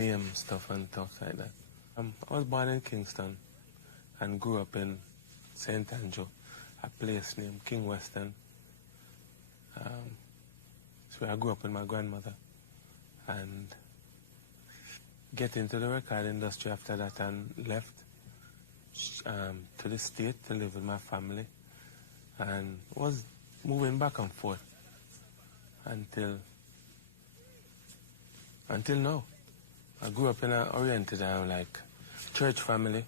stuff and stuff like that. I was born in Kingston and grew up in St. Andrew, a place named King Weston. It's where I grew up with my grandmother. And get into the record industry after that and left to the state to live with my family. And was moving back and forth until now. I grew up in an oriented church family,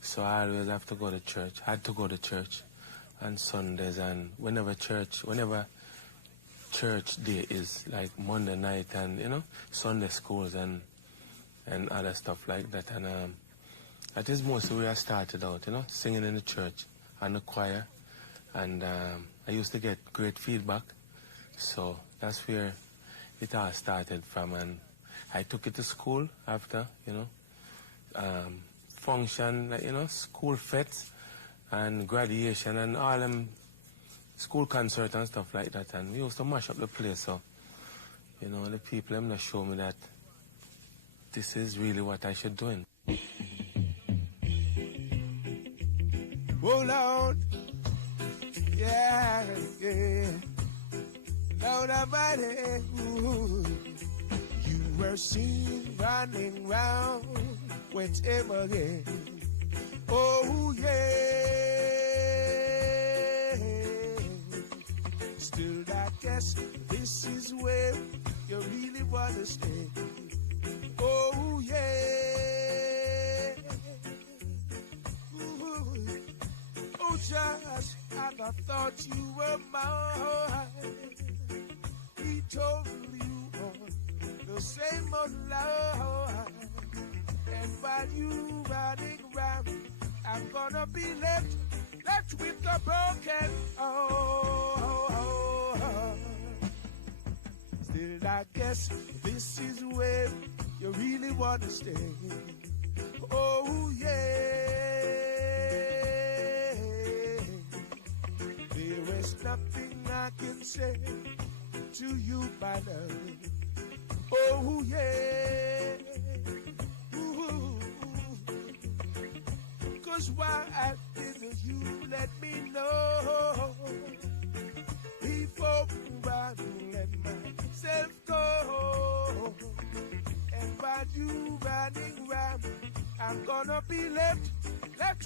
so I always have to go to church. Had to go to church on Sundays, and whenever church day is, like Monday night and Sunday schools and other stuff like that. And that is mostly where I started out, singing in the church and the choir. And I used to get great feedback, so that's where it all started from. And I took it to school after, function, school fetes and graduation and all them school concerts and stuff like that. And we used to mash up the place. So, the people them that show me that this is really what I should do. Oh Lord, yeah. Lord Almighty, you were seen running round with him again. Oh yeah. Still I guess this is where you really wanna stay. Oh yeah. Oh just I thought you were mine. He told you on the same old line. And while you running round, I'm gonna be left with the broken heart. Still I guess this is where you really wanna stay. Oh yeah. There is nothing I can say to you, my love. Oh yeah. Ooh. 'Cause why didn't you let me know before I let myself go? And while you running round, I'm gonna be left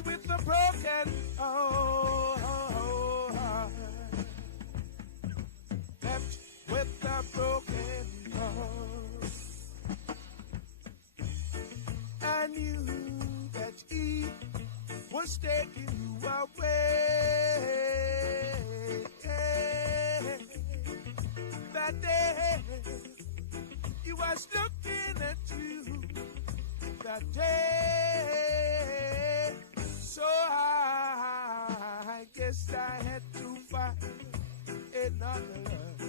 with the broken heart. Left with the broken heart. I knew that he was taking you away. That day he was looking at you. That day, so I guess I had to find another love.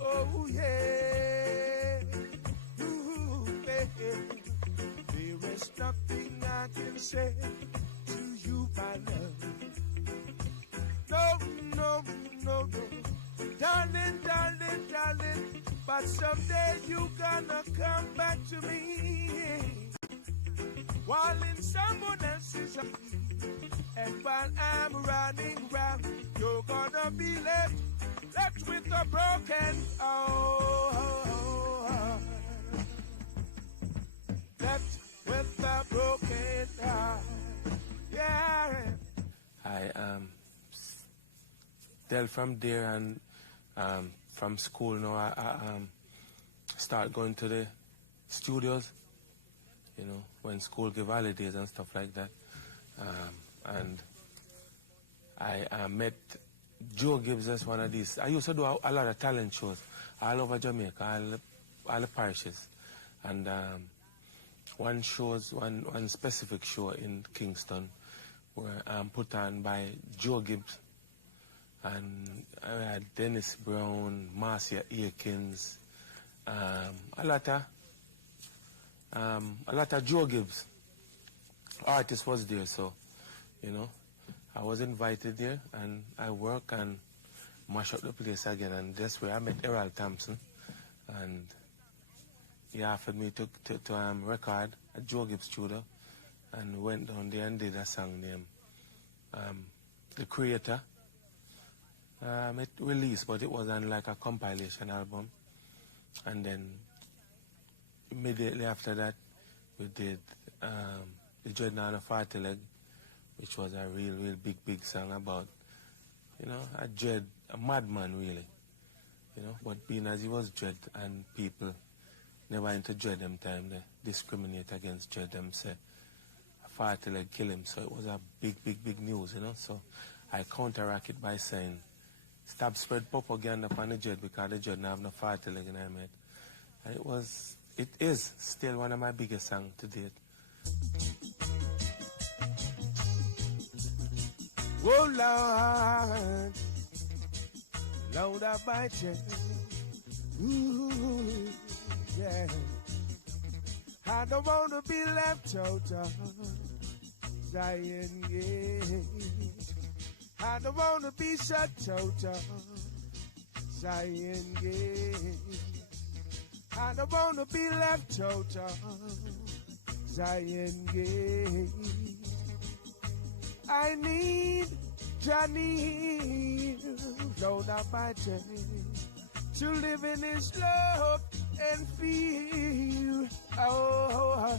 Oh yeah, ooh, baby. There is nothing I can say to you, my love. No, darling. But someday you gonna come back to me while in someone else's house. And while I'm running round, you're gonna be left with a broken heart. Left with a broken heart. Yeah. I dealt from there, and from school now I start going to the studios, when school give holidays and stuff like that. And I met Joe Gibbs as one of these. I used to do a lot of talent shows all over Jamaica, all the parishes. And one specific show in Kingston were put on by Joe Gibbs. And I had Dennis Brown, Marcia Aikens, a lot of Joe Gibbs artists was there. So, I was invited there, and I work and mash up the place again. And that's where I met Errol Thompson, and he offered me to record at Joe Gibbs Studio, and went down there and did a song named The Creator. It released, but it wasn't like a compilation album. And then immediately after that, we did The Dreadnought of Party Leg, which was a real big song about, you know, a madman really, you know, but being as he was dread and people never into dread them time, they discriminate against dread them, say, a party leg kill him, so it was a big news, you know, so I counteract it by saying, stop spread propaganda upon the dread because the dread don't have no party leg in my head. And it is still one of my biggest songs to date. Oh Lord, Lord have my chest. Ooh, yeah. I don't want to be left out of Zion Gate. I don't want to be shut out of Zion Gate. I don't want to be left out of Zion Gate. I need Johnny, Lord Almighty, to live in His love and feel. Oh,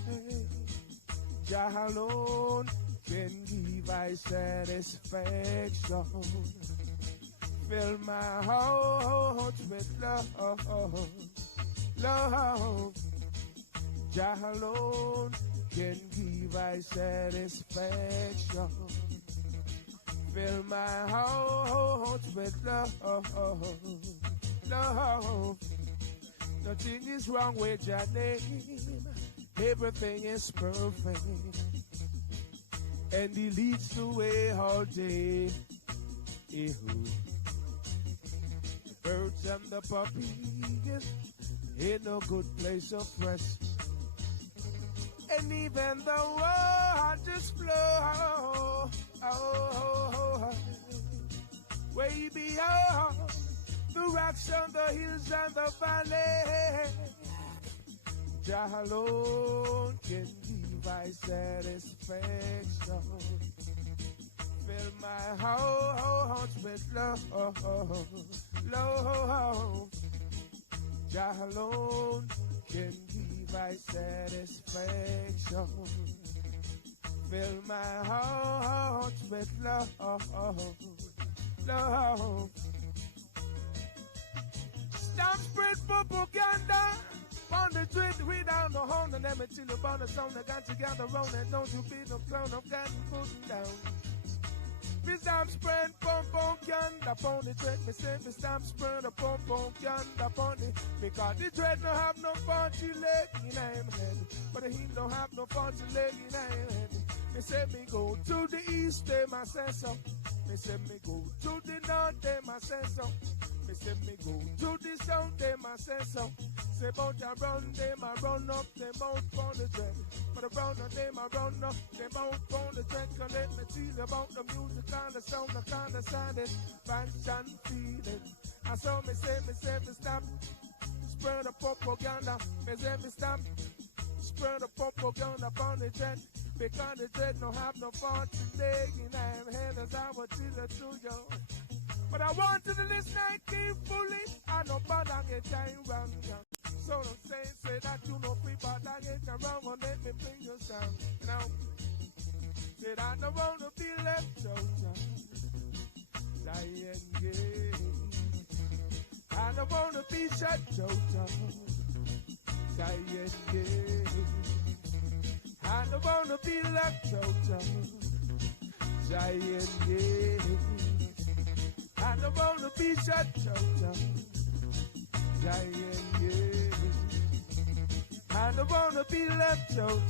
Jah alone can give I satisfaction. Fill my heart with love, love. Jah alone can give I satisfaction. Fill my heart with love, love. Nothing is wrong with your name. Everything is perfect. And He leads the way all day. The birds and the puppies in a good place of rest. And even the waters flow way beyond the rocks on the hills and the valley. Jah alone can give I satisfaction. Fill my heart with love, love. Jah alone can give I satisfaction. Fill my heart with love, love. Stop spread propaganda on the street, we down the horn and them until the bonus on the got together on and don't you be no clown of gotten put down. We stop spread propaganda upon the dread. Me say we stop spread a propaganda upon it because the dread don't have no party leg in him head, but he don't have no party leg in him head. Me say me go to the east, they my say so. Me say me go to the north, they my say so. Me say me go to the south, they my say so. Say about a run, they my run up, they mount on the dread. But around they my run up, they mount on the dread. Can let me tell about the music and the sound, the kind of sound it, function, feel it. And so me say me stop, spread the propaganda. Me say me stop, spread the propaganda upon the dread. Because the dread don't have no part today, and I am head as I would tell it to you. But I want to listen carefully, I know bad I get time wrong. So don't say that you know free, but I get time wrong, and let me bring you sound. You know, said I don't want to be left out, Zion Gate. I don't want to be shut out, Zion Gate. I don't want to be left out, Zion Gate. I don't want to be shut out, Zion Gate. I don't want to be left out,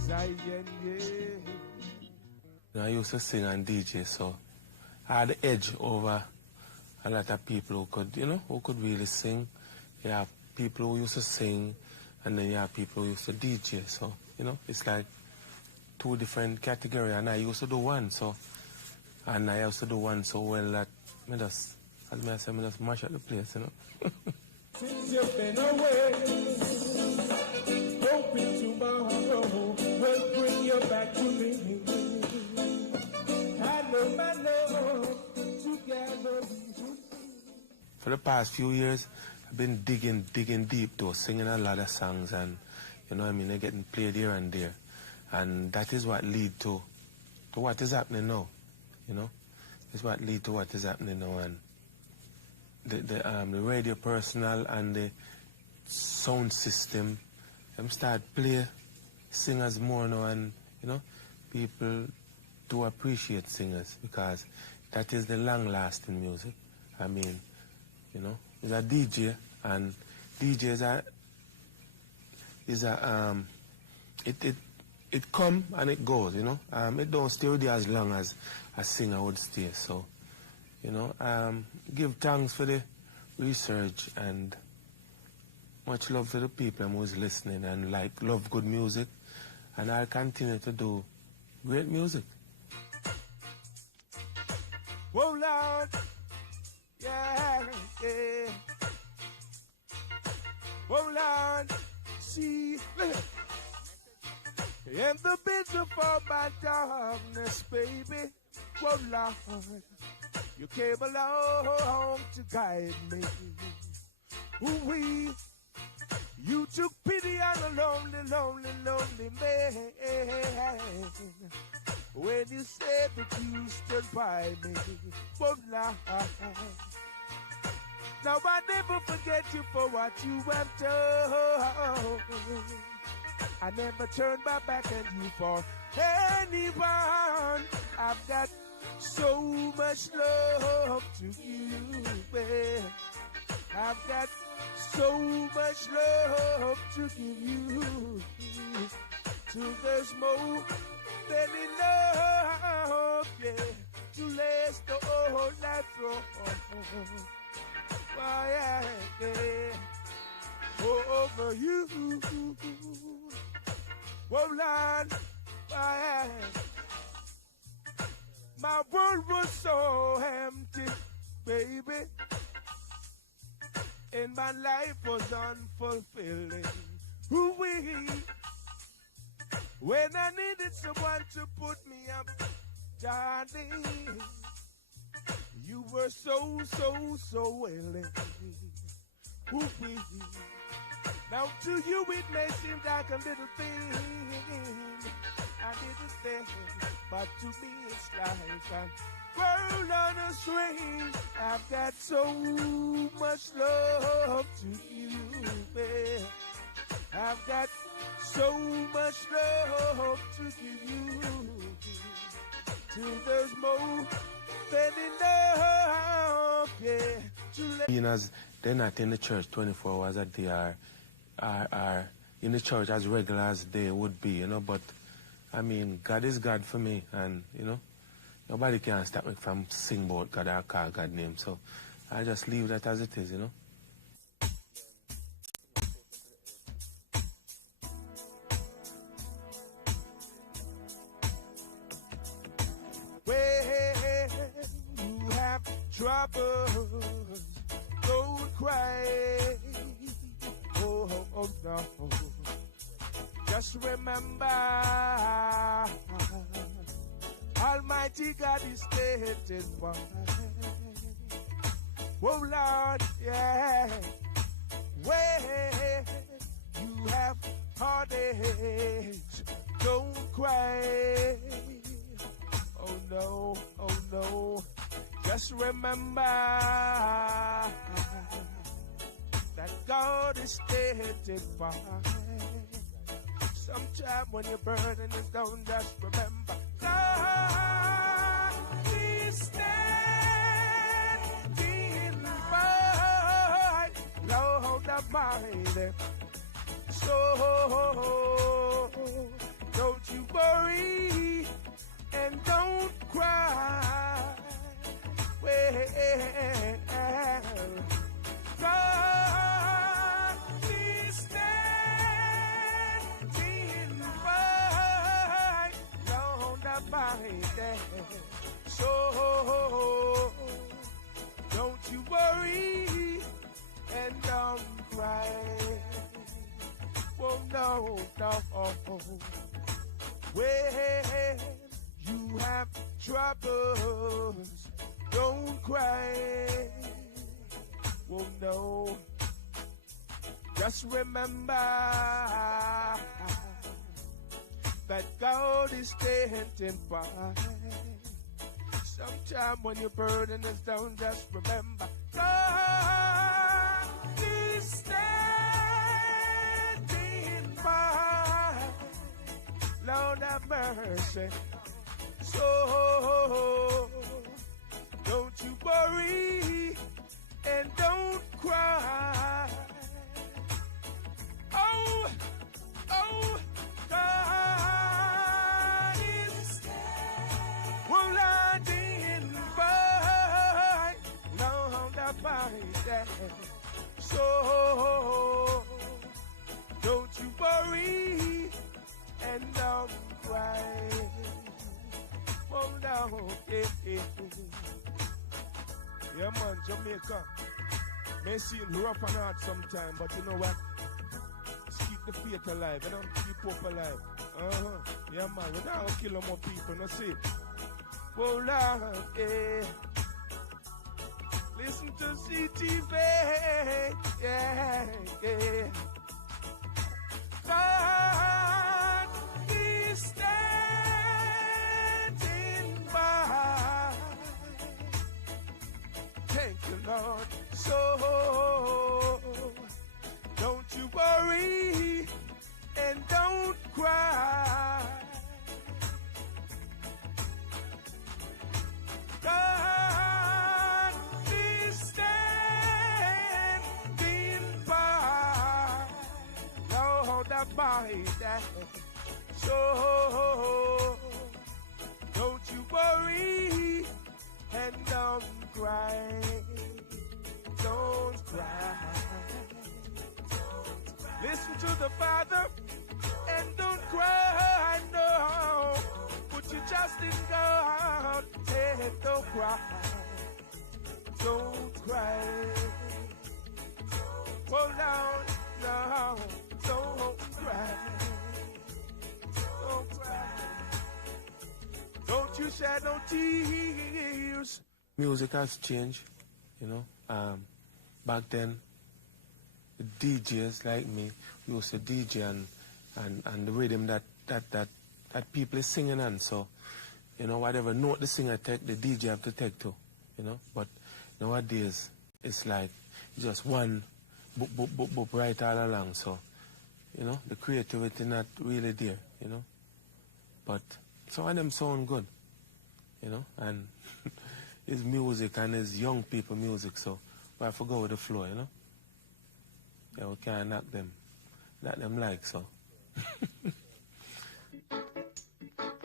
Zion Gate. I used to sing and DJ, so I had the edge over a lot of people who could, you know, who could really sing. You have people who used to sing, and then you have people who used to DJ. So, you know, it's like two different categories, and I used to do one, so, and I used to do one so well that I just, as I say, I just mash up the place, you know. Since you've been away, hoping tomorrow will bring you back to me. I know together. For the past few years, I've been digging deep though, singing a lot of songs, and you know what I mean, they're getting played here and there. And that is what lead to what is happening now, you know? It's what lead to what is happening now, and the radio personnel and the sound system, them start play singers more now, and you know, people do appreciate singers because that is the long-lasting music. I mean, you know, it's a DJ, and DJ it come and it goes, you know. It don't stay with you as long as a singer would stay. So, you know, give thanks for the research and much love for the people who's listening and love good music, and I'll continue to do great music. Whoa, Lord, yeah, yeah. Whoa, Lord, see, in the midst of all my darkness, baby, whoa, Lord, you came along to guide me. Ooh-wee, you took pity on a lonely, lonely, lonely man. When you said that you stood by me, oh Lord. Now I never forget you for what you have done. I never turned my back on you for anyone. I've got so much love to give, babe. I've got so much love to give you. Till there's more than enough, yeah, to last the whole life through. Oh, yeah, yeah, over you. Oh, Lord, yeah. My world was so empty, baby, and my life was unfulfilling. Ooh-wee. When I needed someone to put me up, darling, you were so willing. Ooh-wee. Now to you it may seem like a little thing, I didn't think, but to me it's like a world on a string. I've got so much love to you, babe. I've got so much love to give you. Till there's more than enough, yeah. Being as they're not in the church 24 hours a day, are in the church as regular as they would be, you know, but I mean, God is God for me, and you know, nobody can stop me from sing about God or call God's name, so I just leave that as it is, you know. When you have troubles, don't cry. Oh no. Just remember, Almighty God is standing by. Oh Lord, yeah. When you have heartaches, don't cry. Oh no. Just remember that God is standing by. Sometime when your burden is down, just remember God is standing by. Lord Almighty. So don't you worry and don't cry. Well, God is standing by. Lord Almighty. So don't you worry and don't no, no. When you have troubles, don't cry. Oh no. Just remember that God is standing by. Sometime when your burden is down, just remember God is standing by. Lord have mercy. So don't you worry and don't cry. Oh, oh, God is standing by. Lord have mercy. So don't you worry and don't cry. Oh no, yeah man, Jamaica may seem rough and hard sometimes, but you know what? Just keep the faith alive, you know? Keep hope alive. Yeah man, we don't kill no more people, no see. Oh Lord, yeah. Listen to CTV, yeah, yeah. God is standing by. Thank you, Lord. So don't you worry and don't cry. God is standing by. Lord, by that. So don't you worry and don't cry. Don't cry. Listen to the Father and don't cry. No, put your trust in God and don't cry. Don't cry. Hold on, no, don't cry. Don't cry. Don't you shed no tears. Music has changed, you know. Back then, the DJs like me, we used to DJ and the rhythm that people is singing on. So, you know, whatever note the singer take, the DJ have to take too, you know. But nowadays, it's like just one boop, boop, boop, boop right all along. So, you know, the creativity not really there, you know. But some of them sound good, you know, and it's music and it's young people music, so we have to go with the flow, you know. Yeah, we can't knock them like so.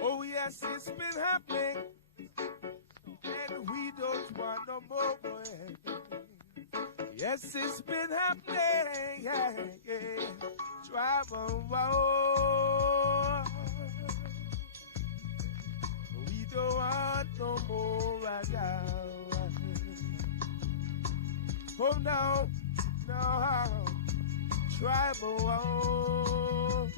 Oh yes, it's been happening, and we don't want no more. Yes, it's been happening, yeah, yeah. Trouble, whoa. We don't want no more right now. Oh no, no, trouble, whoa.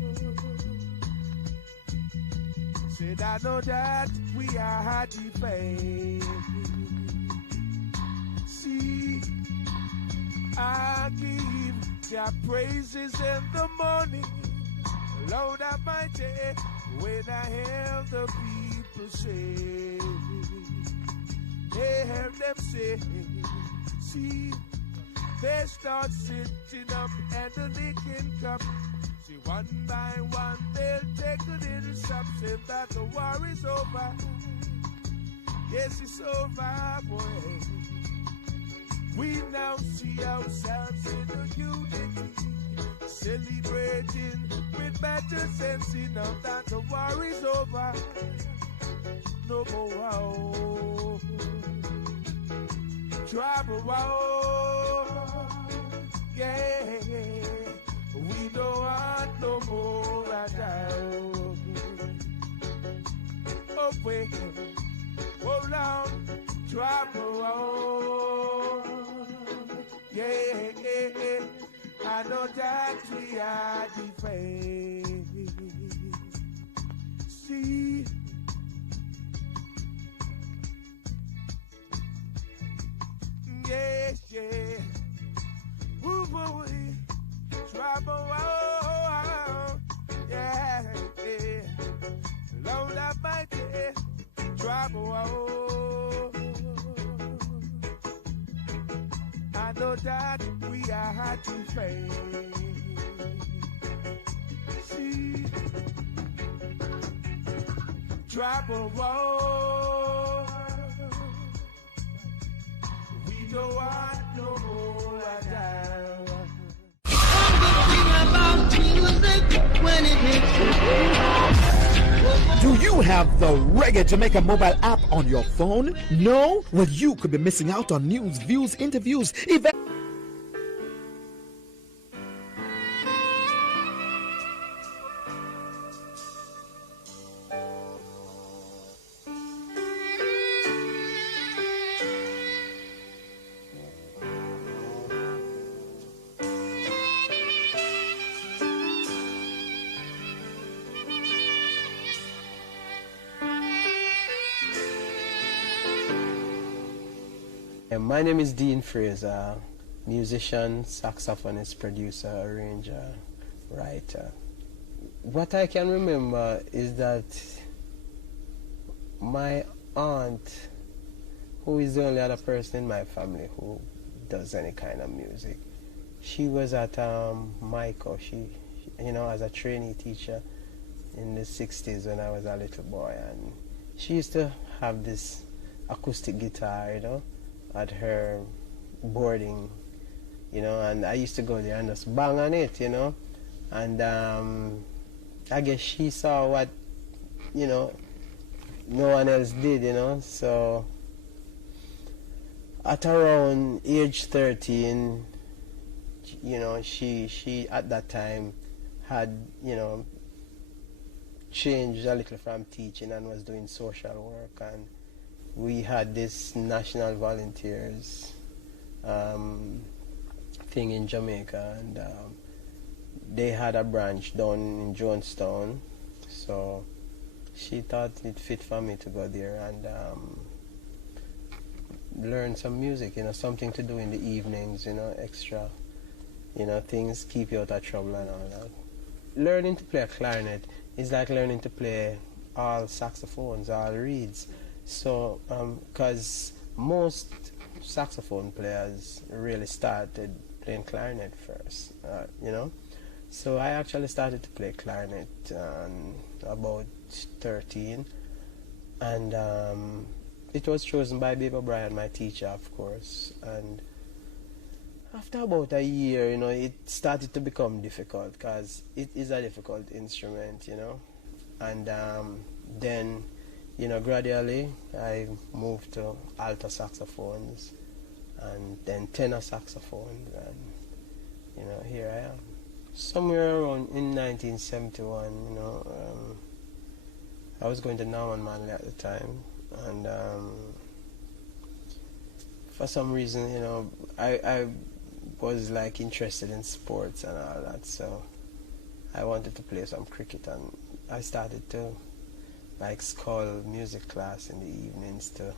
Said I know that we are defeated. See, I give their praises in the morning. Lord Almighty, when I hear the people say, hear them say, see, they start sitting up and the licking cup. See, one by one they'll take a little sip, say that the war is over. Yes, it's over, boy. We now see ourselves in a unity, celebrating with better sense, now that the war is over. No more wow. Trouble, wow. Yeah, we don't want no more right now. Oh, wait, hold on, trouble, wow. Yeah, I know that we are defeated. know that we are to fail. See, trouble war. We don't want no more of that. Do you have the Reggae Jamaica mobile app on your phone? No? Well, you could be missing out on news, views, interviews, events. My name is Dean Fraser, musician, saxophonist, producer, arranger, writer. What I can remember is that my aunt, who is the only other person in my family who does any kind of music, she was at Michael, as a trainee teacher in the 60s when I was a little boy, and she used to have this acoustic guitar, at her boarding, and I used to go there and just bang on it, and I guess she saw what, no one else did, so at around age 13, she at that time had, changed a little from teaching and was doing social work, and we had this National Volunteers thing in Jamaica, and they had a branch down in Jonestown, so she thought it fit for me to go there and learn some music, something to do in the evenings, extra, things keep you out of trouble and all that. Learning to play a clarinet is like learning to play all saxophones, all reeds. So, because most saxophone players really started playing clarinet first, So I actually started to play clarinet about 13, and it was chosen by Baby Brian, my teacher, of course. And after about a year, it started to become difficult because it is a difficult instrument, And then, gradually I moved to alto saxophones and then tenor saxophones, and, here I am. Somewhere around in 1971, I was going to Norman Manley at the time, and for some reason, I was like interested in sports and all that, so I wanted to play some cricket, and I started to like school music class in the evenings too,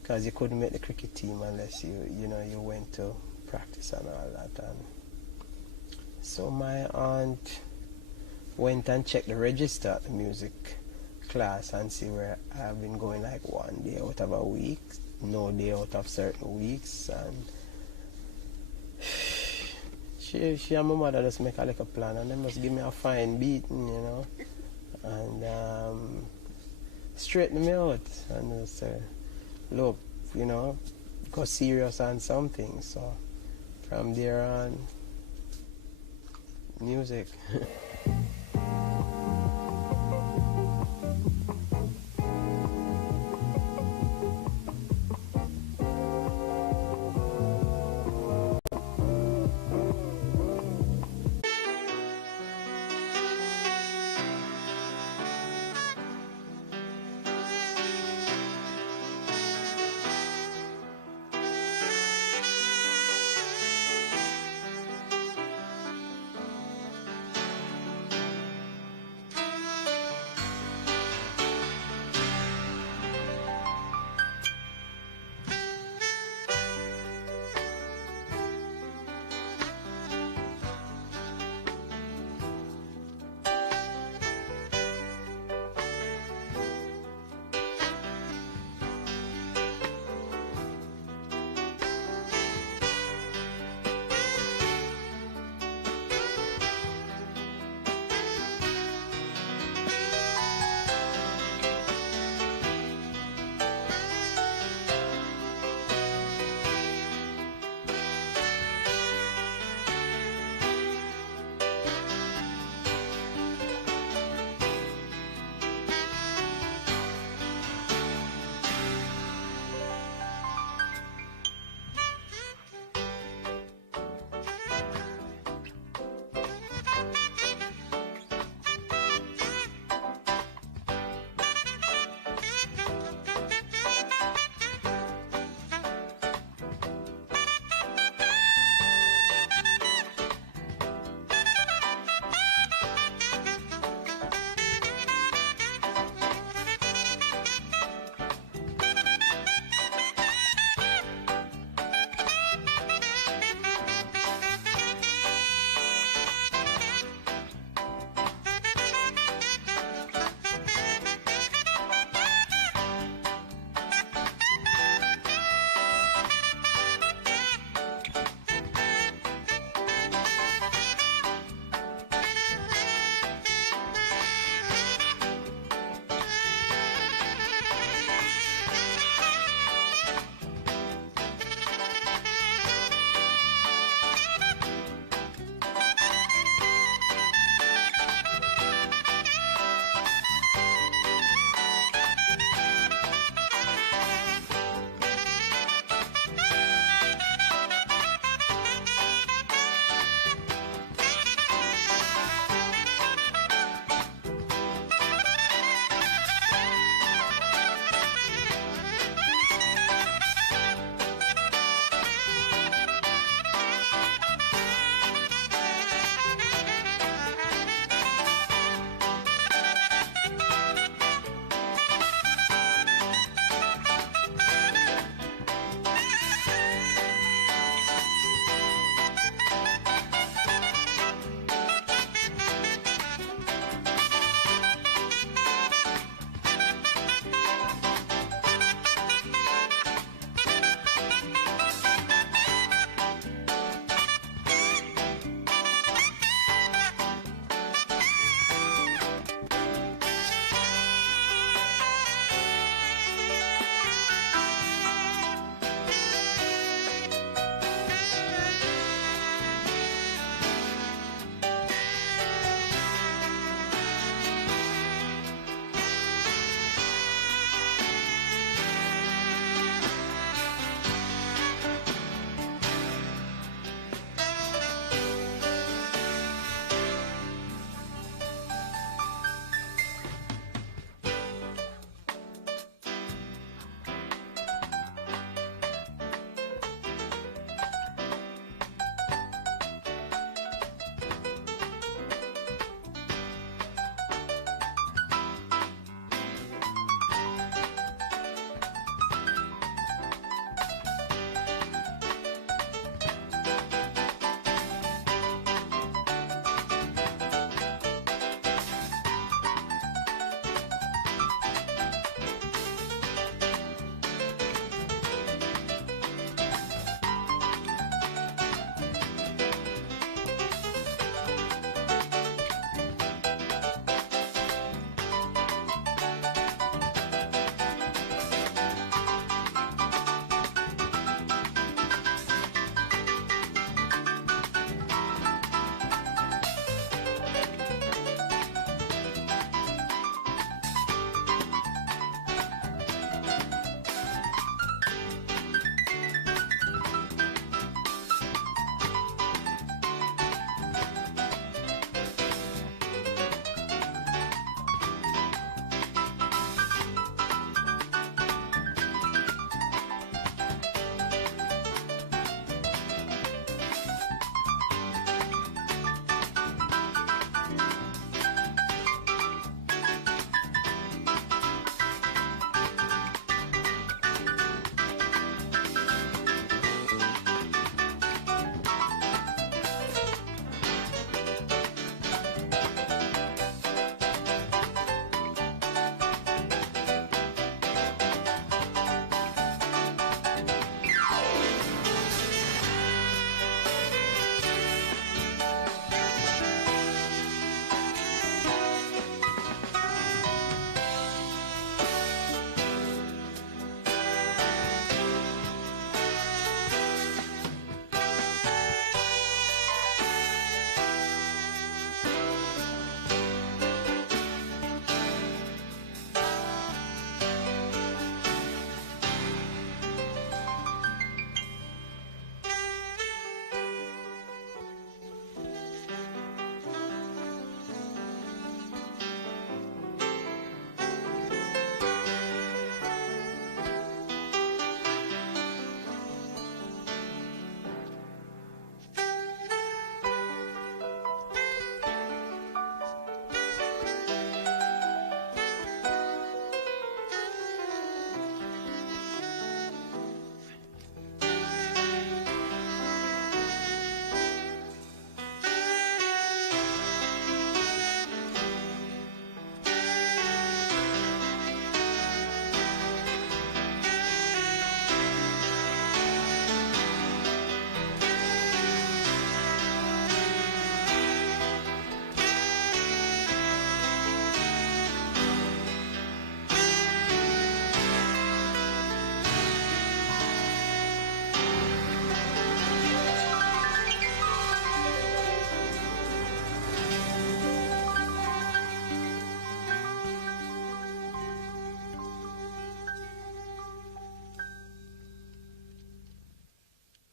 because you couldn't make the cricket team unless you went to practice and all that. And so my aunt went and checked the register at the music class and see where I've been going like one day out of a week, no day out of certain weeks, and she and my mother just make a little plan, and they must give me a fine beating, and straighten me out and say, look, go serious on something. So from there on, music.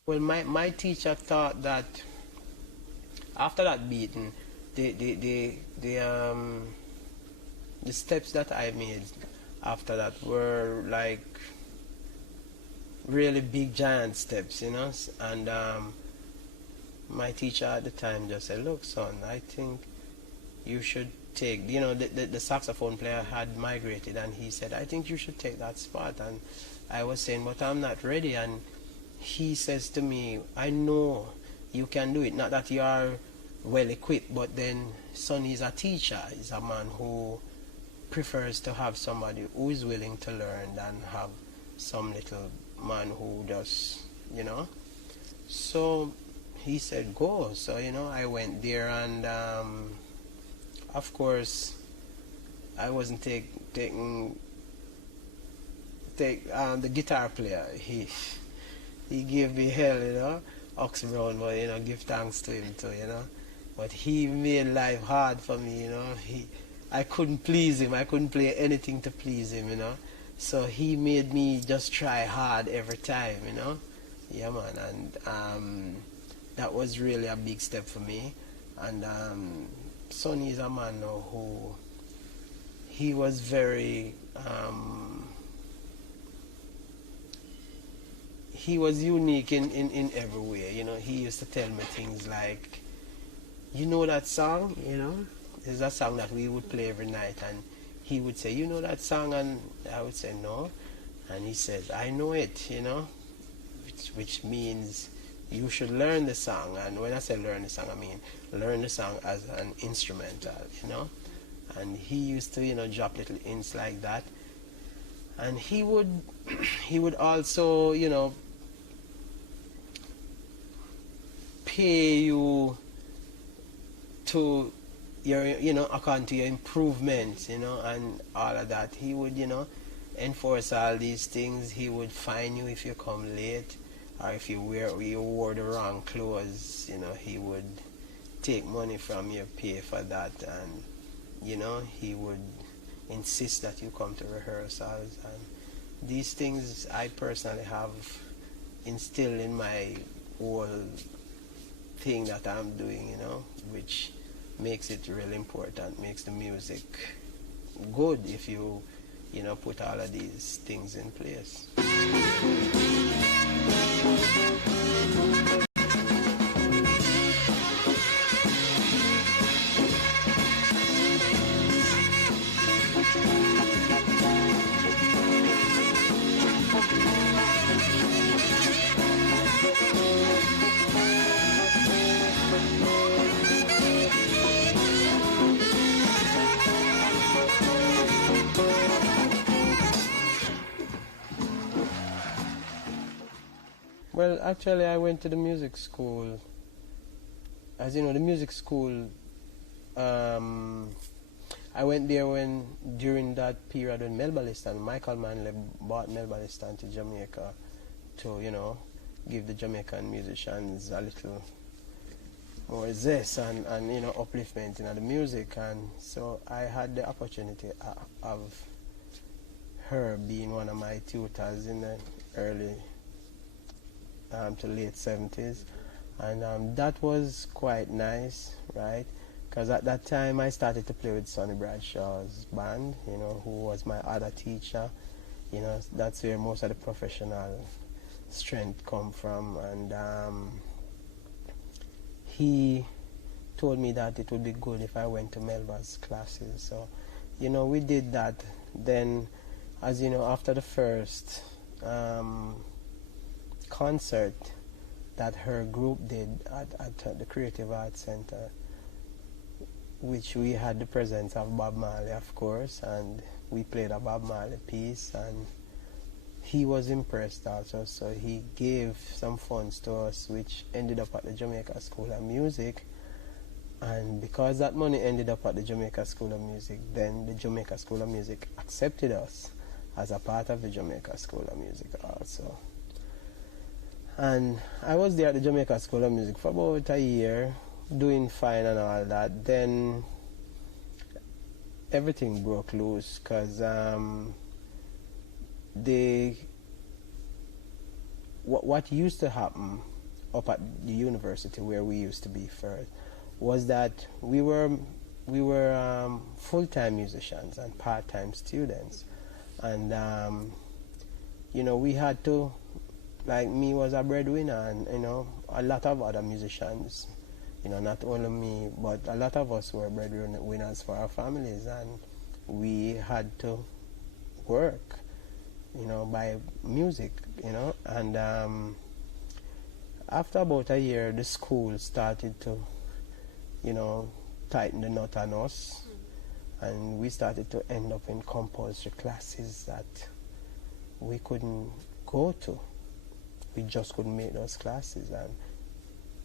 Well, my teacher thought that after that beating, the steps that I made after that were like really big giant steps, you know. And my teacher at the time just said, "Look, son, I think you should take," you know, the saxophone player had migrated, and he said, "I think you should take that spot." And I was saying, "But I'm not ready." And he says to me, "I know you can do it, not that you are well equipped, but then son is a teacher, is a man who prefers to have somebody who is willing to learn than have some little man who just, you know." So he said, "Go." So, you know, I went there, and of course I wasn't taking the guitar player. He gave me hell, you know, Ox Brown, but, you know, give thanks to him too, you know. But he made life hard for me, you know. I couldn't please him. I couldn't play anything to please him, you know. So he made me just try hard every time, you know. Yeah, man. And that was really a big step for me. And Sonny is a man now who, he was very, he was unique in every way, you know. He used to tell me things like, "You know that song, you know? There's a song that we would play every night," and he would say, "You know that song?" And I would say, "No." And he says, "I know it, you know," which means you should learn the song. And when I say learn the song, I mean learn the song as an instrumental, you know. And he used to, you know, drop little hints like that. And he would also, you know, pay you to your, you know, according to your improvements, you know, and all of that. He would, you know, enforce all these things. He would fine you if you come late, or if you wore the wrong clothes, you know. He would take money from your pay for that, and, you know, he would insist that you come to rehearsals. And these things I personally have instilled in my whole thing that I'm doing, you know, which makes it really important, makes the music good if you, you know, put all of these things in place. Well, actually, I went to the music school. As you know, the music school, I went there during that period when Melba Liston, Michael Manley brought Melba Liston to Jamaica to, you know, give the Jamaican musicians a little more zest and you know, upliftment in the music. And so I had the opportunity of her being one of my tutors in the early to late 70s, and that was quite nice, right? Because at that time I started to play with Sonny Bradshaw's band, you know, who was my other teacher. You know, that's where most of the professional strength come from. And he told me that it would be good if I went to Melba's classes. So, you know, we did that. Then, as you know, after the first concert that her group did at the Creative Arts Center, which we had the presence of Bob Marley, of course, and we played a Bob Marley piece, and he was impressed also, so he gave some funds to us, which ended up at the Jamaica School of Music. And because that money ended up at the Jamaica School of Music, then the Jamaica School of Music accepted us as a part of the Jamaica School of Music also. And I was there at the Jamaica School of Music for about a year, doing fine and all that. Then everything broke loose because what used to happen up at the university where we used to be first, was that we were full-time musicians and part-time students, and we had to, like, me was a breadwinner, and a lot of other musicians, not only me, but a lot of us were breadwinners for our families, and we had to work, by music, and after about a year, the school started to, tighten the knot on us, and we started to end up in compulsory classes that we couldn't go to. We just couldn't make those classes, and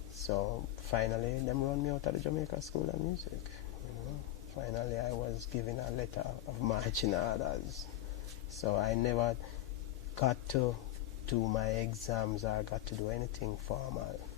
so finally them run me out of the Jamaica School of Music. Finally I was given a letter of marching orders, so I never got to do my exams or got to do anything formal.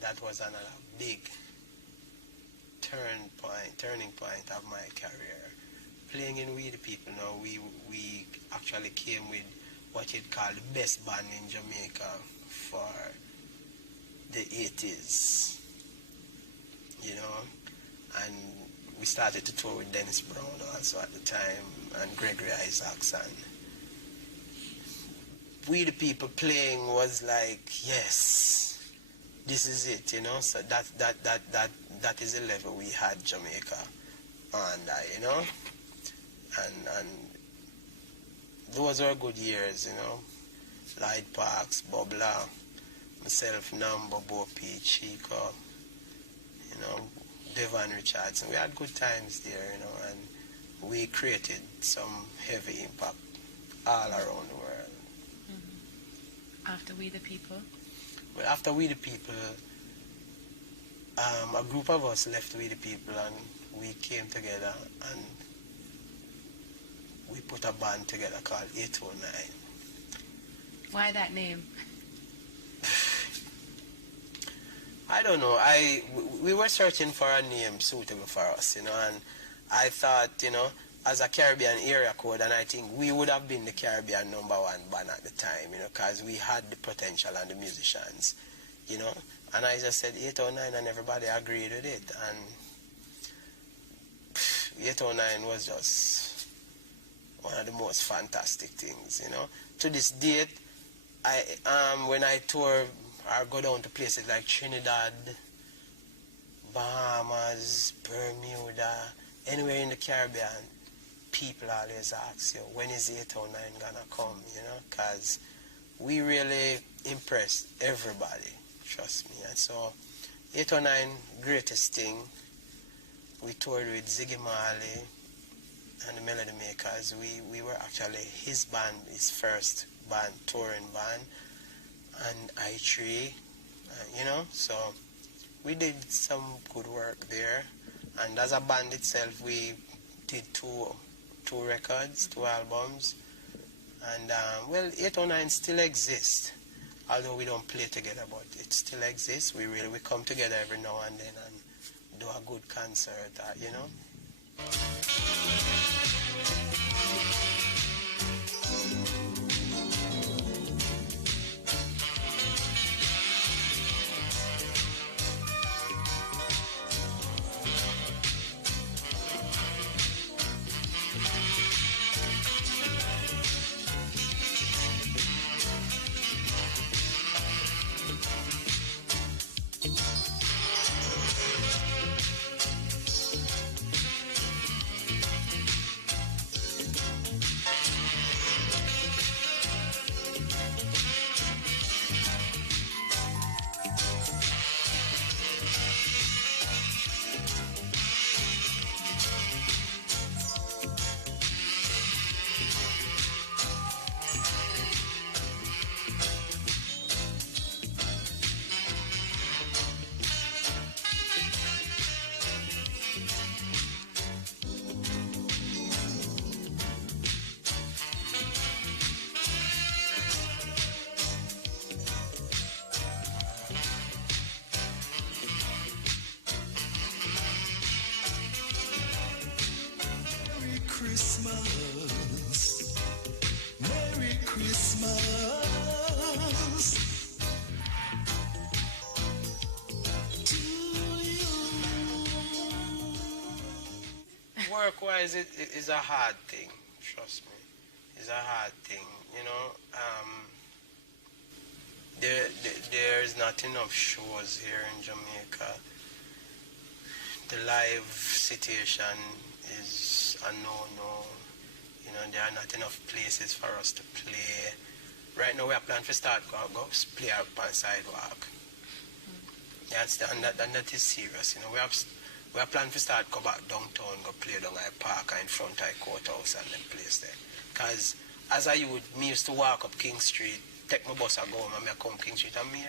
that was another big turning point of my career. Playing in We the People, we actually came with what you'd call the best band in Jamaica for the 80s, and we started to tour with Dennis Brown also at the time, and Gregory Isaacs, and We the People playing was like, yes, this is it, so that is the level we had Jamaica on, and those were good years, Light Parks, Bobla, myself, Nambo, Bopi, Chico, Devon Richardson. We had good times there, and we created some heavy impact all around the world. Mm-hmm. After We the People? Well, after We the People, a group of us left We the People, and we came together and we put a band together called 809. Why that name? I don't know. We were searching for a name suitable for us, and I thought, as a Caribbean area code, and I think we would have been the Caribbean #1 band at the time, because we had the potential and the musicians, and I just said 809, and everybody agreed with it, and 809 was just one of the most fantastic things, To this date, when I tour or go down to places like Trinidad, Bahamas, Bermuda, anywhere in the Caribbean, people always ask you, when is 809 gonna come, because we really impressed everybody, trust me. And so 809, greatest thing, we toured with Ziggy Marley and the Melody Makers. We were actually his band, his first band, touring band, and I3, so we did some good work there. And as a band itself, we did two records, 2 albums, and 809 still exists, although we don't play together, but it still exists. We come together every now and then and do a good concert, Work-wise, it is a hard thing, trust me. It's a hard thing, There's not enough shows here in Jamaica. The live situation is a no-no. There are not enough places for us to play. Right now, we are planning to start go play up on sidewalk. And that is serious, We are planning to start go back downtown, go play down at park in front of courthouse and then place there. Because as a youth, me used to walk up King Street, take my bus and go home, and I come King Street, and me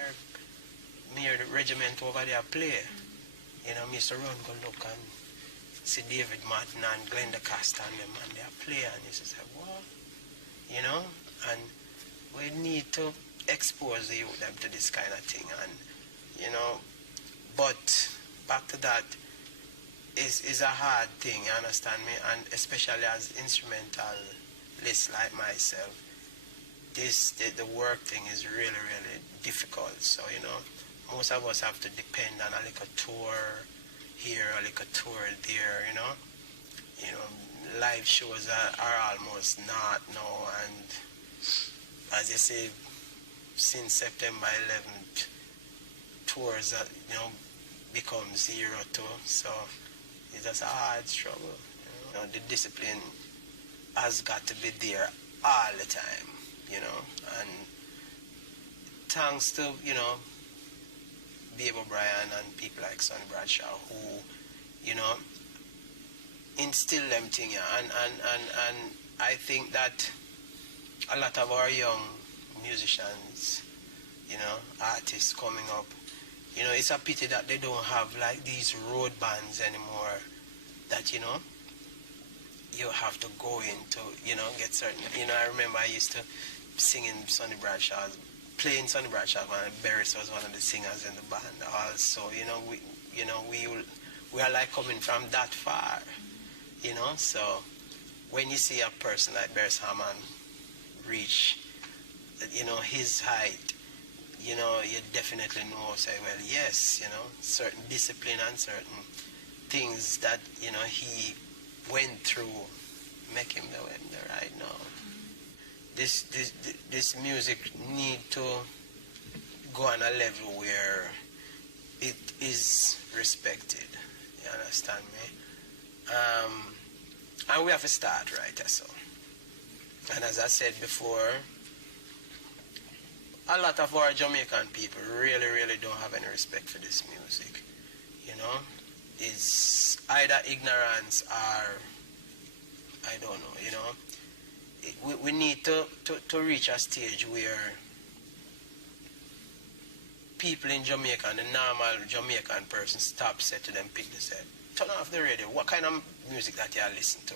hear the regiment over there play. Me used to run, go look and see David Martin and Glenda Costa and them, and they play, and you just say, what? And we need to expose the youth them to this kind of thing, and, that is a hard thing, you understand me? And especially as instrumentalists like myself, the work thing is really, really difficult. So, you know, most of us have to depend on a little tour here, a little tour there, you know. You know, live shows are almost not now, and as you say, since September 11th, tours that, you know, become zero too. So it's just a hard struggle. You know, the discipline has got to be there all the time, you know, and thanks to, you know, Babe O'Brien and people like Sonny Bradshaw who, you know, instill them thing, and I think that a lot of our young musicians, you know, artists coming up, you know, it's a pity that they don't have like these road bands anymore, that, you know, you have to go into, you know, get certain, you know, I remember I used to sing in Sonny Bradshaw's, playing Sonny Bradshaw, and Barris was one of the singers in the band also, you know, we are like coming from that far, you know, so when you see a person like Barris Hammond reach, you know, his height, you know, you definitely know, say, well, yes, you know, certain discipline and certain things that, you know, he went through make him the right now. This music need to go on a level where it is respected. You understand me? And we have to start right so. And as I said before, a lot of our Jamaican people really, really don't have any respect for this music. You know? It's either ignorance or, I don't know, you know? We need to reach a stage where people in Jamaica and the normal Jamaican person stop, say to them, pick this head, turn off the radio. What kind of music that you listen to?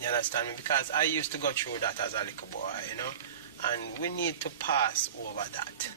You understand me? Because I used to go through that as a little boy, you know? And we need to pass over that.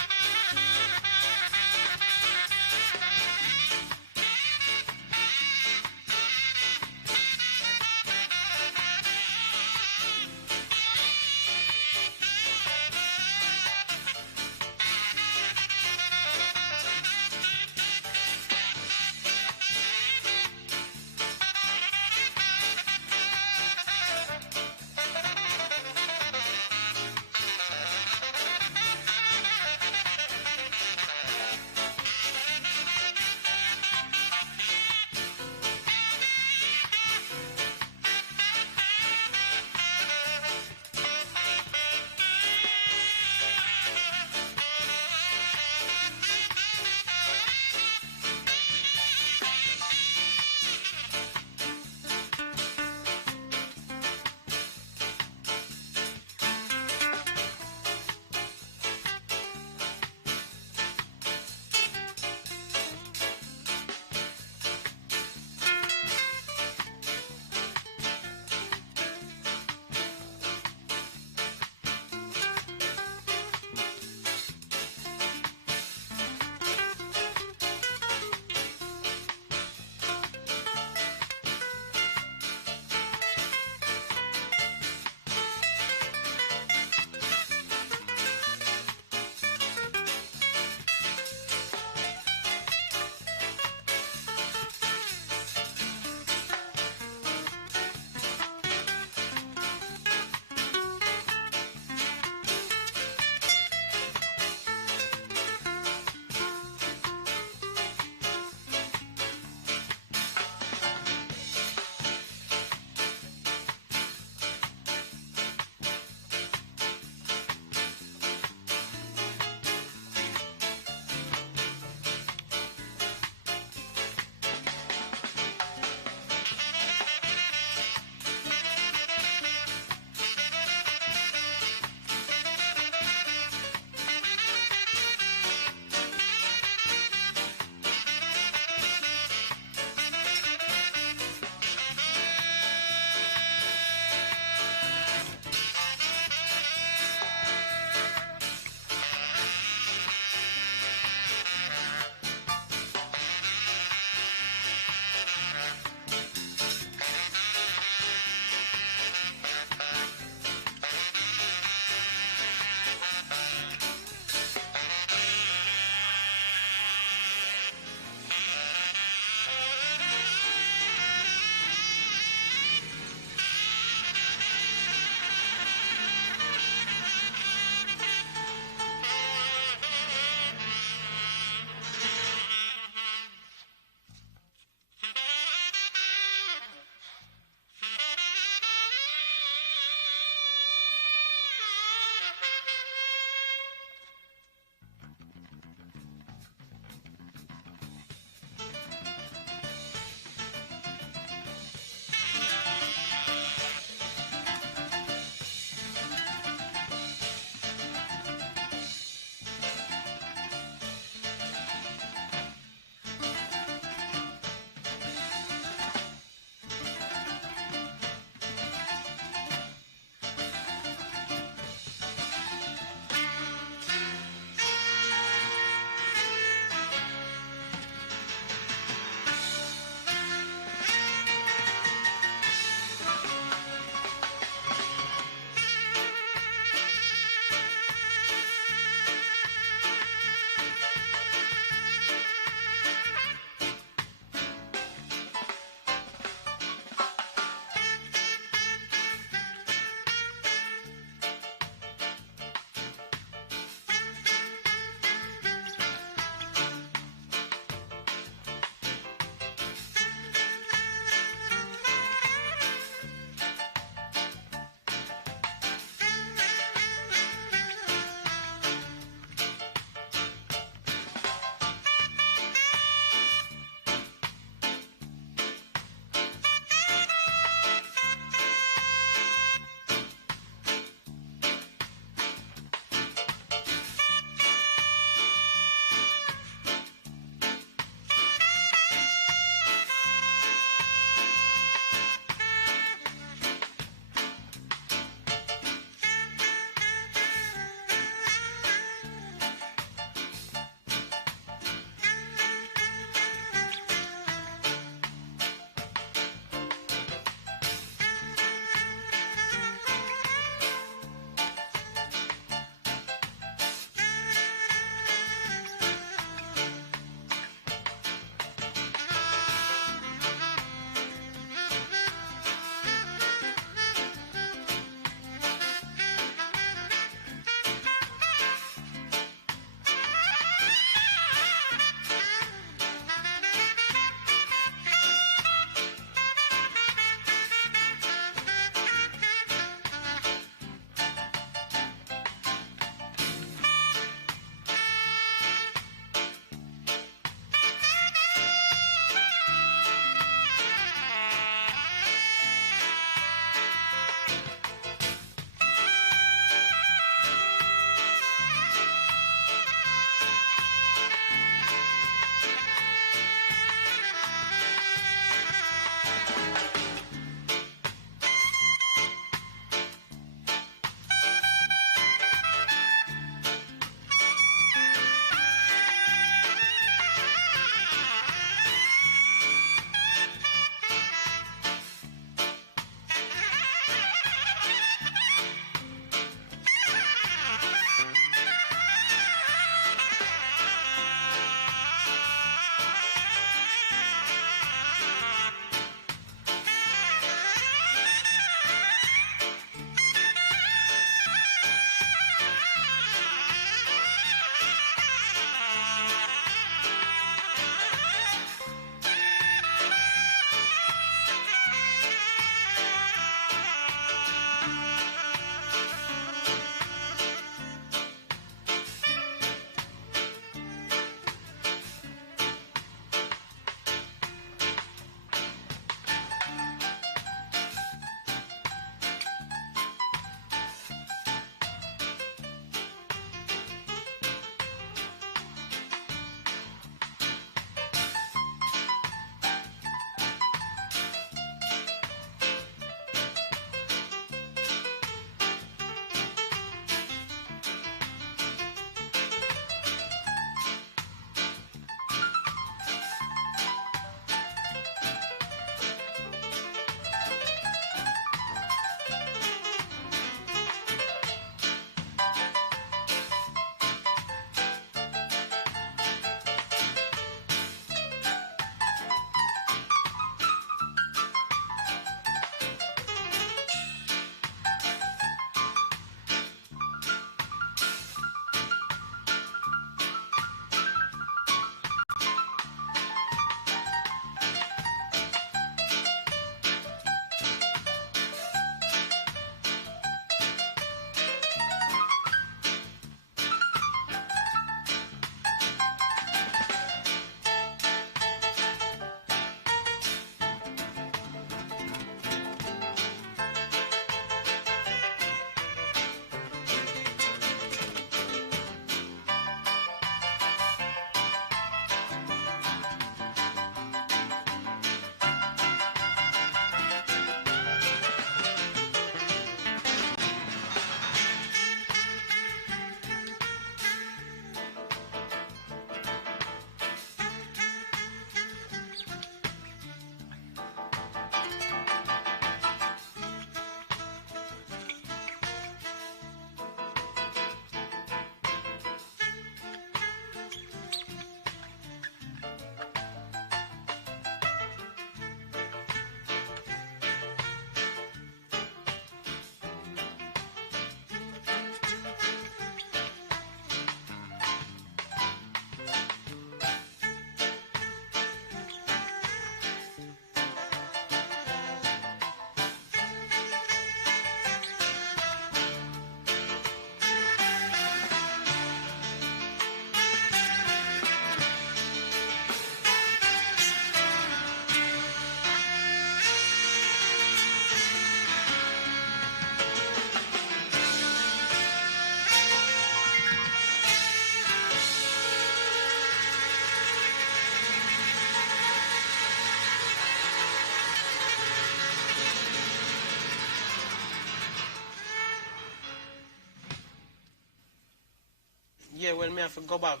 yeah, well, me have to go back.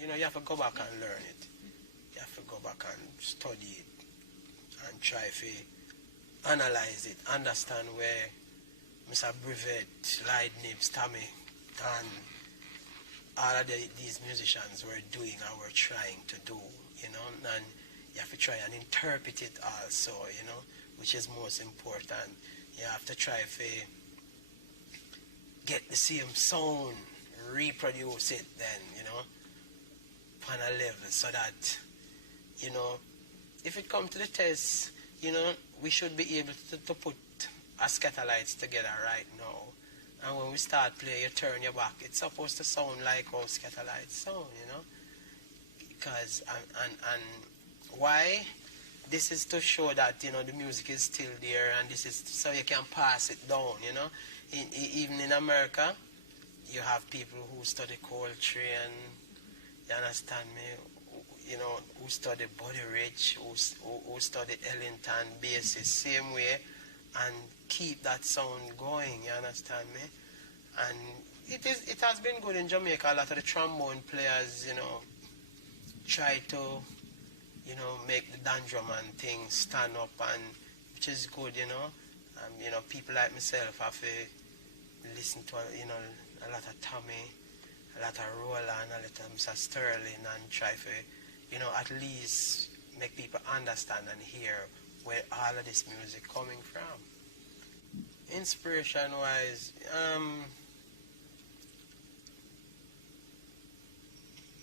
You know, you have to go back and learn it. You have to go back and study it and try to analyze it, understand where Mr. Brevet, Light Nibs, Tommy, and all of these musicians were doing and were trying to do, you know, and you have to try and interpret it also, you know, which is most important. You have to try to get the same sound, reproduce it then, you know, on a level so that, you know, if it comes to the test, you know, we should be able to put our scatterlights together right now. And when we start playing, you turn your back, it's supposed to sound like how scatterlights sound, you know. Because, and why? This is to show that, you know, the music is still there, and this is so you can pass it down, you know. Even in America, you have people who study Coltrane, you understand me, you know, who study Buddy Rich, who study Ellington basses, same way, and keep that sound going, you understand me? And it has been good in Jamaica. A lot of the trombone players, you know, try to, you know, make the dandruman thing stand up, and which is good, you know. You know, people like myself have to listen to, you know, a lot of Tommy, a lot of Roland, a lot of Mr. Sterling, and try to, you know, at least make people understand and hear where all of this music coming from. Inspiration-wise,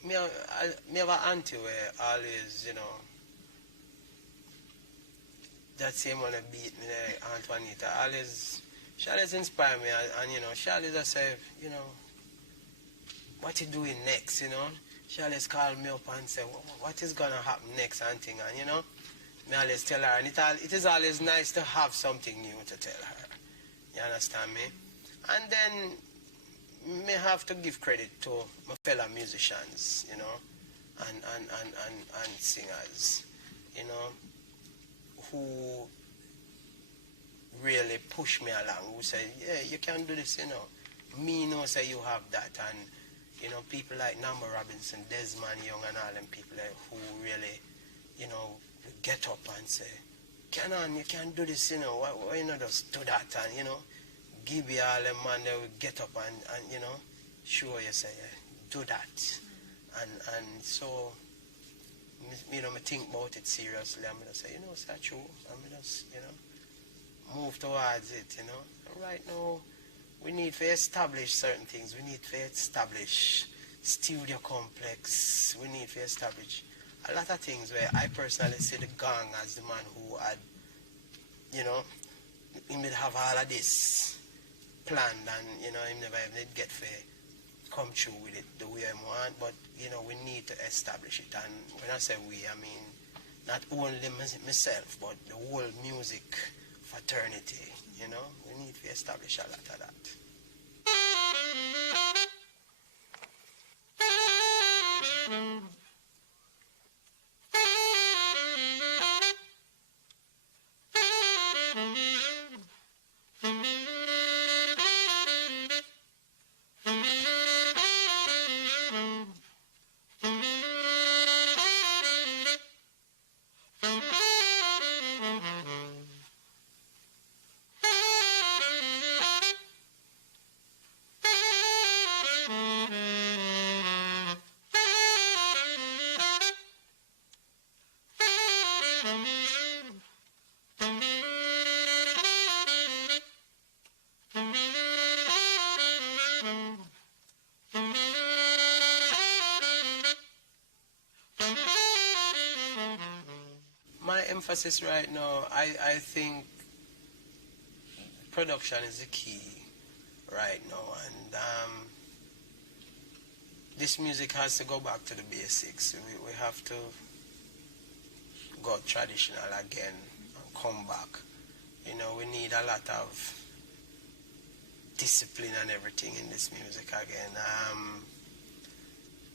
me have an auntie where always, you know, that same one that beat me there, Aunt Juanita, she always inspire me, and you know, she always just say, you know, what you doing next, you know? She always call me up and say, what is gonna happen next and thing, and you know, me always tell her, and it is always nice to have something new to tell her. You understand me? And then me have to give credit to my fellow musicians, you know, and singers, you know, who really push me along, who say, yeah, you can do this, you know. Me know say you have that, and you know, people like Namba Robinson, Desmond Young, and all them people who really, you know, get up and say, Canon, you can do this, you know, why you not just do that, and, you know, give you all them man, they will get up and you know, sure you say, yeah, do that. And so, you know, me think about it seriously, I'm going to say, you know, it's that true, I'm going to, you know, move towards it, you know. Right now, we need to establish certain things. We need to establish studio complex. We need to establish a lot of things where I personally see the gang as the man who had, you know, he may have all of this planned, and, you know, he never even get to come through with it the way I want, but, you know, we need to establish it. And when I say we, I mean not only myself, but the whole music fraternity, you know. We need to establish a lot of that. My emphasis right now, I think production is the key right now, and this music has to go back to the basics. We have to go traditional again and come back. You know, we need a lot of discipline and everything in this music again.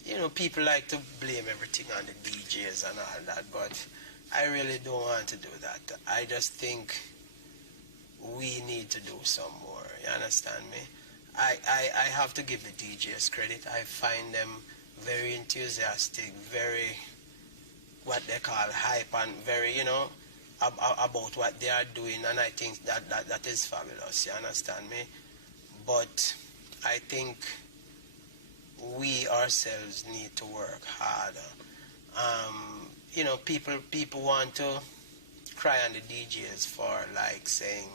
You know, people like to blame everything on the DJs and all that, but I really don't want to do that. I just think we need to do some more, you understand me? I have to give the DJs credit. I find them very enthusiastic, very what they call hype, and very, about what they are doing, and I think that is fabulous, you understand me? But I think we ourselves need to work harder. People want to cry on the DJs for like saying,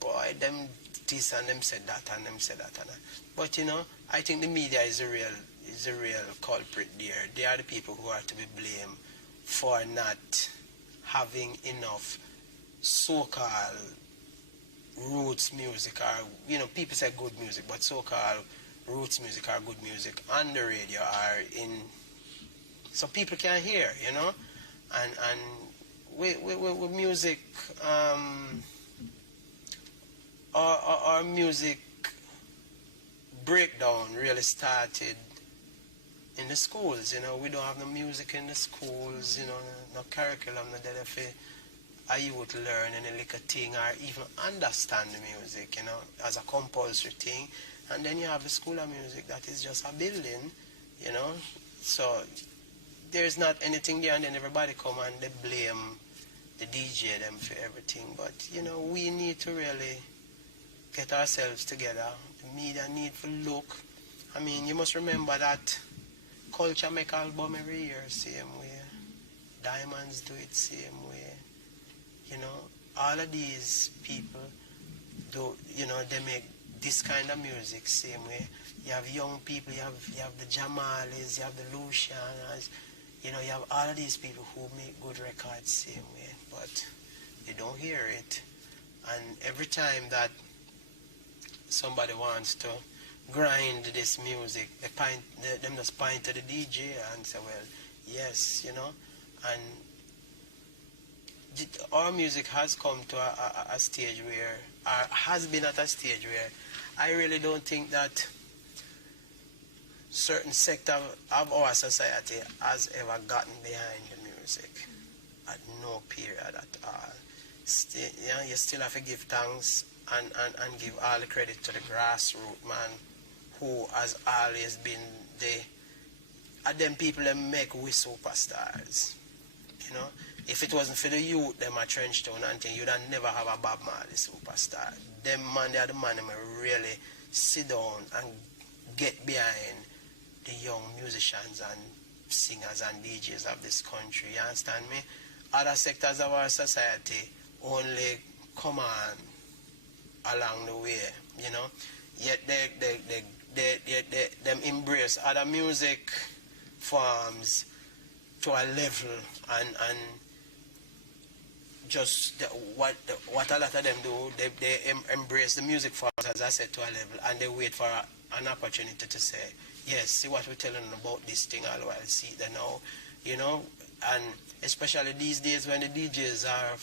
boy, them this and them said that and them said that and that. But I think the media is a real culprit there. They are the people who are to be blamed for not having enough so-called roots music, or people say good music, but so-called roots music or good music on the radio or in, so people can hear, and with music, our music breakdown really started in the schools. We don't have no music in the schools, no curriculum, no data for a youth learn any little thing or even understand the music, as a compulsory thing. And then you have the school of music that is just a building, so there's not anything there, and then everybody come and they blame the DJ them for everything. But we need to really get ourselves together. The media need to look. I mean, you must remember that Culture make album every year same way. Diamonds do it same way. All of these people do, they make this kind of music same way. You have young people, you have the Jamalis, you have the Lucianas, you have all of these people who make good records same way, but they don't hear it. And every time that somebody wants to grind this music, them just point to the DJ and say, well, yes, and our music has come to a stage where, or has been at a stage where, I really don't think that certain sector of our society has ever gotten behind the music at no period at all. You still have to give thanks and give all the credit to the grassroots man who has always been them people that make we superstars. If it wasn't for the youth, them a trench town and thing, you'd have never have a Bob Marley superstar. Them man, they are the man that really sit down and get behind the young musicians and singers and DJs of this country. You understand me? Other sectors of our society only come on along the way, Yet them embrace other music forms to a level and just what a lot of them do, they embrace the music forms, as I said, to a level, and they wait for an opportunity to say, yes, see what we're telling them about this thing, all while see they know, and especially these days when the DJs are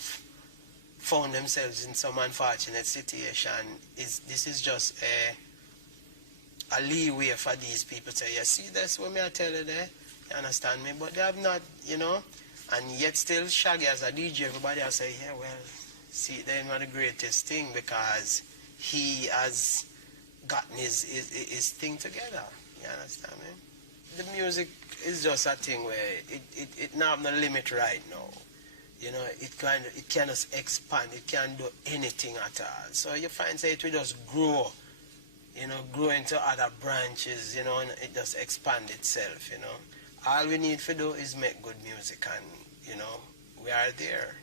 found themselves in some unfortunate situation, this is just a leeway for these people to say, yeah, see, that's what I tell you there, you understand me? But they have not, and yet still Shaggy as a DJ, everybody will say, yeah, well, see, they're not the greatest thing because he has gotten his thing together, you understand me? The music is just a thing where it not have no limit right now. It cannot expand, it can't do anything at all. So you find, say, it will just grow, grow into other branches, and it just expand itself, All we need to do is make good music and, we are there.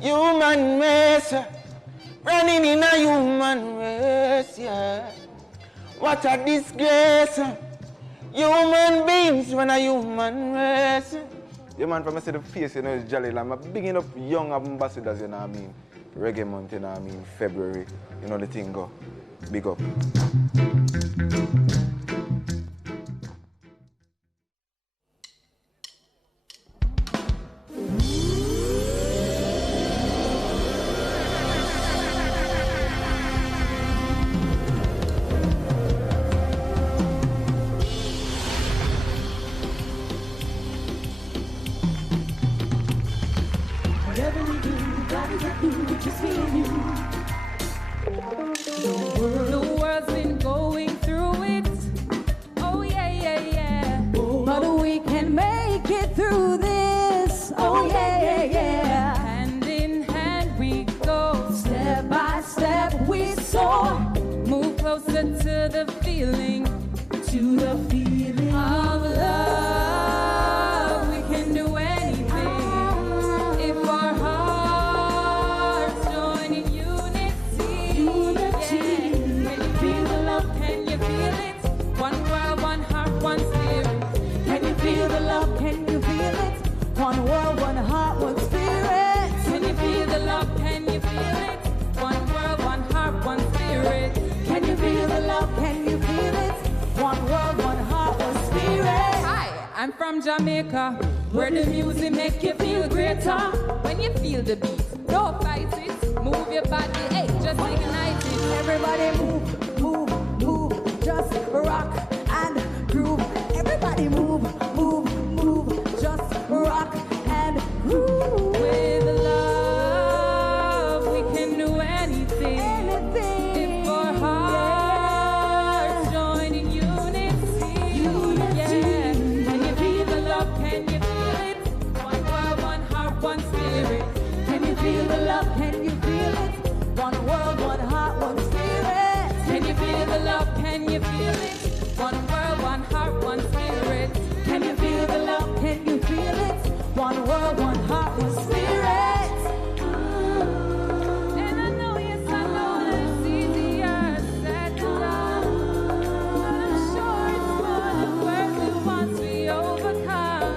Human race, running in a human race, yeah. What a disgrace. Human beings run a human race. Yeah, man, from I see the face, you know, it's jolly. Like, I'm bigging up young ambassadors, you know what I mean? Reggae Month, you know what I mean? February, you know the thing go. Big up. The world's been going through it. Oh yeah, yeah, yeah. But we can make it through this. Oh yeah, yeah, yeah. Hand in hand we go. Step by step we soar. Move closer to the feeling. To the feeling of love. We can do anything. If our hearts join in unity. Can you feel the love? Can you feel it? One world, one heart, one spirit. Can you feel the love? Can you feel it? One world, one heart, one spirit. Can you feel the love? Can you feel it? One world, one heart, one spirit. Can you feel the love? Can you feel it? One world, one heart, one spirit. Hi, I'm from Jamaica, where the music make you feel greater. When you feel the beat, don't fight it. Move your body, hey, just ignite it. Everybody move, move, move, just rock and groove. Everybody move, move, move, just rock and groove. With love, we can do anything. If our hearts join in unity. Yeah. Can you feel the love? Can you feel it? One world, one heart, one spirit. Can you feel the love? Can you feel it? One world, one heart, one spirit. Can you feel the love? Can you feel it? One world, one heart, one spirit. Can you feel the love? Can you feel it? One world, one heart, one spirit. And I know, yes, I know that it's easier said than done. But I'm sure it's more than worth it once we overcome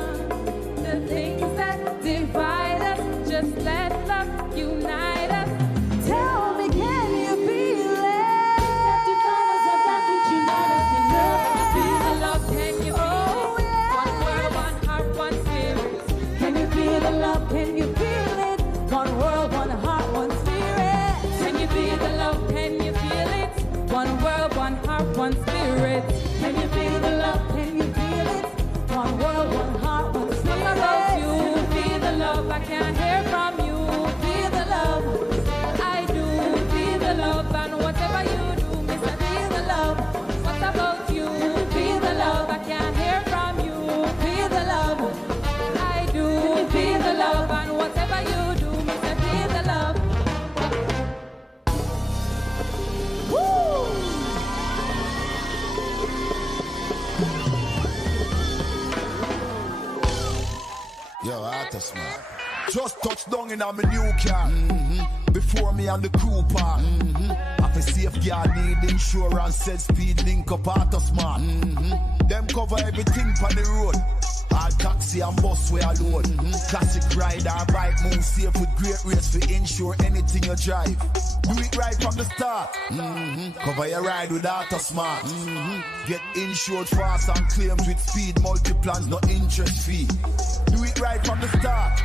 the things that divide us. Just let love unite us. Tell me, can you feel it? Feel the love, can you feel it? One world, one heart, one spirit. Can you feel the love? Can you feel it? One world, one heart, one spirit. Can you feel the love? Can you feel it? One world, one heart, one spirit. Can you feel the love? Can you feel it? One world, one heart, one spirit. What about you? Feel the love. I can't hear from you. Feel the love. I do feel the love, and whatever you do, miss, I feel the love. What about you? Feel the love. I can't hear from you. Feel the love. I do feel the love, and whatever you do, miss, I feel the love. Woo! Yo, artist man. Just touched down in a my new car. Before me and the crew park. If a safeguard need insurance, said speed link up artist man. Them cover everything on the road. All taxi and bus we alone. Classic rider, bike move safe with great rates for insure anything you drive. Do it right from the start. Cover your ride with Autosmart. Get insured fast and claims with speed. Multi-plans, no interest fee. Do it right from the start.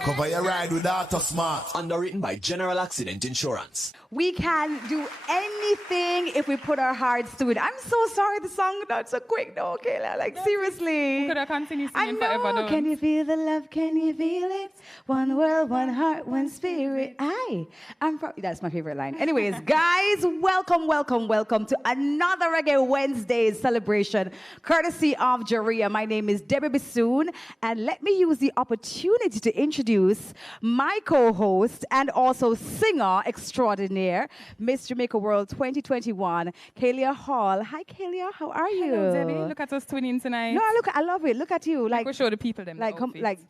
Cover your ride with Autosmart. Underwritten by General Accident Insurance. We can do anything if we put our hearts to it. I'm so sorry the song not so quick though, Kayla. Like seriously. Could I continue I singing know. forever though? Can you feel the love? Can you feel it? One world, one heart, one spirit. That's my favorite line. Anyways, guys, welcome to another Reggae Wednesday celebration, courtesy of Jaria. My name is Debbie Bassoon, and gentlemen, let me use the opportunity to introduce my co-host and also singer extraordinaire, Miss Jamaica World 2021, Kalia Hall. Hi, Kalia. How are you? Hello, Debbie. Look at us twinning tonight. No, I love it. Look at you. Like, we'll show the people them.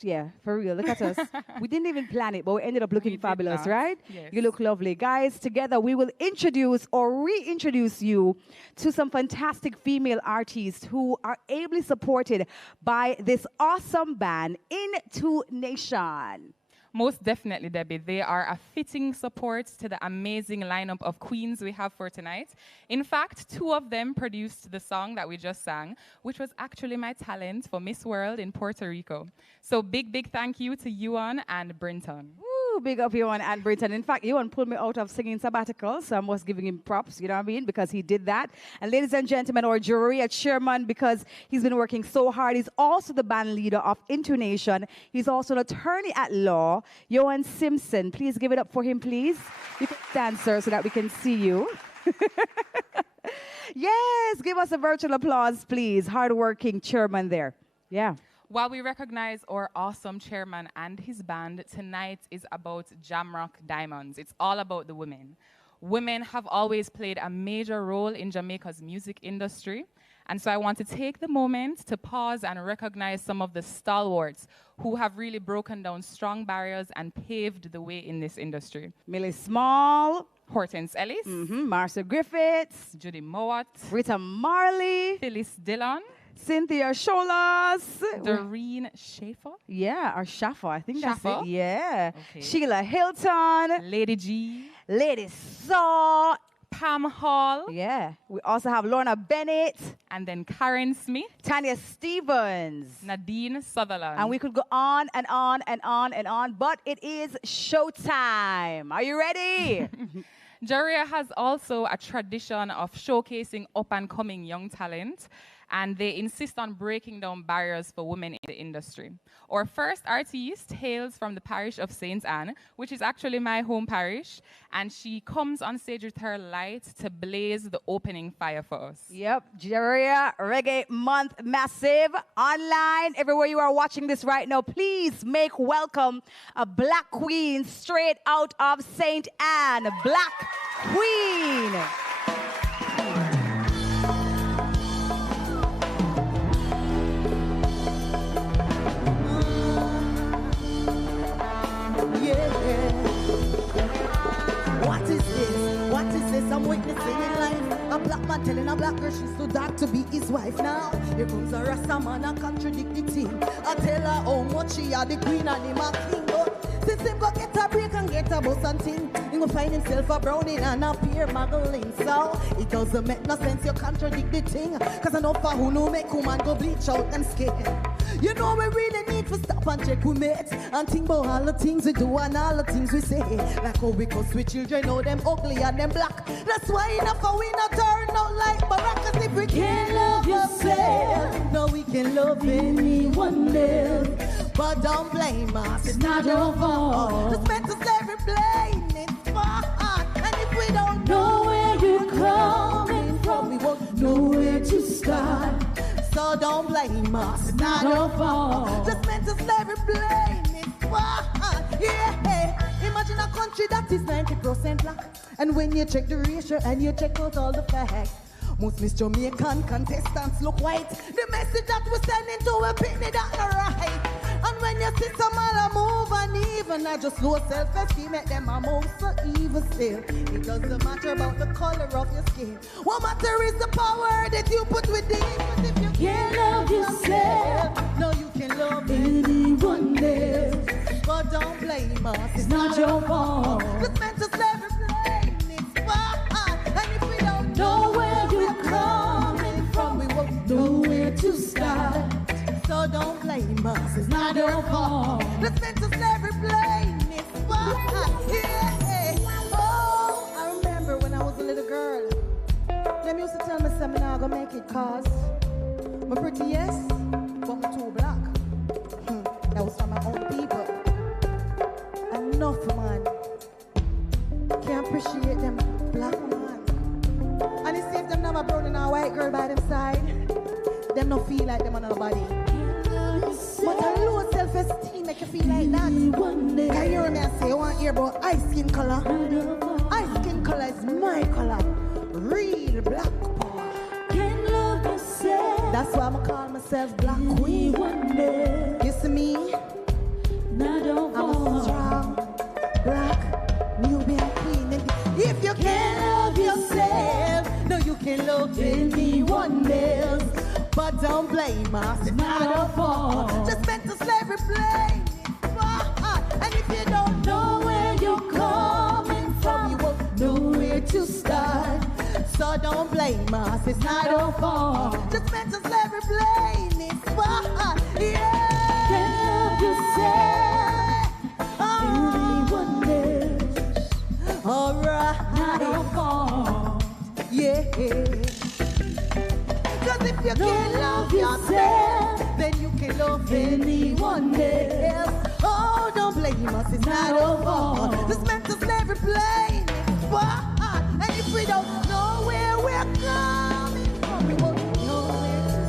Yeah, for real. Look at us. We didn't even plan it, but we ended up looking fabulous, right? Yes. You look lovely. Guys, together we will introduce or reintroduce you to some fantastic female artists who are ably supported by this awesome band, Into Nation. Most definitely, Debbie. They are a fitting support to the amazing lineup of queens we have for tonight. In fact, 2 of them produced the song that we just sang, which was actually my talent for Miss World in Puerto Rico. So big thank you to Yuan and Brinton. Big up Yuan and Brinton. In fact, Yuan pulled me out of singing sabbatical, so I was giving him props, you know what I mean, because he did that. And ladies and gentlemen, our jury at chairman, because he's been working so hard. He's also the band leader of Into Nation. He's also an attorney at law, Yuan Simpson. Please give it up for him, please. You can stand, sir, so that we can see you. Yes, give us a virtual applause, please. Hardworking chairman there. Yeah. While we recognize our awesome chairman and his band, tonight is about Jamrock Diamonds. It's all about the women. Women have always played a major role in Jamaica's music industry. And so I want to take the moment to pause and recognize some of the stalwarts who have really broken down strong barriers and paved the way in this industry. Millie Small, Hortense Ellis, Marcia Griffiths, Judy Mowat, Rita Marley, Phyllis Dillon, Cynthia Sholas, Doreen Schaefer. Yeah, or Shaffer, I think Shaffer? that's it. Yeah. Okay. Sheila Hilton, Lady G, Lady Saw, Pam Hall. Yeah. We also have Lorna Bennett, And then Karen Smith, Tanya Stevens, Nadine Sutherland. and we could go on and on and on and on, but it is showtime. Are you ready? Jaria has also a tradition of showcasing up-and-coming young talent, and they insist on breaking down barriers for women in the industry. Our first artist hails from the parish of St. Anne, which is actually my home parish, and she comes on stage with her light to blaze the opening fire for us. Yep, Jaria Reggae Month Massive online. Everywhere you are watching this right now, please make welcome a Black Queen straight out of St. Anne. Black Queen. What is this? What is this I'm witnessing in life? A black man telling a black girl she's too dark to be his wife. Now here comes a Rasta man and contradict the thing. I tell her how much she are the queen and him a king. But since him go get a break and get a bus and thing, he will find himself a browning and a peer muggling. So it doesn't make no sense you contradict the thing. Cause I know for who no make woman go bleach out them skin. You know we really need to stop and check we mates and think about all the things we do and all the things we say. Like how we cause we children know them ugly and them black. That's why enough of we not turn out like Baracas. If we can't love yourself, no we can love anyone else. But don't blame us, it's not your fault. It's meant to slavery blame, it's fun. And if we don't know where you're coming from, we won't know where to start. So don't blame us, it's not your fault. Just meant to slavery blame, it's fun. Yeah, imagine a country that is 90% black. And when you check the ratio and you check out all the facts, most Miss Jamaican contestants look white. The message that we're sending to a picnic that not right. And when you see some other move uneven, I just low self-esteem, make them a move so evil still. It doesn't matter about the color of your skin. What matters is the power that you put within. But if you can't love yourself, no, you can love anyone else. But don't blame us, it's not your fault. Just meant to slavery blame, it's fun. And if we don't know where you're coming from, we won't know where to start. So don't blame us, it's not your fault. Just meant to slavery blame, it's fun. Yeah. Oh, I remember when I was a little girl, them used to tell me something I'm gonna make it cause I'm pretty, yes, but I'm too black. That was from my own people. Enough, man. Can't appreciate them black man. And it's if them never brown and a white girl by them side, them no feel like them on nobody. But I lose make you feel like that. Can you hear me? I say, I want to hear about eye skin color. Eye skin color is my color. Real black power. Can love yourself. That's why I'm call myself Black Queen. You see me? I'm a strong black Nubian queen. And if you can't love yourself, no, you can love anyone else. But don't blame us, it's not our fault. Just mental slavery blame. And if you don't know where you're coming from, you won't know where to start. So don't blame us, it's not our fault. Just mental slavery blame. It's yeah. Can love yourself. Anyone else. Alright. Not our fault. Yeah. Cause if you can't love yourself, then you can love anyone else. Oh, don't blame us, it's not our fault. This mental slavery blame. And if we don't know where we're coming from, we won't know where to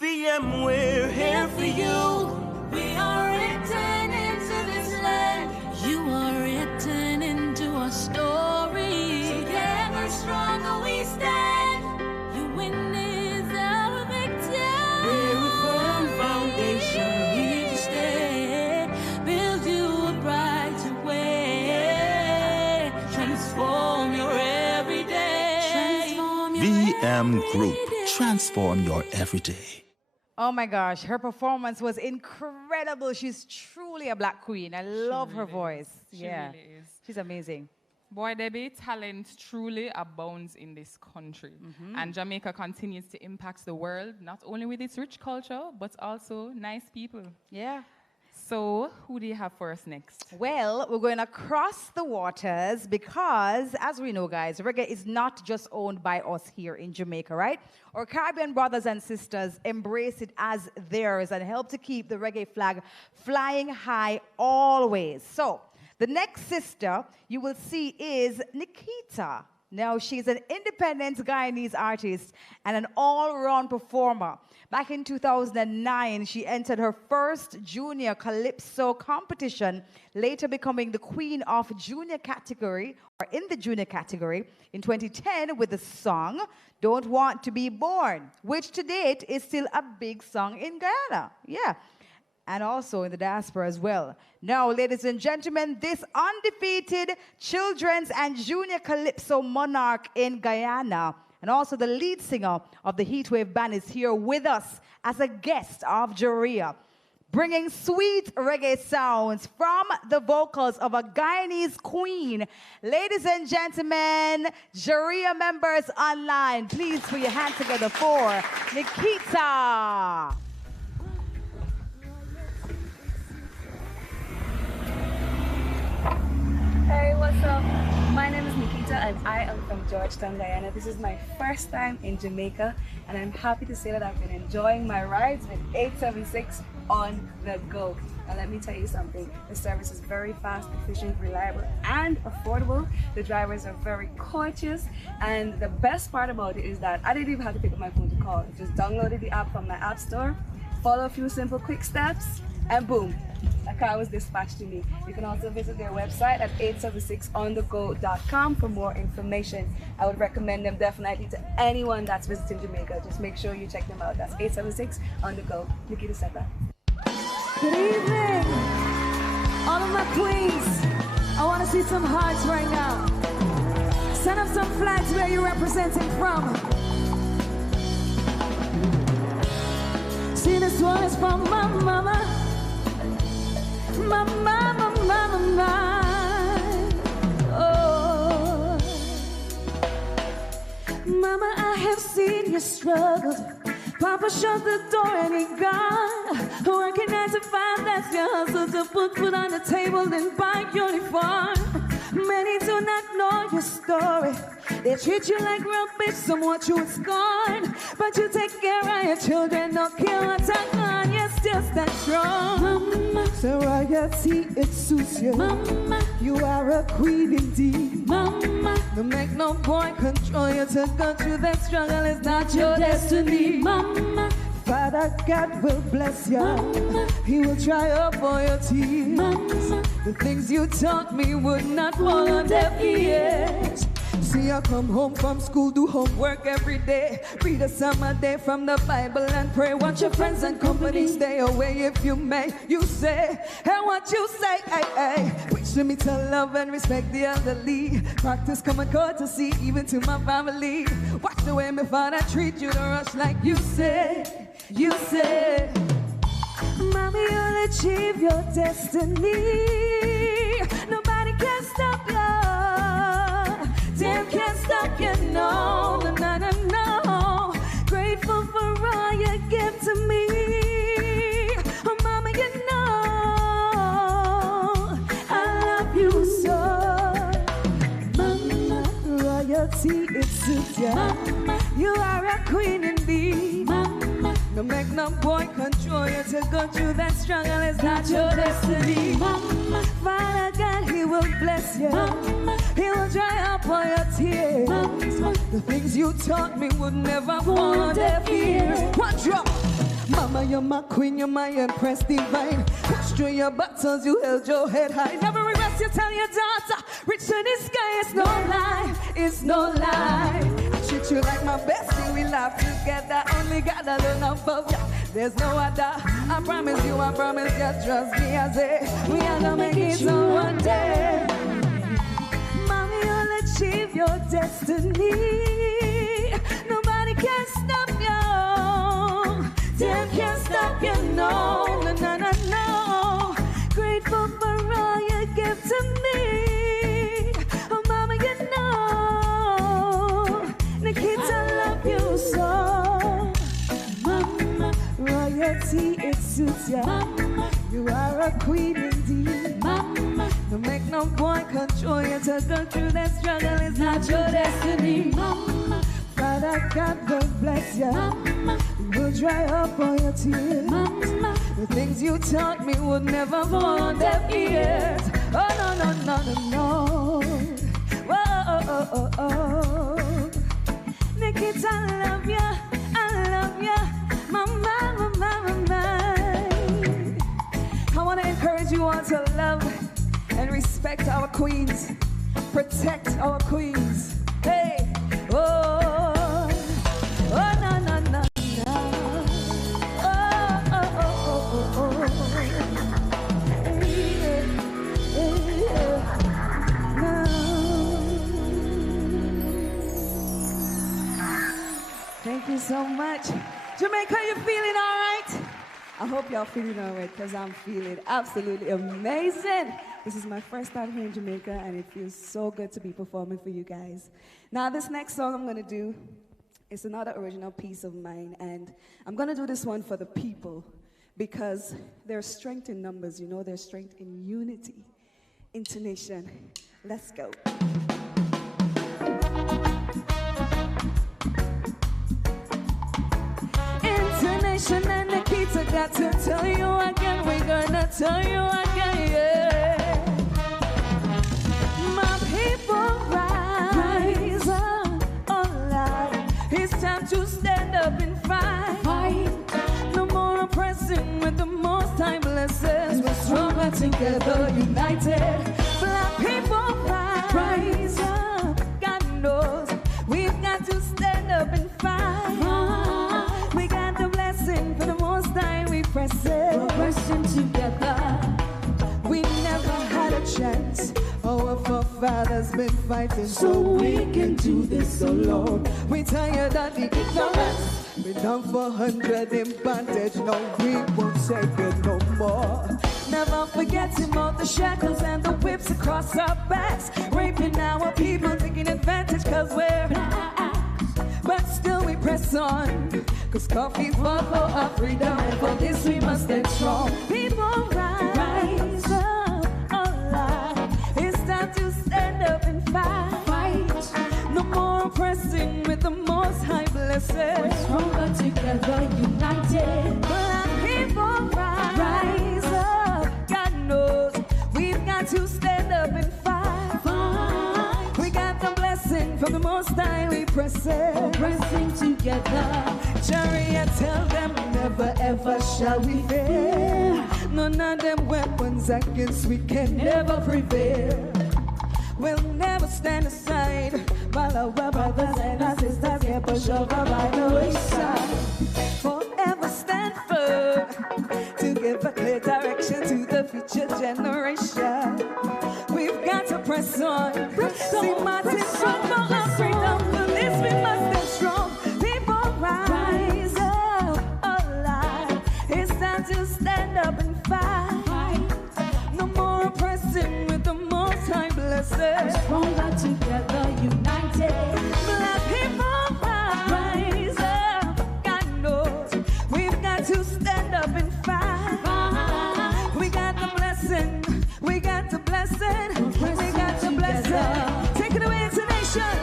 VM, we're here for you. We are written into this land. You are written into our story. Together stronger we stand. Your win is our victory. We're a firm foundation here to stay. Build you a brighter way. Transform your everyday. VM Group. Transform your everyday. Oh my gosh, her performance was incredible. She's truly a black queen. I love her voice. She really is. She's amazing. Boy, Debbie, talent truly abounds in this country. And Jamaica continues to impact the world, not only with its rich culture, but also nice people. Yeah. So, who do you have for us next? Well, we're going across the waters because, as we know, guys, reggae is not just owned by us here in Jamaica, right? Our Caribbean brothers and sisters embrace it as theirs and help to keep the reggae flag flying high always. So, the next sister you will see is Nikita. Now, she's an independent Guyanese artist and an all-round performer. Back in 2009, she entered her first junior calypso competition, later becoming the queen of junior category, or in the junior category, in 2010 with the song Don't Want to Be Born, which to date is still a big song in Guyana. Yeah. And also in the diaspora as well. Now, ladies and gentlemen, this undefeated children's and junior calypso monarch in Guyana, and also the lead singer of the Heatwave Band, is here with us as a guest of Jaria, bringing sweet reggae sounds from the vocals of a Guyanese queen. Ladies and gentlemen, Jaria members online, please put your hands together for Nikita. Hey, what's up? My name is Nikita and I am from Georgetown, Guyana. This is my first time in Jamaica and I'm happy to say that I've been enjoying my rides with 876 on the go. Now let me tell you something, the service is very fast, efficient, reliable and affordable. The drivers are very courteous and the best part about it is that I didn't even have to pick up my phone to call. I just downloaded the app from my app store, follow a few simple quick steps and boom, a car was dispatched to me. You can also visit their website at 876onthego.com for more information. I would recommend them definitely to anyone that's visiting Jamaica. Just make sure you check them out. That's 876 on the go. Nikita said that. Good evening, all of my queens. I want to see some hearts right now. Send up some flags where you're representing from. See, this one is from my mama. My mama, mama, mama. Oh, mama, I have seen you struggle. Papa shut the door and he gone. Working 9 to 5, that's your hustle to put food on the table and buy uniform. Many do not know your story. They treat you like rubbish, somewhat you with scorn. But you take care of your children, don't care what I know. stand strong. Mama. So royalty, it suits you. Mama. You are a queen indeed. Mama. Don't make no boy control you to go through that struggle. It's not your destiny. Mama. Father God will bless you. Mama. He will dry up all your tears. Mama. The things you taught me would not fall on deaf ears. See, I come home from school, do homework every day. Read a summer day from the Bible and pray. Watch your friends and company, stay away if you may. You say, and what you say, hey, hey. Preach to me to love and respect the elderly. Practice common courtesy even to my family. Watch the way my father treat you to rush like you say. You say, Mommy, you'll achieve your destiny. Nobody can stop you. Damn, can't stop you, no, no, no, no, no. Grateful for all you give to me. Oh, Mama, you know I love you so. Mama, royalty, it suits you. Mama, you are a queen indeed. Mama, no make no boy control you to go through that struggle. It's not your destiny. Mama, Father God, He will bless you. Mama, He will dry up all your tears. Mama, the things you taught me would never fall on deaf ears. One drop. Mama, you're my queen, you're my empress divine. Push through your battles, you held your head high. Never regrets, you tell your daughter, reach to the sky, it's no lie, it's no lie. I treat you like my bestie, we laugh together. Only God alone above ya, there's no other. I promise you, trust me, I say, we are gonna make it so one day. Mommy, you'll achieve your destiny. Nobody can stop you. Damn, can't stop you, no, no, no, no, no. Grateful for all you give to me. Oh, Mama, you know, Nikita, love you so. Mama, royalty, it suits ya. Mama, you are a queen indeed. Mama, don't make no boy control you to go through that struggle. It's not your destiny. Mama, Father God will bless you. Mama, will dry up all your tears. Mama, the things you taught me would never fall on deaf ears. Oh, no, no, no, no, no. Whoa, oh, oh, oh. Nikita, I love ya, mama, mama, mama. I want to encourage you all to love and respect our queens, protect our queens. Hey, oh. Oh, no, no, no, no. Oh, oh, oh, oh, oh, oh. Yeah, yeah, no. Thank you so much. Jamaica, you feeling all right? I hope y'all feeling all right, because I'm feeling absolutely amazing. This is my first time here in Jamaica, and it feels so good to be performing for you guys. Now, this next song I'm going to do, it's another original piece of mine, and I'm going to do this one for the people because there's strength in numbers, you know, there's strength in unity. Intonation. Let's go. Intonation and Nikita got to tell you again, we're going to tell you again, yeah. My people rise up, alive. It's time to stand up and fight. No more oppressing with the most time blessings. We're stronger together, united. Black people rise up. God knows we've got to stand up and fight. We got the blessing for the most time we press it. We're pressing together. We never had a chance. Our forefathers been fighting so we can do this alone. We tired of the ignorance. We done for 100 in bondage. No, we won't take it no more. Never forgetting all the shackles and the whips across our backs. Raping our people, taking advantage cause we're black. But still we press on, cause coffee fought for our freedom, and for this we must stand strong. People rise up, alive. It's time to stand up and fight. No more oppressing with the most high blessed. We're stronger together, united. Black people rise up. God knows we've got to stand up and fight. We got the blessing from the Most High. We pressing together. Chariot, tell them never ever shall we fail. None of them weapons against we can never prevail. We'll never stand aside while our brothers and our sisters get pushed over by the wayside. Forever stand firm to give a clear direction to the future generation. We've got to press on. See, Martin, strong for our freedom. For this we must stand strong. People rise up alive. It's time to stand up and fight. No more oppressing with the Most High blessed. Stronger together, united. Black people rise up. God knows we've got to stand up and fight. We got the blessing. We got the blessing. We got the blessing. Take it away, Nation.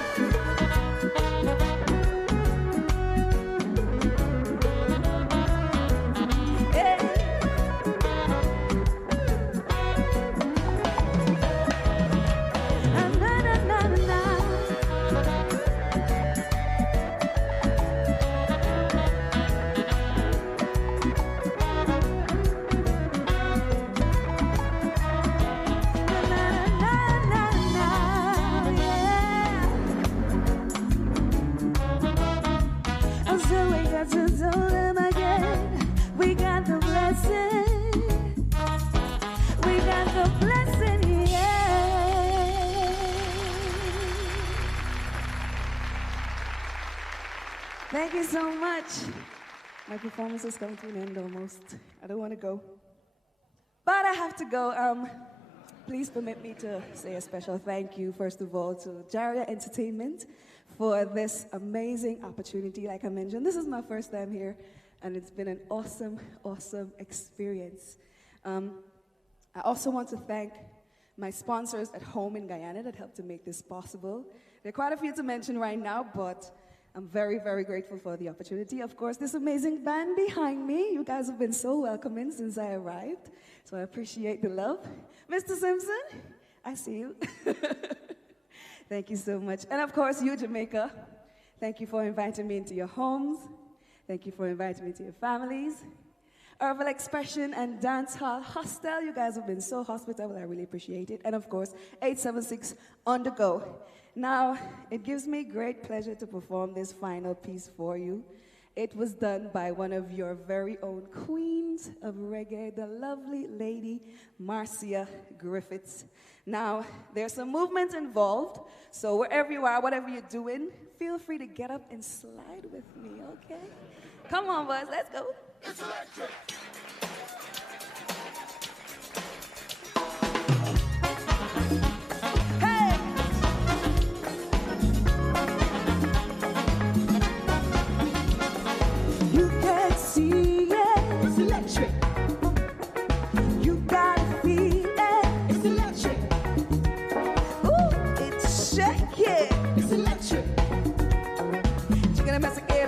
Thank you so much. My performance is coming to an end almost. I don't want to go, but I have to go. Please permit me to say a special thank you, first of all, to Jaria Entertainment for this amazing opportunity. Like I mentioned, this is my first time here, and it's been an awesome, awesome experience. I also want to thank my sponsors at home in Guyana that helped to make this possible. There are quite a few to mention right now, but I'm very, very grateful for the opportunity. Of course, this amazing band behind me. You guys have been so welcoming since I arrived, so I appreciate the love. Mr. Simpson, I see you. Thank you so much. And of course, you, Jamaica. Thank you for inviting me into your homes. Thank you for inviting me to your families. Herbal Expression and Dancehall Hostel. You guys have been so hospitable. I really appreciate it. And of course, 876 On The Go. Now, it gives me great pleasure to perform this final piece for you. It was done by one of your very own queens of reggae, the lovely lady Marcia Griffiths. Now, there's some movement involved, so wherever you are, whatever you're doing, feel free to get up and slide with me, okay? Come on, boys, let's go. It's electric.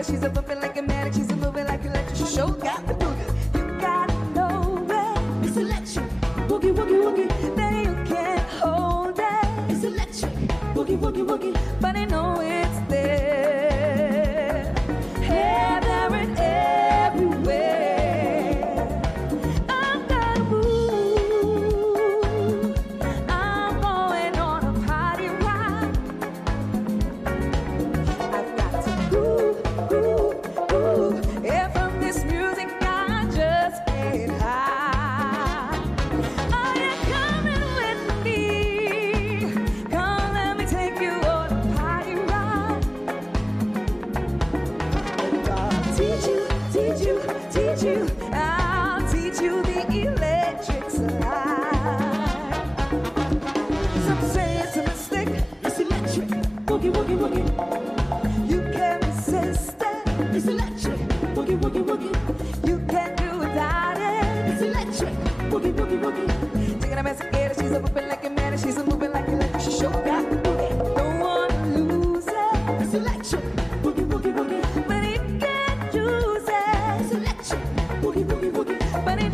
She's a moving like a manic, she's a moving like electric. She sure got the boogie. You gotta know it. It's electric. Boogie, boogie, boogie. Then you can't hold it. It's electric. Boogie, boogie, boogie. But I know it's there. Hey, there and everywhere. I'm gonna move. I'm going on a party ride. I've got to groove. Yeah, from this music I just get high. Are you coming with me? Come, let me take you on a party ride. And I'll teach you. I'll teach you the electric slide. Some say it's a mistake. It's electric. Boogie, boogie, boogie. You can't resist it. It's electric, boogie, boogie, boogie. You can't do without it. It's electric, boogie, boogie, boogie. Taking a mascara, she's a moving like a man, and she's a moving like electric. She sure got the boogie. Don't wanna lose it. It's electric, boogie, boogie, boogie. But he can't use it. It's electric, boogie, boogie, boogie. But he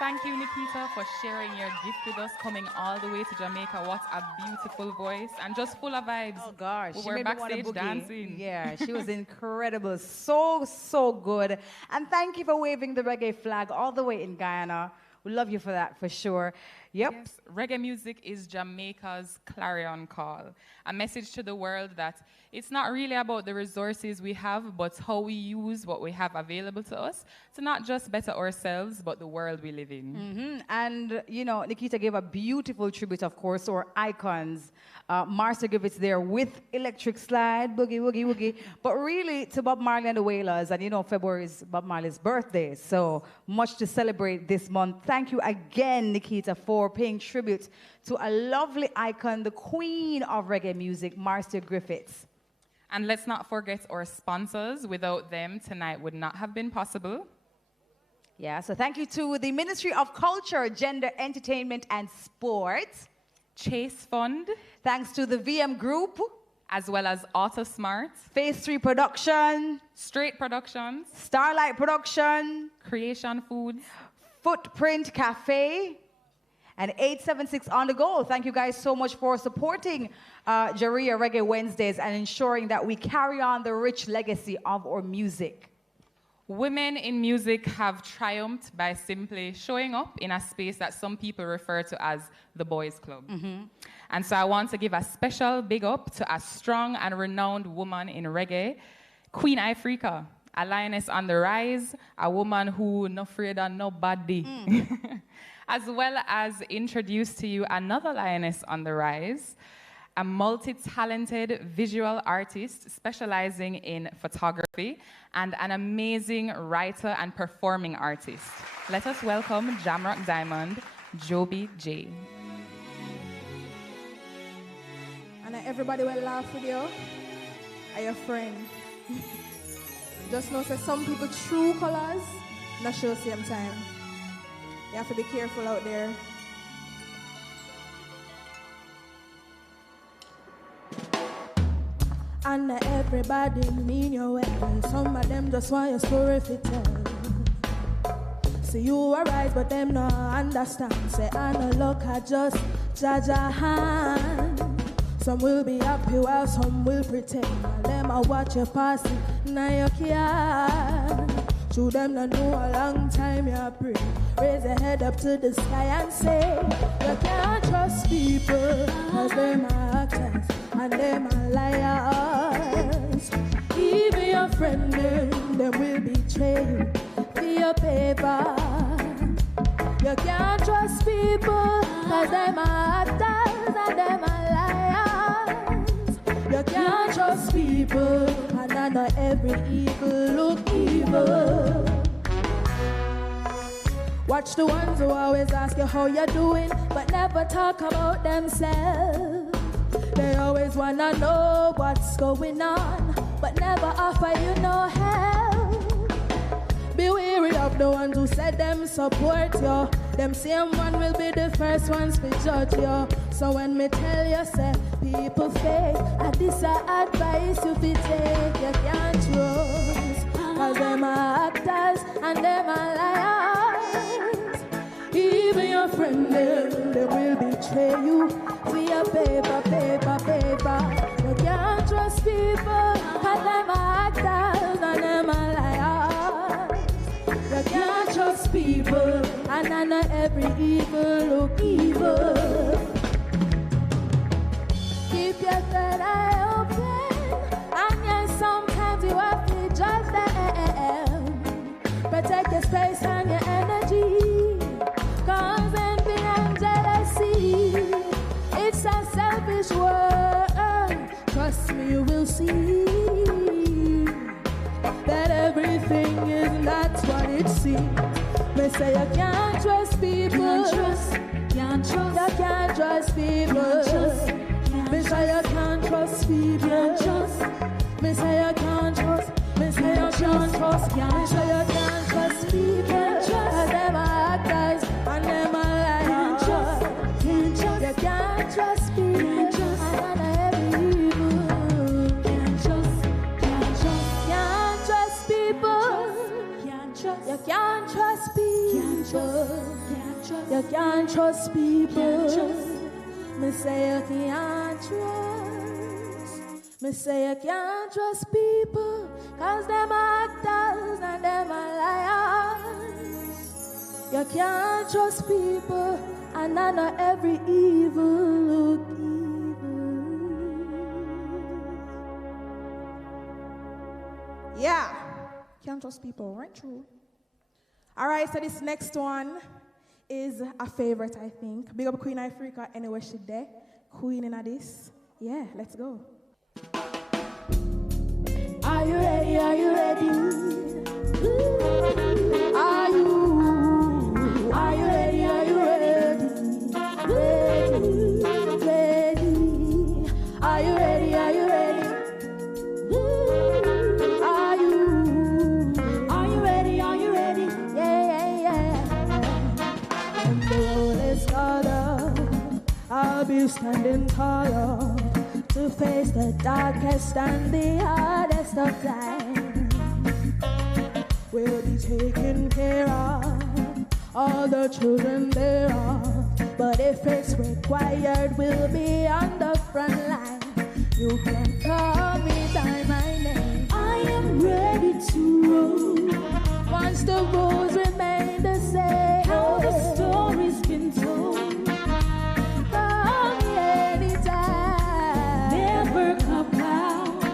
Thank you, Nikita, for sharing your gift with us, coming all the way to Jamaica. What a beautiful voice and just full of vibes. Oh, gosh. We She were made me wanna backstage boogie. dancing. Yeah, she was incredible. So good. And thank you for waving the reggae flag all the way in Guyana. We love you for that, for sure. Yep. Yes, reggae music is Jamaica's clarion call. A message to the world that it's not really about the resources we have, but how we use what we have available to us to not just better ourselves, but the world we live in. And, you know, Nikita gave a beautiful tribute, of course, to our icons. Marcia Griffiths there with Electric Slide, Boogie, Woogie, Woogie. But really, to Bob Marley and the Wailers. And, you know, February is Bob Marley's birthday. So much to celebrate this month. Thank you again, Nikita, for paying tribute to a lovely icon, the queen of reggae music, Marcia Griffiths. And let's not forget our sponsors. Without them, tonight would not have been possible. Yeah, so thank you to the Ministry of Culture, Gender, Entertainment and Sport. Chase Fund. Thanks to the VM Group. As well as AutoSmart. Phase 3 Production. Straight Productions. Starlight Production. Creation Foods. Footprint Cafe. And 876 on the go. Thank you guys so much for supporting Jaria Reggae Wednesdays and ensuring that we carry on the rich legacy of our music. Women in music have triumphed by simply showing up in a space that some people refer to as the boys' club. And so I want to give a special big up to a strong and renowned woman in reggae, Queen Ifrica, a lioness on the rise, a woman who no afraid of nobody. As well as introduce to you another lioness on the rise, a multi-talented visual artist specializing in photography and an amazing writer and performing artist. Let us welcome Jamrock Diamond, Joby J. And everybody will laugh with you. Are your friend. Just know that some people true colors not show same time. You have to be careful out there. And everybody mean your way. Some of them just want your story to tell. See you arise, but them no understand. Say I no look, I just judge a hand. Some will be happy while some will pretend. And them I watch you passing, now you can't. To them no know a long time you pray. Raise your head up to the sky and say, you can't trust people, cause them are actors and them are liars. Even your friend them will betray you for your paper. You can't trust people, cause them are actors and them are liars. You can't trust people, and I know every evil look evil. Watch the ones who always ask you how you're doing, but never talk about themselves. They always wanna know what's going on, but never offer you no help. Be wary of up the ones who said them support you. Them same one will be the first ones to judge you. So when me tell you, say, people fake, and this a advice you fi take, you can't trust. Cause them are actors and them are liars. Even your friend, they will betray you for your paper. You can't trust people, cause them are actors and them are liars. You can't trust people, and I know every evil look evil. Keep your third eye open, and yes, sometimes you have to judge them. Protect your space and your energy, cause envy and jealousy, it's a selfish world. Trust me, you will see that everything is not what it seems. Me say you can't trust people. Can't trust. You can't trust people. Me say you can't trust people. Me say you can't trust. Me say you can't trust. Me say you can't trust people. Cause them are actors and them are liars. You can't trust people. And every evil. Can't trust people. You can't trust people. You can't trust people. Me say you can't trust. Me say you can't trust people, cause them are actors and them are liars. You can't trust people, and I know every evil look evil. Yeah, can't trust people, right? True. All right, so this next one is a favorite, I think. Big up Queen Africa anywhere she there. Queen in this. Yeah, let's go. Are you ready? Are you ready? Are you ready? Are you ready? Ready. Are you ready? Are you ready? Are you ready? Are you ready? Yeah. When the roll is called up, I'll be standing taller to face the darkest and the hardest of times. We'll be taking care of all the children thereof, but if it's required, we'll be on the front line. You can call me by my name. I am ready to roll. Once the rules remain the same, how the story's been told. Call me anytime. Never come out.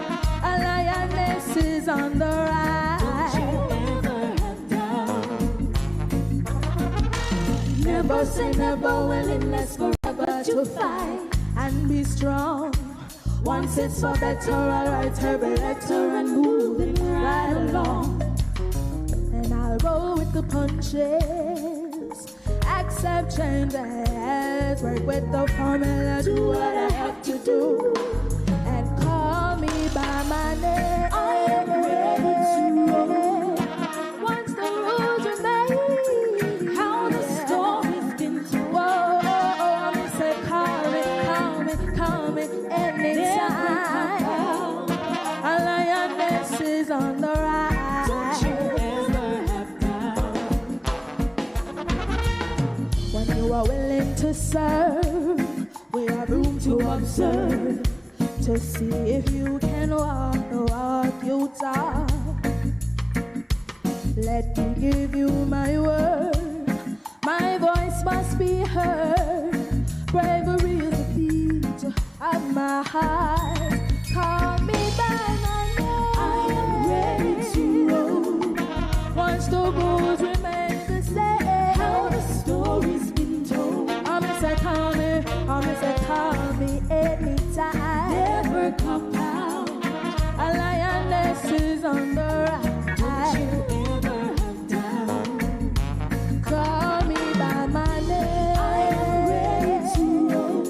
A lioness is on the rise. Don't you ever have doubt. Never say never, willingness forever to fight and be strong. Once it's for better, I'll write every letter and moving right along. And I'll roll with the punches, accept changes, work with the formula, do what I have to do, and call me by my name. I am ready to roll. Once the rules remain, how the story's been told. Whoa, me say call me anytime. A lioness is on the rise. Don't you ever have doubt. When you are willing to serve, we have room to observe, to see if you can walk the walk you talk. Let me give you my word, my voice must be heard. Bravery is the beat of my heart. Call me by my name. I am ready to roll. Once the rules remain the same, how the story's been told. I'm say call me anytime. Never come out. A lioness is on the rise. Don't you ever have doubt. Call me by my name. I am ready to roll.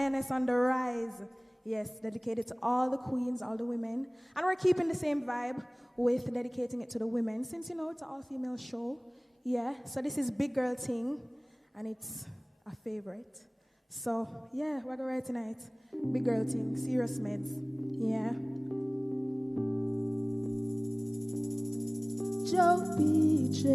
Lioness on the Rise. Yes, dedicated to all the queens, all the women. And we're keeping the same vibe with dedicating it to the women, since, you know, it's an all-female show. Yeah, so this is Big Girl Thing, and it's a favorite. So, yeah, we're going right tonight. Big Girl Thing, Serious Meds. Yeah. Joe PJ.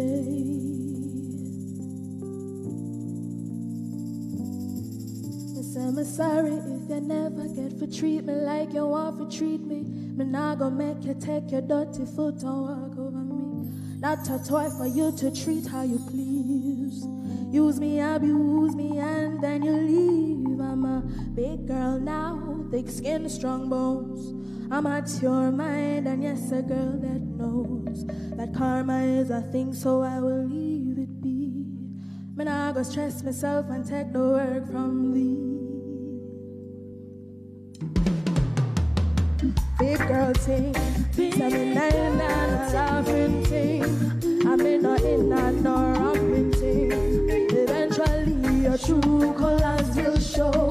I'm sorry if you never get for treat me like you want to treat me. Me not gonna make you take your dirty foot and walk over me. Not a toy for you to treat how you please. Use me, abuse me, and then you leave. I'm a big girl now, thick skin, strong bones. I'm at your mind, and yes, a girl that knows that karma is a thing, so I will leave it be. Me not go stress myself and take the work from thee. Big girl thing, tell me now you're not a laughing thing. I'm in no romping thing. Eventually your true colors will show.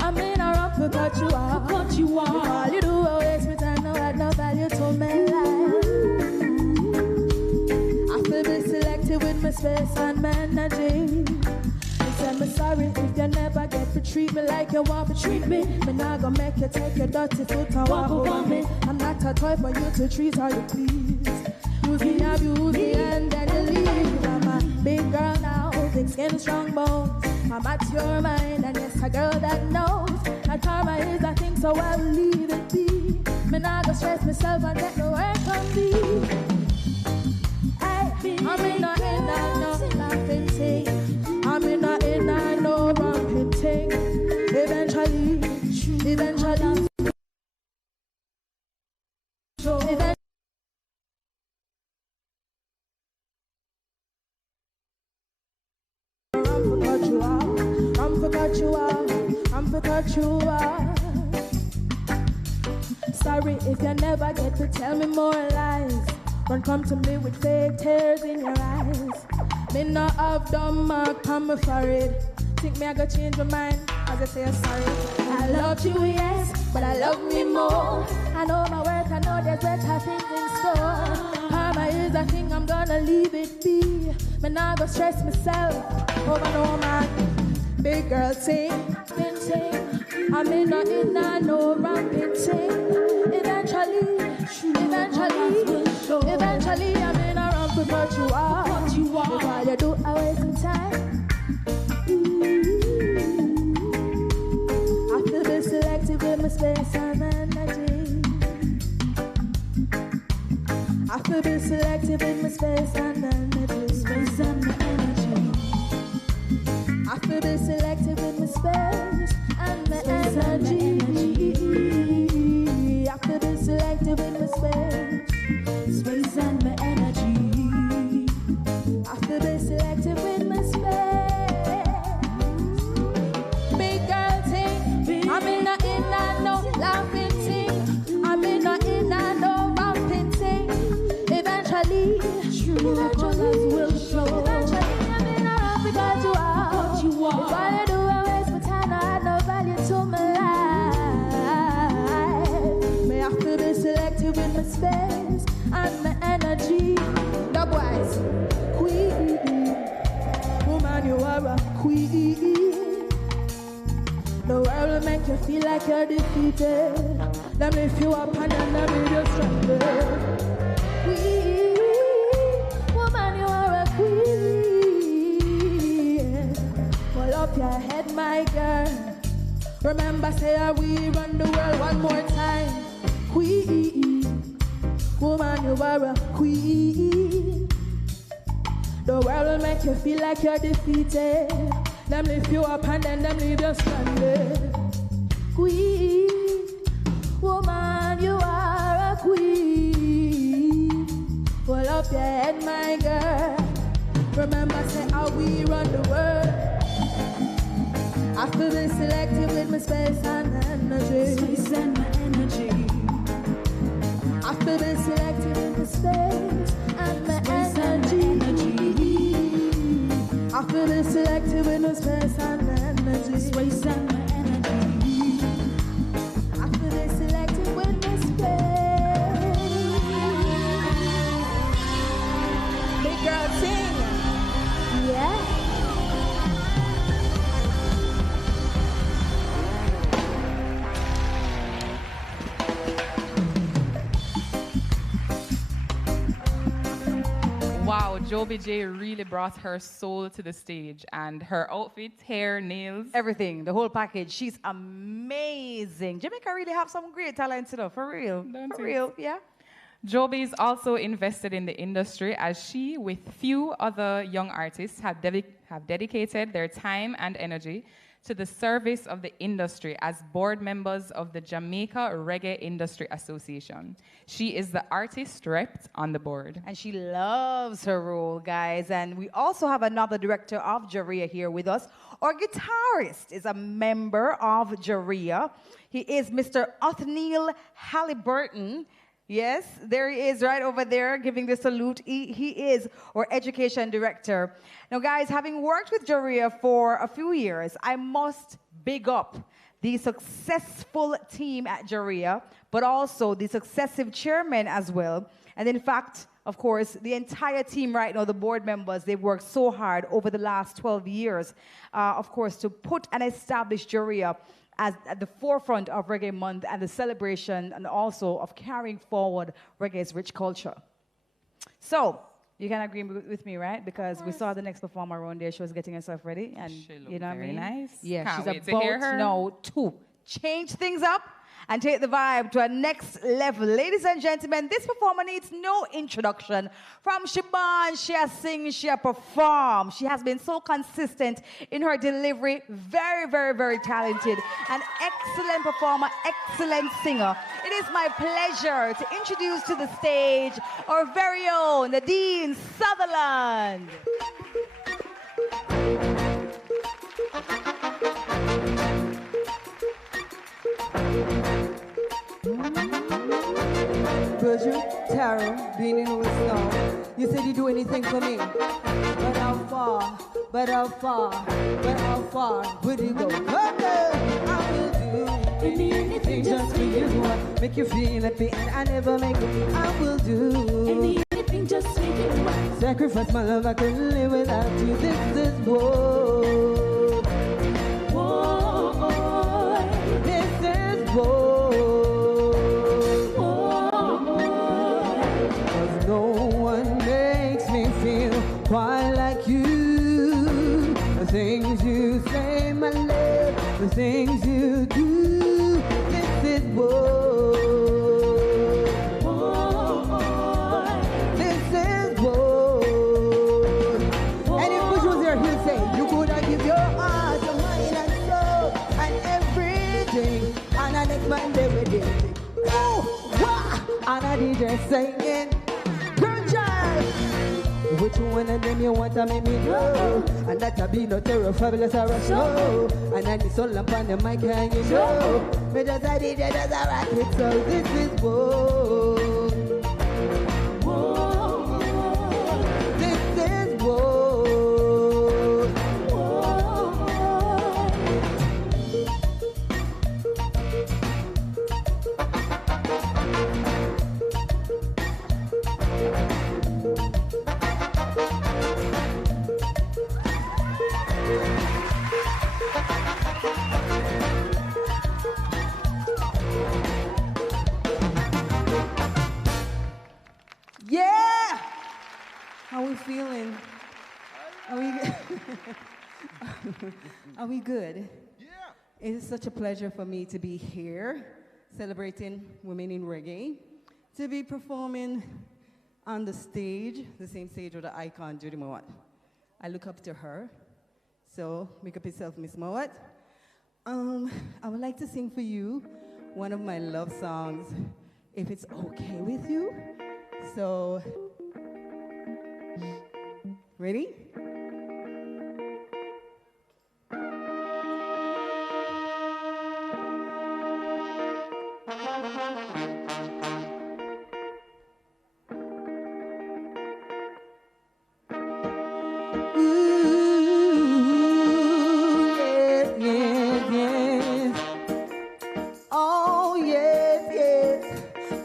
I'm in a romp because you are what you are. All you do is waste me time, no add no value to my life. I feel be selective with my space and my energy. I'm sorry if you never get to treat me like you want to treat me. Me not gonna make you take your dirty foot and walk over me. I'm not a toy for you to treat how you please. Use me, abuse me, and then you leave. I'm a big girl now, thick skin, strong bones. I'm at your mind, and yes, a girl that knows that karma is a thing, so I will leave it be. Me not gonna stress myself and get the work from me. I'm in no laughing thing. I'm in no romping thing. Eventually. I'm forgot you are. Sorry if you never get to tell me more lies. Don't come to me with fake tears in your eyes. Me not have dumb mark on my forehead. Think me I go change my mind as I say sorry. I love you, yes, but I love me more. I know my worth, I know there's better things in store. Karma is a thing, I'm gonna leave it be. Me not go stress myself over no man. Big girl thing, I'm in no ramping thing. Eventually, I'm in a romp with what you are. If all you do, I waste some time. I feel be selective with my space and energy. I feel be selective with my space and energy. Space and my energy. I feel be selective with my space and my energy. I feel be selective with my space. Space and my energy. I feel be selective with my space. Big girl thing, I'm in no laughing thing. I'm in no romping thing. Eventually will show. Eventually I'm in a romp because you are what you are. If all you do is waste my time, I add no value to my life. May I feel be selective with my space and my energy. Dubwise, queen, woman, you are a queen. The world will make you feel like you're defeated. Let me lift you up and then let me just stranded. Queen, woman, you are a queen. Pull up your head, my girl. Remember, say we run the world one more time. Queen, woman, you are a queen. The world will make you feel like you're defeated. Them lift you up and then them leave you stranded. Queen, woman, you are a queen. Pull up your head, my girl. Remember, say how we run the world. I feel be selective with my space and energy. Space and my energy. I feel be selective with my space and my energy. I feel be selective with my space and my energy. Space and my energy. Girl, sing. Yeah. Wow, Joby J really brought her soul to the stage, and her outfit, hair, nails, everything, the whole package. She's amazing. Jamaica really have some great talent, you know, for real. For real, yeah. Joby is also invested in the industry, as she, with few other young artists, have dedicated their time and energy to the service of the industry as board members of the Jamaica Reggae Industry Association. She is the artist rep on the board. And she loves her role, guys. And we also have another director of Jaria here with us. Our guitarist is a member of Jaria. He is Mr. Othniel Halliburton. Yes, there he is right over there giving the salute. He is our education director. Now, guys, having worked with Jaria for a few years, I must big up the successful team at Jaria, but also the successive chairman as well. And in fact, of course, the entire team right now, the board members, they've worked so hard over the last 12 years, of course, to put and establish Jaria as at the forefront of Reggae Month and the celebration and also of carrying forward reggae's rich culture. So, you can agree with me, right? Because we saw the next performer around there. She was getting herself ready. And you know what I mean? Nice. Yeah, Can't she's wait to about hear her. now to change things up and take the vibe to a next level. Ladies and gentlemen, this performer needs no introduction. From she born, she has sing, she has perform. She has been so consistent in her delivery. Very, very, very talented. An excellent performer, excellent singer. It is my pleasure to introduce to the stage our very own Nadine Sutherland. Virgil, Tara, being in with snow. You said you'd do anything for me. But how far, but how far, but how far would you go? Okay, I will do anything just for you. Make you feel happy and I never make it. I will do anything just for you. Sacrifice my love, I couldn't live without you. This is war. War. This is war. Quite like you, the things you say, my love, the things you do. This is war. This is war. And if Bush was here, he'll say, you could have give your heart, your mind and soul, and everything. And the next man they will do it. Oh, wah! And I DJ singing, girl child. Which one of them you want to make me know? And that'll be no terror, fabulous or a show. And I need so lamp on the mic, and you know me just a DJ, just a rock it. So this is war. War. This is war. War. Yeah! How we feeling? Are we Are we good? Yeah. It is such a pleasure for me to be here celebrating women in reggae, to be performing on the stage, the same stage with the icon Judy Mowat. I look up to her. So make up yourself, Miss Mowat. I would like to sing for you one of my love songs, if it's okay with you. So, ready?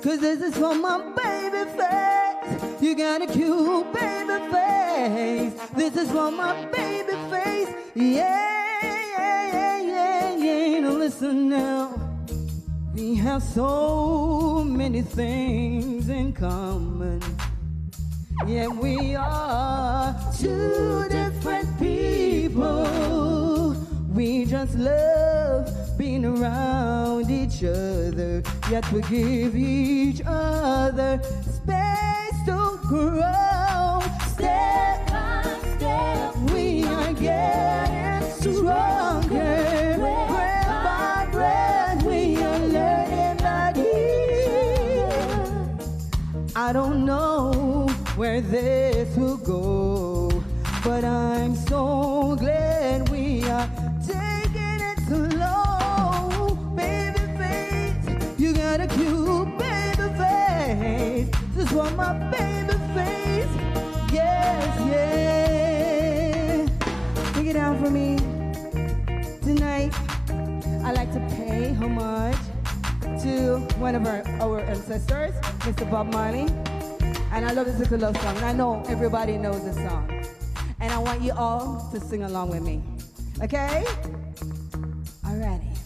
This is for my baby face. You got a cute baby face. face. This is for my baby face. Yeah. Now listen now. We have so many things in common. Yeah, we are two different people. We just love being around each other. Yet we give each other space to grow. Step by step, we are getting stronger. Breath by breath, we are learning that I don't know where this will go, but I'm so glad we are taking it slow. Baby face, you got a cute baby face. This one my baby face. Yes, yeah. Take it down for me. Tonight, I like to pay homage to one of our ancestors, Mr. Bob Marley. And I love this little love song. And I know everybody knows this song. And I want you all to sing along with me. Okay? Alrighty.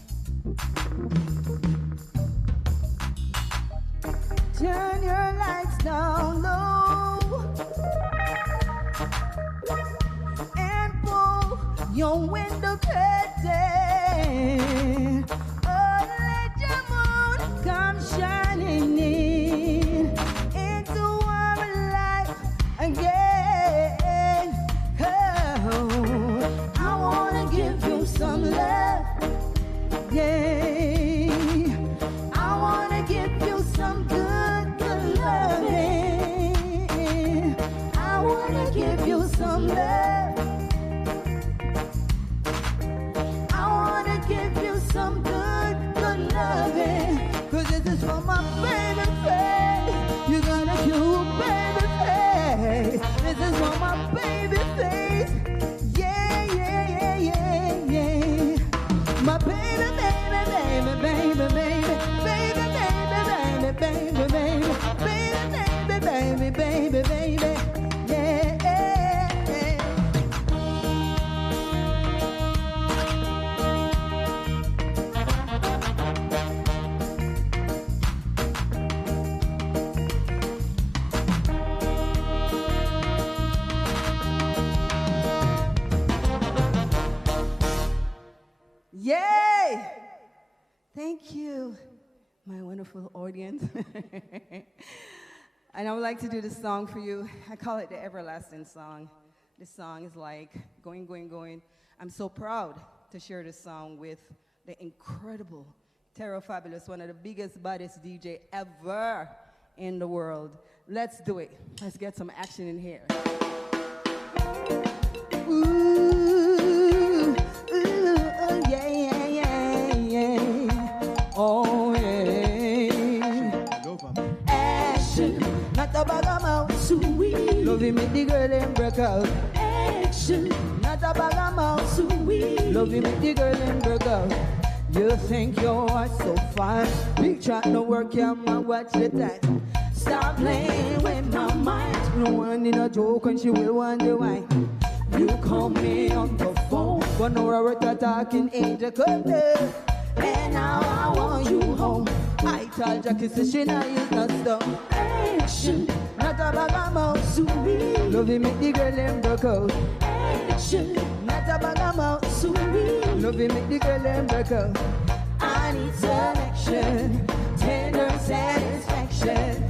Turn your lights down low and pull your window curtain. Oh, let your moon come shining in into our life again. Oh, I wanna give you some love. Yeah, I wanna give you some good loving. I wanna give you some love. I wanna give you some good loving. 'Cause this is for my baby face. You got a cute baby face. This is for my baby face. Yeah. My baby, baby. Yay! Thank you, my wonderful audience. And I would like to do this song for you. I call it the everlasting song. This song is like going. I'm so proud to share this song with the incredible Terror Fabulous, one of the biggest, baddest DJ ever in the world. Let's do it. Let's get some action in here. Ooh, yeah. Oh, yeah. Action, not a bag of mouth. Sweet. Love him, make the girl and break out. Action, not a bag of mouth. Sweet. Love him, make the girl and break out. You think you are so fine. Big chat no work, yeah, man, watch the time. Stop playing with my mind. No one in a joke and she will wonder why. You call me on the phone, but no we're talking angel couple. And now I want you home. I told Jackie so she not use no stuff. Action, not a bag of mouth. Sweet. Love him make the girl and broke out. Action, not a bag of mouth. Sweet. Love him make the girl and broke out. I need some action, tender satisfaction.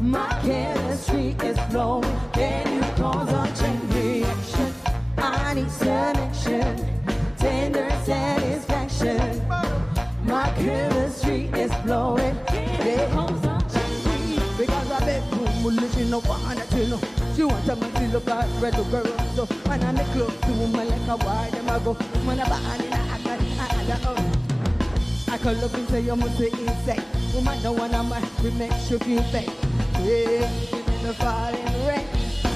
My chemistry is flowing, then you cause a chain reaction. I need some action, tender satisfaction. My chemistry is flowing, then cause a chain reaction. Because I bet she no want that you know. She want to make me look like red girl. So when I make love to woman like a wire, them I go. When I bang in a I can look into your must be insect. Woman don't wanna mind, we make sure you fake. Yeah, in the falling rain.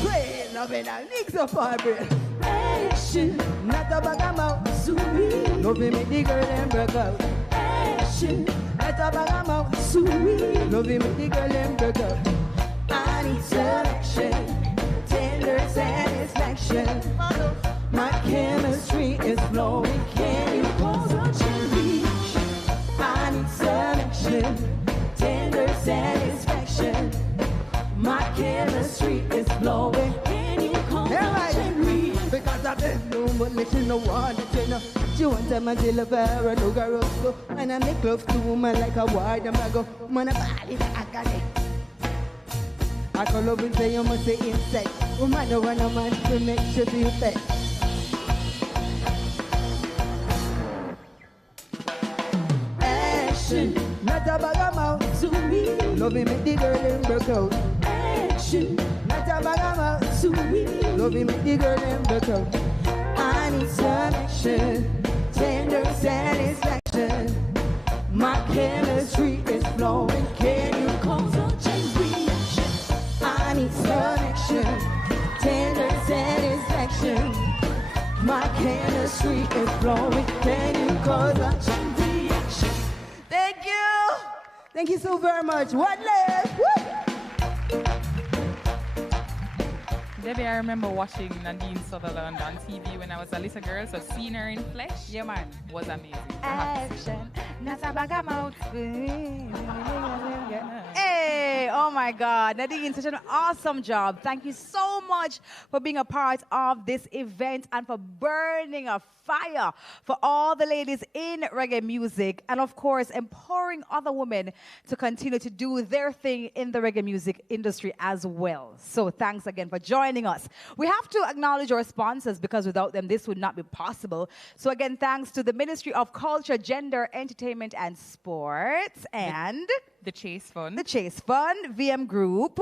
Pray, loving our leaks of our brain. Action, not a bag of mouth. Sweet. Loving make the girl and break out. Action, not a bag of mouth. Sweet. Loving make the girl and break out. I need selection, tender satisfaction. selection. My chemistry is flowing. Can you cause a change? I need selection, tender satisfaction. My chemistry is flowing. Can you cause a change? Because I've been doing but little no one to know. She wants a man till a bear and look her up. And I make love to woman like a wide and I go, man, I body, I got it. I call up and say you must say insect. Woman, no one a man to make sure you pay. Action, not a bag of mouth to me. Love me make the girl them broke out. Action, not a bag of mouth to me. Love me make the girl them broke out. I need some action, tender satisfaction. My chemistry is flowing. Can you cause a chain reaction? I need some action, tender satisfaction. My chemistry is flowing. Can you cause a chain reaction? Thank you. Thank you so very much. What left? Woo! Debbie, I remember watching Nadine Sutherland on TV when I was a little girl, so seeing her in flesh, yeah, man, was amazing. Action, not a bag of mouth. Hey, oh my God, Nadine, such an awesome job. Thank you so much for being a part of this event and for burning a fire for all the ladies in reggae music, and of course empowering other women to continue to do their thing in the reggae music industry as well. So thanks again for joining us. We have to acknowledge our sponsors because without them this would not be possible. So again, thanks to the Ministry of Culture, Gender, Entertainment and Sports and the Chase Fund, VM Group,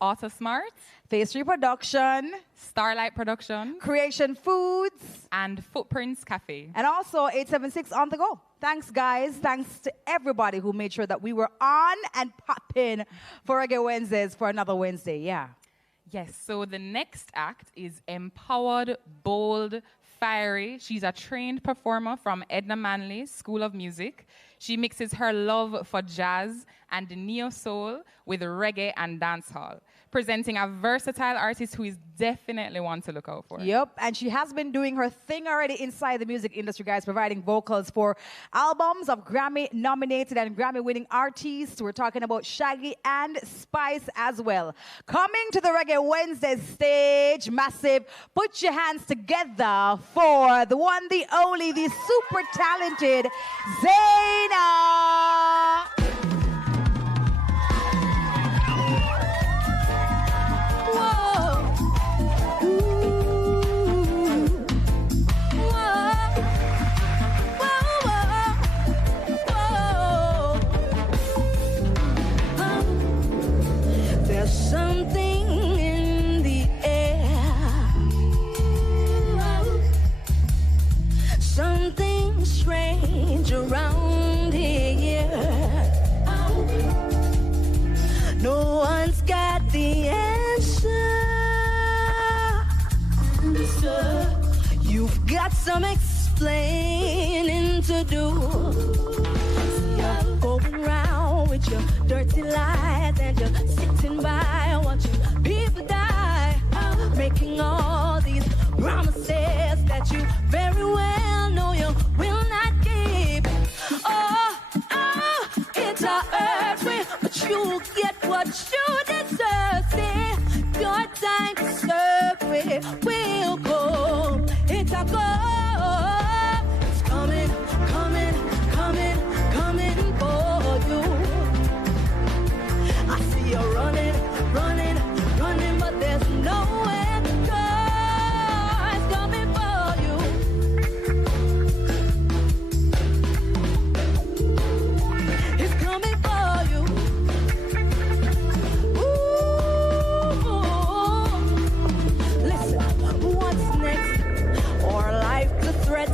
Autosmart, Phase 3 Production, Starlight Production, Creation Foods, and Footprints Cafe. And also 876 On The Go. Thanks, guys. Thanks to everybody who made sure that we were on and popping for Reggae Wednesdays for another Wednesday. Yeah. Yes, so the next act is Empowered, Bold, Fiery. She's a trained performer from Edna Manley School of Music. She mixes her love for jazz and neo-soul with reggae and dancehall, presenting a versatile artist who is definitely one to look out for. Yep, and she has been doing her thing already inside the music industry, guys, providing vocals for albums of Grammy-nominated and Grammy-winning artists. We're talking about Shaggy and Spice as well. Coming to the Reggae Wednesday stage, massive, put your hands together for the one, the only, the super talented Zaina. Something in the air, something strange around here. No one's got the answer. You've got some explaining to do. You're going round with your dirty lies and you're sitting by watching people die, making all these promises that you very well know you will not keep. Oh, it's a earthquake, but you get what you deserve. See, your time to serve will come. It's a go. It's coming, coming, coming, coming for you. I see you running, running, running, but there's nowhere to go. It's coming for you. It's coming for you. Ooh. Listen, what's next? Our life to threat.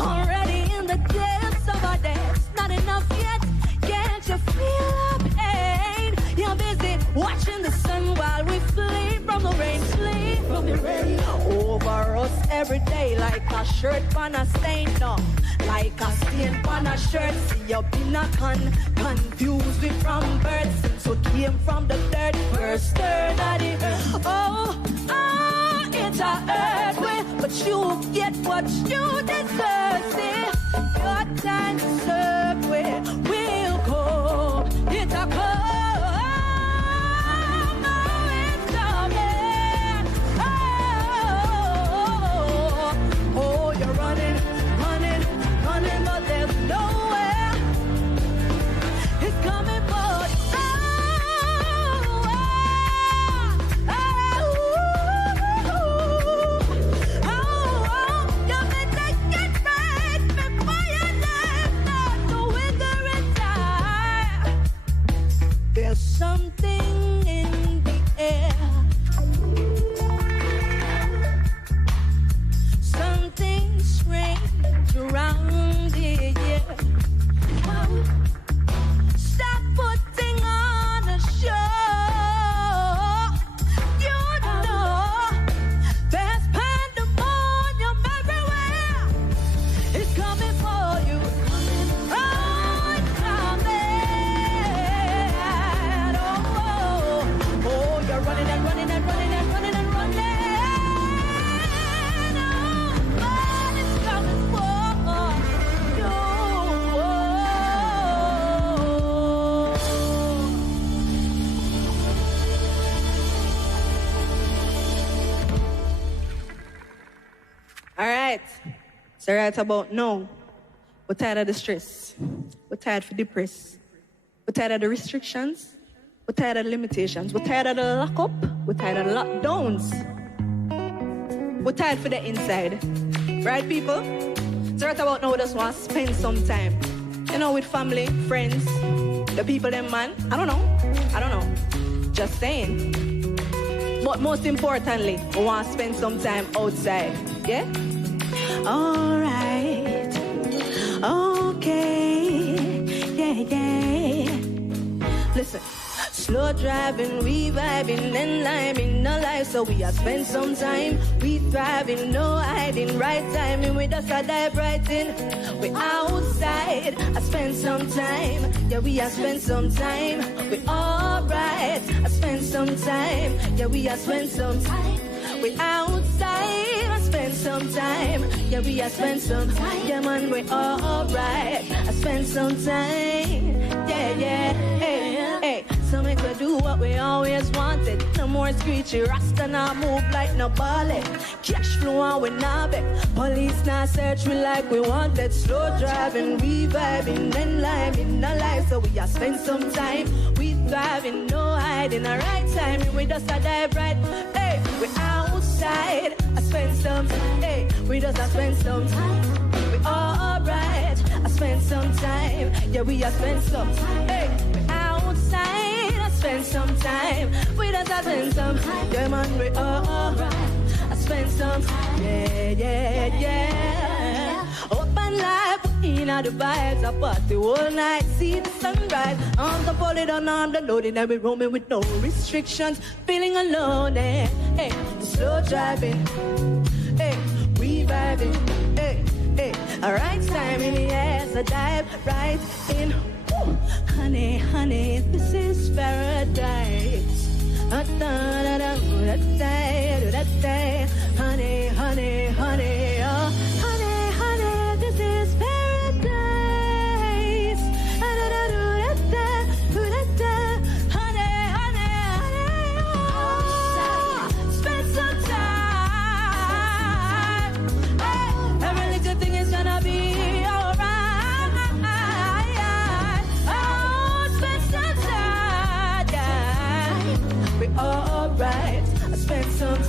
Already in the depths of our dance. Not enough yet. Can't you feel our pain? You're busy watching the sun while we flee from the rain. Flee from the rain. Over us every day like a shirt on a stain. No, like a stain on a shirt. See you been a confused with from birth. Since we came from the dirt. First turn of the earth. Oh, it's a earth. get what you deserve. See, your time to serve will come. It's a come. Oh, it's coming. Oh, you're running, running, running, but there's nowhere. It's coming for you. There's something in the air. Something strange around here, yeah. Stop putting on a show. You know there's pandemonium everywhere. It's coming for you. Oh, it's coming. Oh, you're running and running and running and running and running. Oh, it's coming for you. All right. So right about now, we're tired of the stress. We're tired of the depress. We're tired of the restrictions. We're tired of the limitations. We're tired of the lockup. We're tired of the lockdowns. We're tired for the inside. Right, people? So right about now, we just want to spend some time, you know, with family, friends, the people, them, man. I don't know. Just saying. But most importantly, we want to spend some time outside. Yeah? All right. Okay. Yeah. Listen. Slow driving, we vibing, and liming no life, so we have spent some time. We thriving, no hiding, right timing, we just a dive right in. We outside, I spent some time. Yeah, we have spent some time. We alright, I spent some time. Yeah, we have spent some time. We outside, I spent some time. Yeah, we have spent some time. Yeah, man, we alright. I spent some time. Yeah. Hey. So make we do what we always wanted. No more screechy, Rasta now move like no ballet. Cash flow and we not back. Police now search we like we wanted. Slow driving, we vibing, and liming no life. So we have spent some time. We thriving, no hiding, a right time. We just a dive right. Hey, we outside. I spent some time. Hey, we just a spend some time. We alright. I spent some time. Yeah, we have spent some time. Hey, we outside. Spend some time. We just spend some time. Yeah, man, we alright. I spend some time. Yeah. Open life, in the vibes. I party all night, see the sunrise. On the pull it on the loading, and we roaming with no restrictions. Feeling alone, hey, slow driving. Hey, we vibing. Hey, a right time in the air, so dive right in. Honey, this is paradise. Honey, oh, honey, this is paradise. Honey, oh, spend some time. Every little thing is gonna be alright. Alright, I spent some time.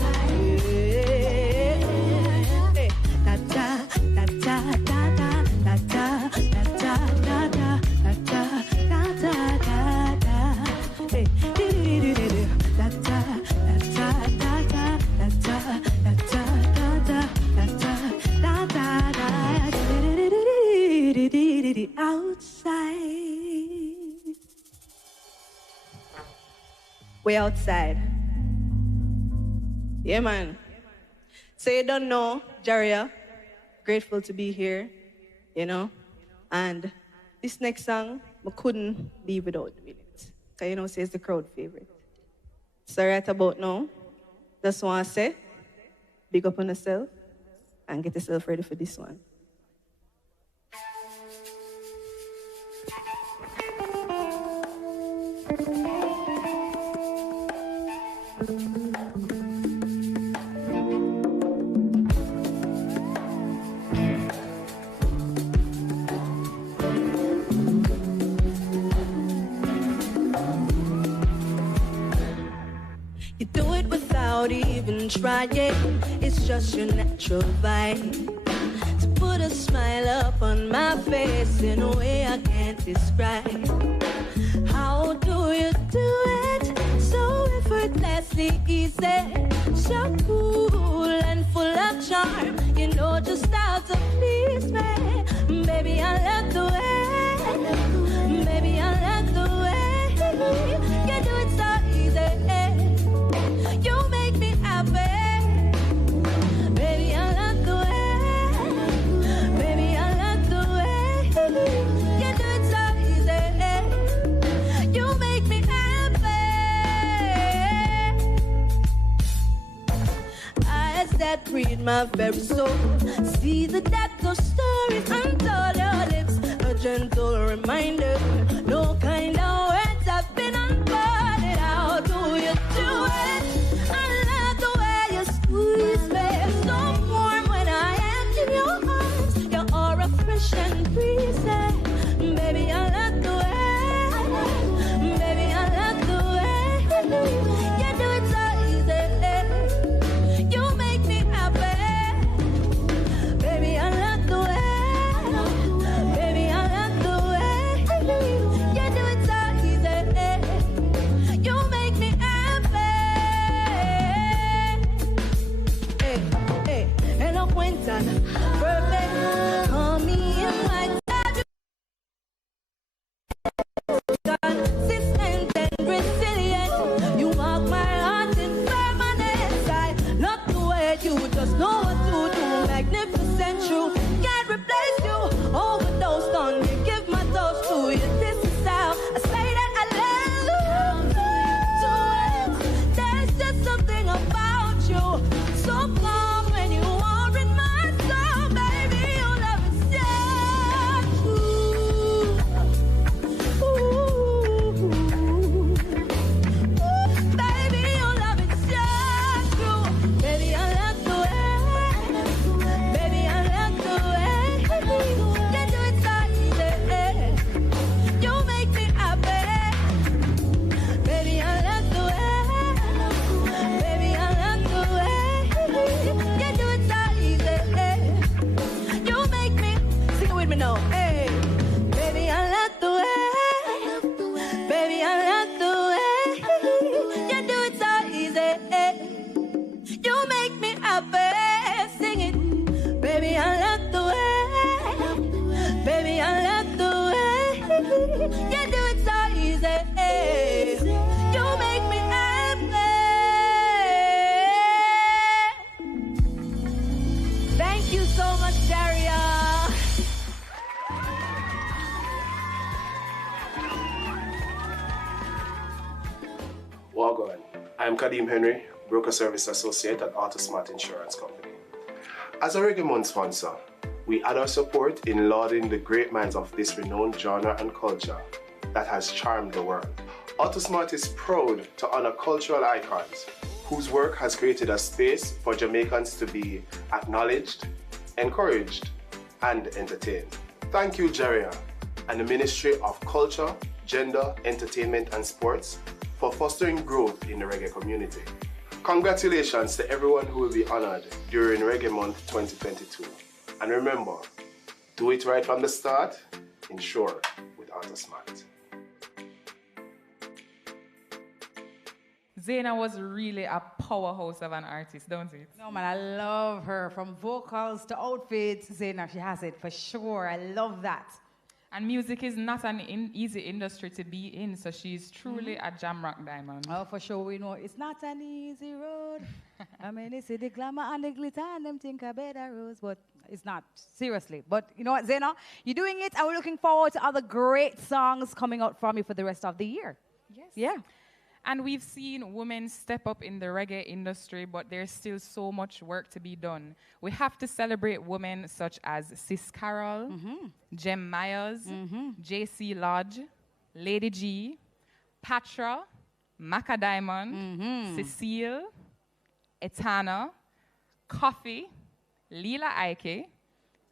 Outside. Way outside. Yeah, man. So you don't know, Jaria, grateful to be here, you know. And this next song, I couldn't leave without doing it. Because, you know, it's the crowd favorite. So right about now, just want to say, big up on yourself and get yourself ready for this one. You do it without even trying. It's just your natural vibe to put a smile up on my face in a way I can't describe. How do you do it so effortlessly easy? So cool and full of charm. You know just how to please me. Baby, I love the way. Baby, I love the way. You do it so easy. You make me happy. Baby, I love the way. Baby, I love the way. You do it so easy. You make me happy. Eyes that read my very soul. See the depth of stories untold. Your lips, a gentle reminder. No kind of words have been unguarded. How do you do it? I love the way you squeeze me. So warm when I am in your arms. Your aura fresh and breezy. Baby, I love the way. Baby, I love the way. You do it so easy. You make me happy. Baby, I love the way. Baby, I love the way. You do it so easy. You make me happy. Hey, hey, eloquent and perfect. Call me in my consistent and resilient. You mark my heart in permanence. I love the way you just know what to do. Magnificent, true. Can't replace you. Overdosed on you. Give my toast to you. This is how I say that I love you. There's just something about you. So calm when you are in my soul. Baby, your love is so true. Baby, your love is so true. Baby, I love the way. Baby, I love the way. You do it so easy. You make me happy. Baby, I love the way. Baby, I love the way. You do it so easy. You make me sing it with me now. Hey, baby, I love the way. Baby, I love the way. You do it so easy. You make me happy. Sing it. Baby, I love the way. Baby, I love the way. You do it so easy. You make me happy. Thank you so much, Daria. Wagwan. I'm Kadeem Henry, Broker Service Associate at AutoSmart Insurance Company. As a Reggae Month sponsor, we add our support in lauding the great minds of this renowned genre and culture that has charmed the world. AutoSmart is proud to honor cultural icons whose work has created a space for Jamaicans to be acknowledged, encouraged, and entertained. Thank you, Jaria, and the Ministry of Culture, Gender, Entertainment and Sports for fostering growth in the reggae community. Congratulations to everyone who will be honored during Reggae Month 2022. And remember, do it right from the start, insure with AutoSmart. Zaina was really a powerhouse of an artist, don't it? No, man, I love her. From vocals to outfits, Zaina, she has it for sure. I love that. And music is not an easy industry to be in, so she's truly a Jamrock diamond. Oh, for sure, we know it's not an easy road. I mean, they say the glamour and the glitter and them think are better roads, but it's not, seriously. But you know what, Zaina, you're doing it, and we're looking forward to other great songs coming out from you for the rest of the year. Yes. Yeah. And we've seen women step up in the reggae industry, but there's still so much work to be done. We have to celebrate women such as Sis Carol, Jem Myers, JC Lodge, Lady G, Patra, Maca Diamond, Cecile, Etana, Coffee, Lila Ike,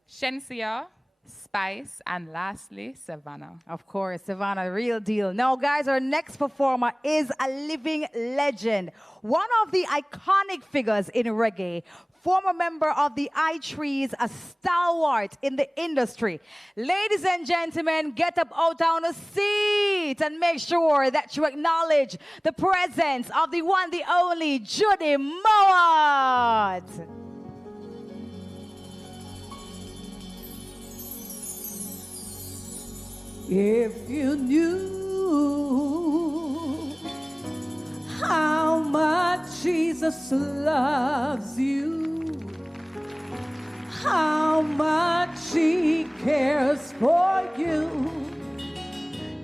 Shensia, Spice, and lastly, Savannah. Of course, Savannah, real deal. Now, guys, our next performer is a living legend. One of the iconic figures in reggae, former member of the I Trees, a stalwart in the industry. Ladies and gentlemen, get up out on a seat and make sure that you acknowledge the presence of the one, the only, Judy Mowat. If you knew how much Jesus loves you, how much He cares for you,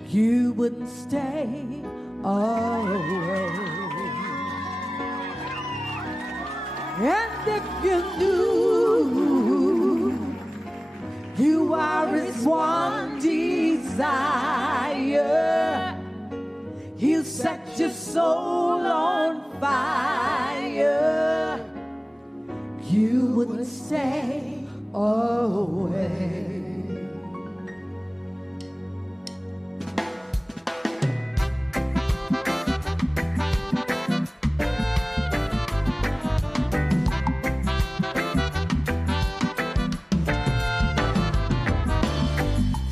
you wouldn't stay away. And if you knew you are His one desire, He'll set your soul on fire, you wouldn't stay away.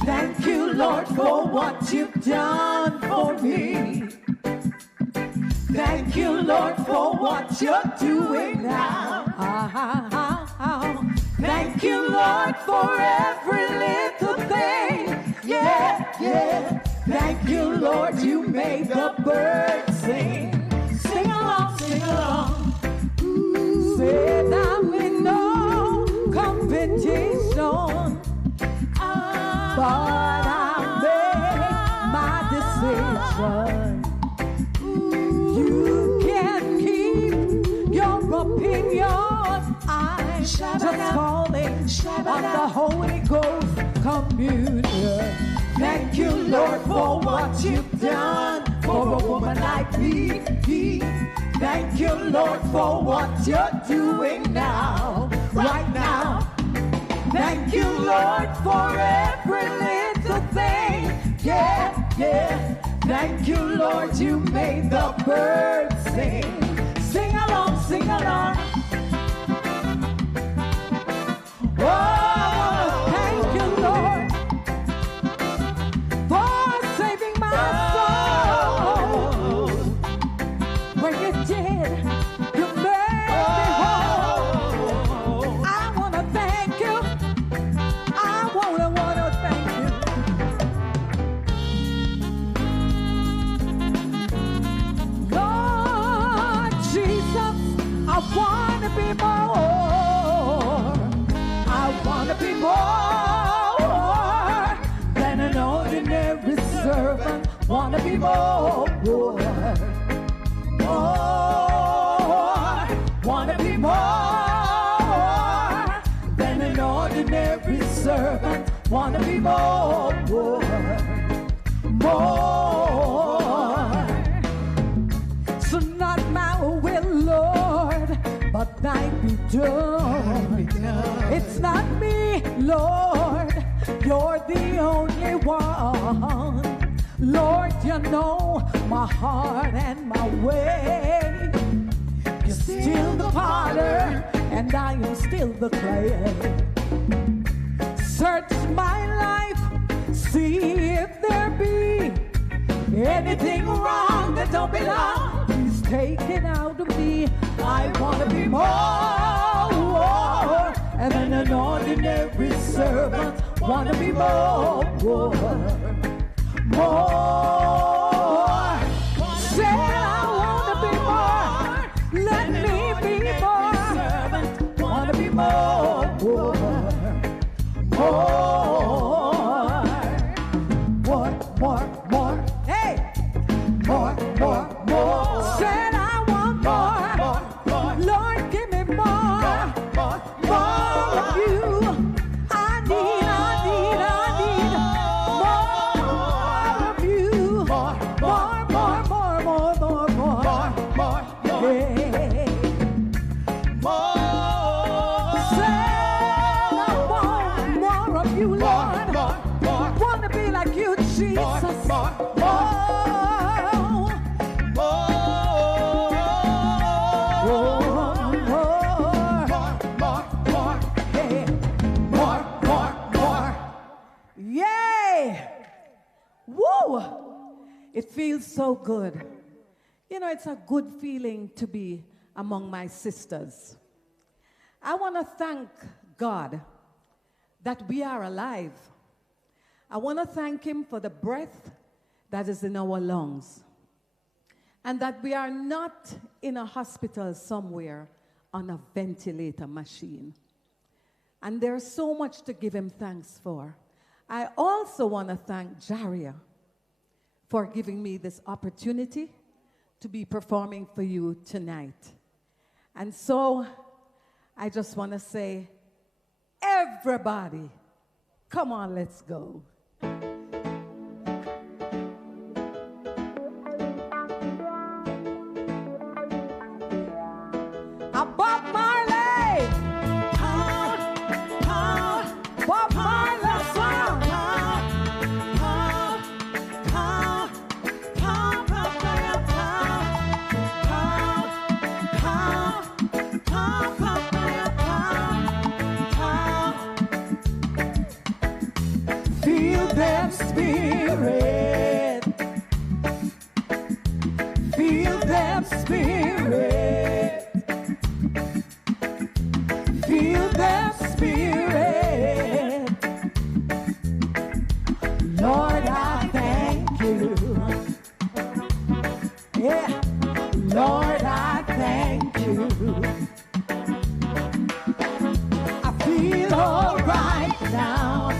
Thank you, Lord, for what you've done for me. Thank you, Lord, for what you're doing now. Thank you, Lord, for every little thing. Yeah, yeah. Thank you, Lord, you made the birds sing. Sing along, sing along. Say that we know competition, but I made my decision. You can keep your opinion. I'm just calling on the Holy Ghost communion. Thank you, Lord, for what you've done for a woman like me. Thank you, Lord, for what you're doing now, right now. Thank you, Lord, for every little thing. Yeah, yeah. Thank you, Lord, you made the birds sing. Sing along, sing along. Oh, thank you, Lord, for saving my soul. When you did, you made me whole. I want to thank you. I want to thank you. Lord Jesus, I want to be more. I want to be more than an ordinary servant. Want to be more. Want to be more than an ordinary servant. Want to be more. So not my will, Lord, but thy be done. It's not me, Lord, you're the only one. Lord, you know my heart and my way. You're still the potter, and I am still the clay. Search my life, see if there be anything wrong that don't belong. Please take it out of me. I want to be more than an ordinary servant. Want to be more. Say I want to be more. Let me be more. Want to be more. More. Hey. More. feels so good. You know, it's a good feeling to be among my sisters. I want to thank God that we are alive. I want to thank Him for the breath that is in our lungs, and that we are not in a hospital somewhere on a ventilator machine. And there's so much to give Him thanks for. I also want to thank Jaria for giving me this opportunity to be performing for you tonight. And so I just want to say, everybody, come on, let's go. Bob Marley! Bob Marley song! Feel that spirit. Feel that spirit. Feel that spirit. Lord, I thank you. Yeah, Lord, I thank you. I feel all right now.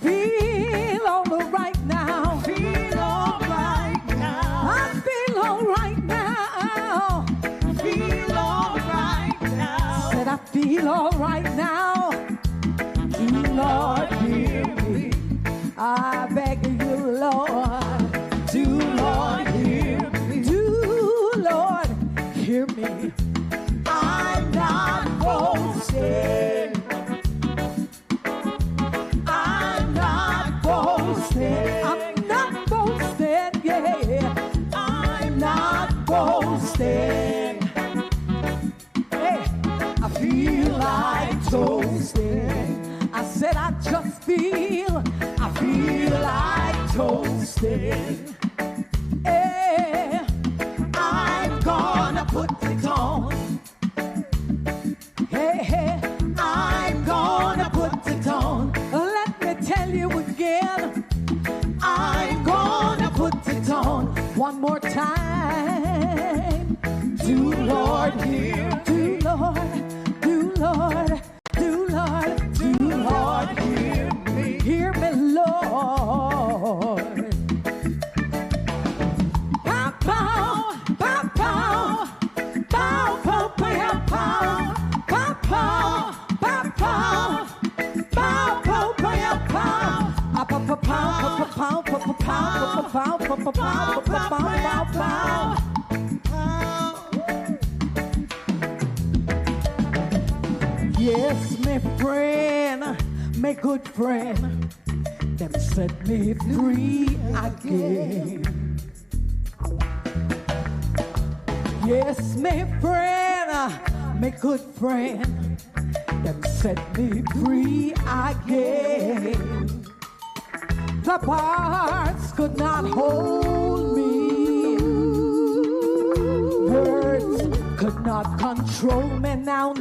Feel all right now. Feel all right now. I feel all right now. Feel all right now. Said I feel all right now. Do Lord hear me? I beg you, Lord. Do Lord hear me? Do Lord hear me? I'm not boasting. I'm not boasting. I'm not boasting. Yeah, I'm not boasting. Hey, I feel like toasting. I said I just feel. I feel like toasting. Hey, I'm gonna put it on. Hey, hey, I'm gonna put it on. Let me tell you again. I'm gonna put it on one more time. Do Lord hear? Do Lord? Do Lord? Do Lord? Do Lord hear me? Hear me, Lord. Pow, pow, pow, pow, pow, pow, pow, pow, pow, pow, pow, pow, pow, pow, pow, pow. Pow, pow, pow, pow, pow, pow, pow, pow, pow, pow, pow, pow. Yes, my friend, my good friend, them set me free again. Yes, my friend, my good friend, them set me free again. The bars could not hold me. Words could not control me now.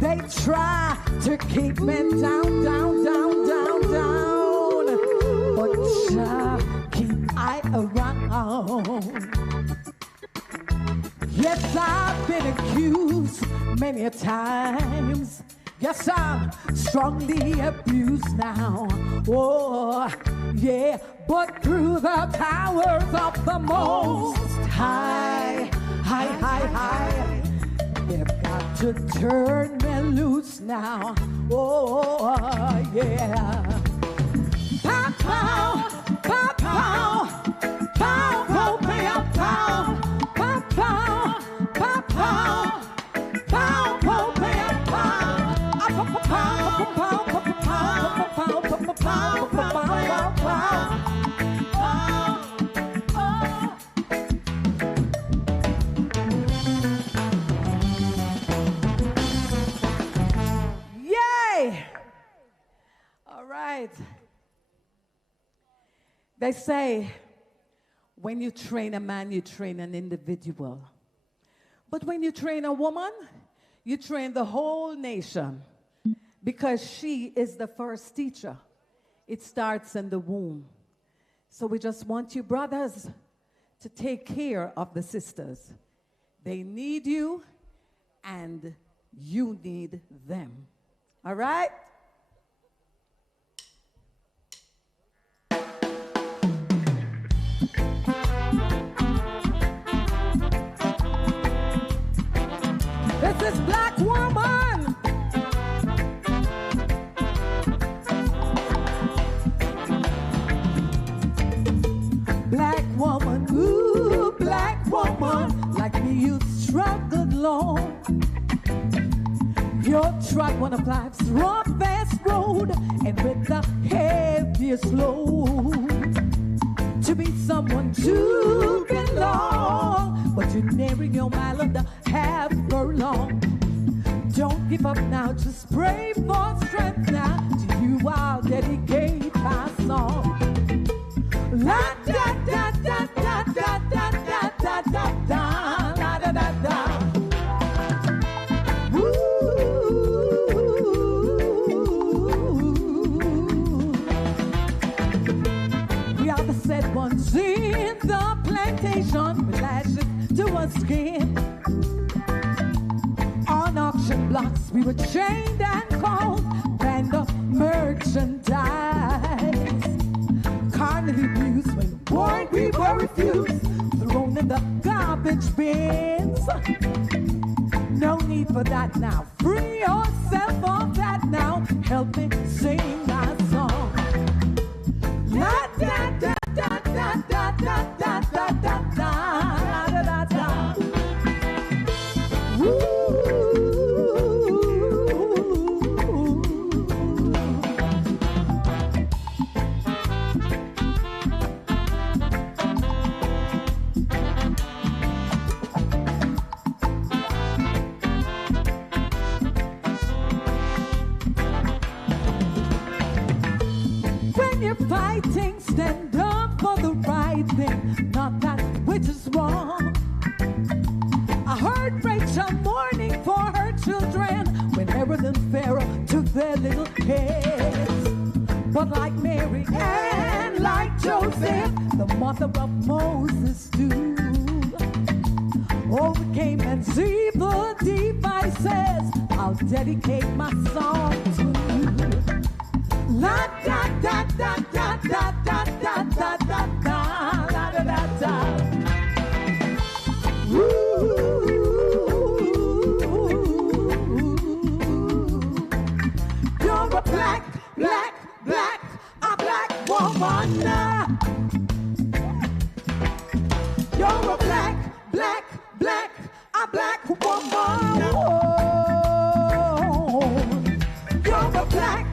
They try to keep me down. But keep I around. Yes, I've been accused many a times. Yes, I'm strongly abused now. Oh, yeah, but through the powers of the Most High, they've got to turn me loose now. Oh, yeah. Pow, pow, pow, pow, pow, pow, pow, pow, pow, pow, pow, pow, pow, pow, pow. Yay! All right. They say when you train a man, you train an individual. But when you train a woman, you train the whole nation because she is the first teacher. It starts in the womb. So we just want you brothers to take care of the sisters. They need you and you need them. All right? This is Black Woman. Black woman, ooh, black woman, like me you struggled long. Your truck one of life's roughest road, and with the heaviest load. To be someone to belong, but you're nearing your mile under half furlong. Don't give up now, just pray for strength now. To you I'll dedicate my song. La da da da da da da da da da da la da da da. We are the set ones in the plantation with lashes to our skin. On auction blocks we were chained and called band of merchandise. Carnally abused when born we were refused, thrown in the garbage bins. No need for that now, free yourself of that now. Help me sing my song. La da da da da da da da da da da da da. When you're fighting, stand up for the right thing, not that which is wrong. I heard Rachel mourning for her children when Herod and Pharaoh took their little kids. But like Mary and like Joseph, the mother of Moses too, overcame man's evil devices. I'll dedicate my song to la da da da da da da da da da da la da da da. You're a black woman. You're a black woman. You're a black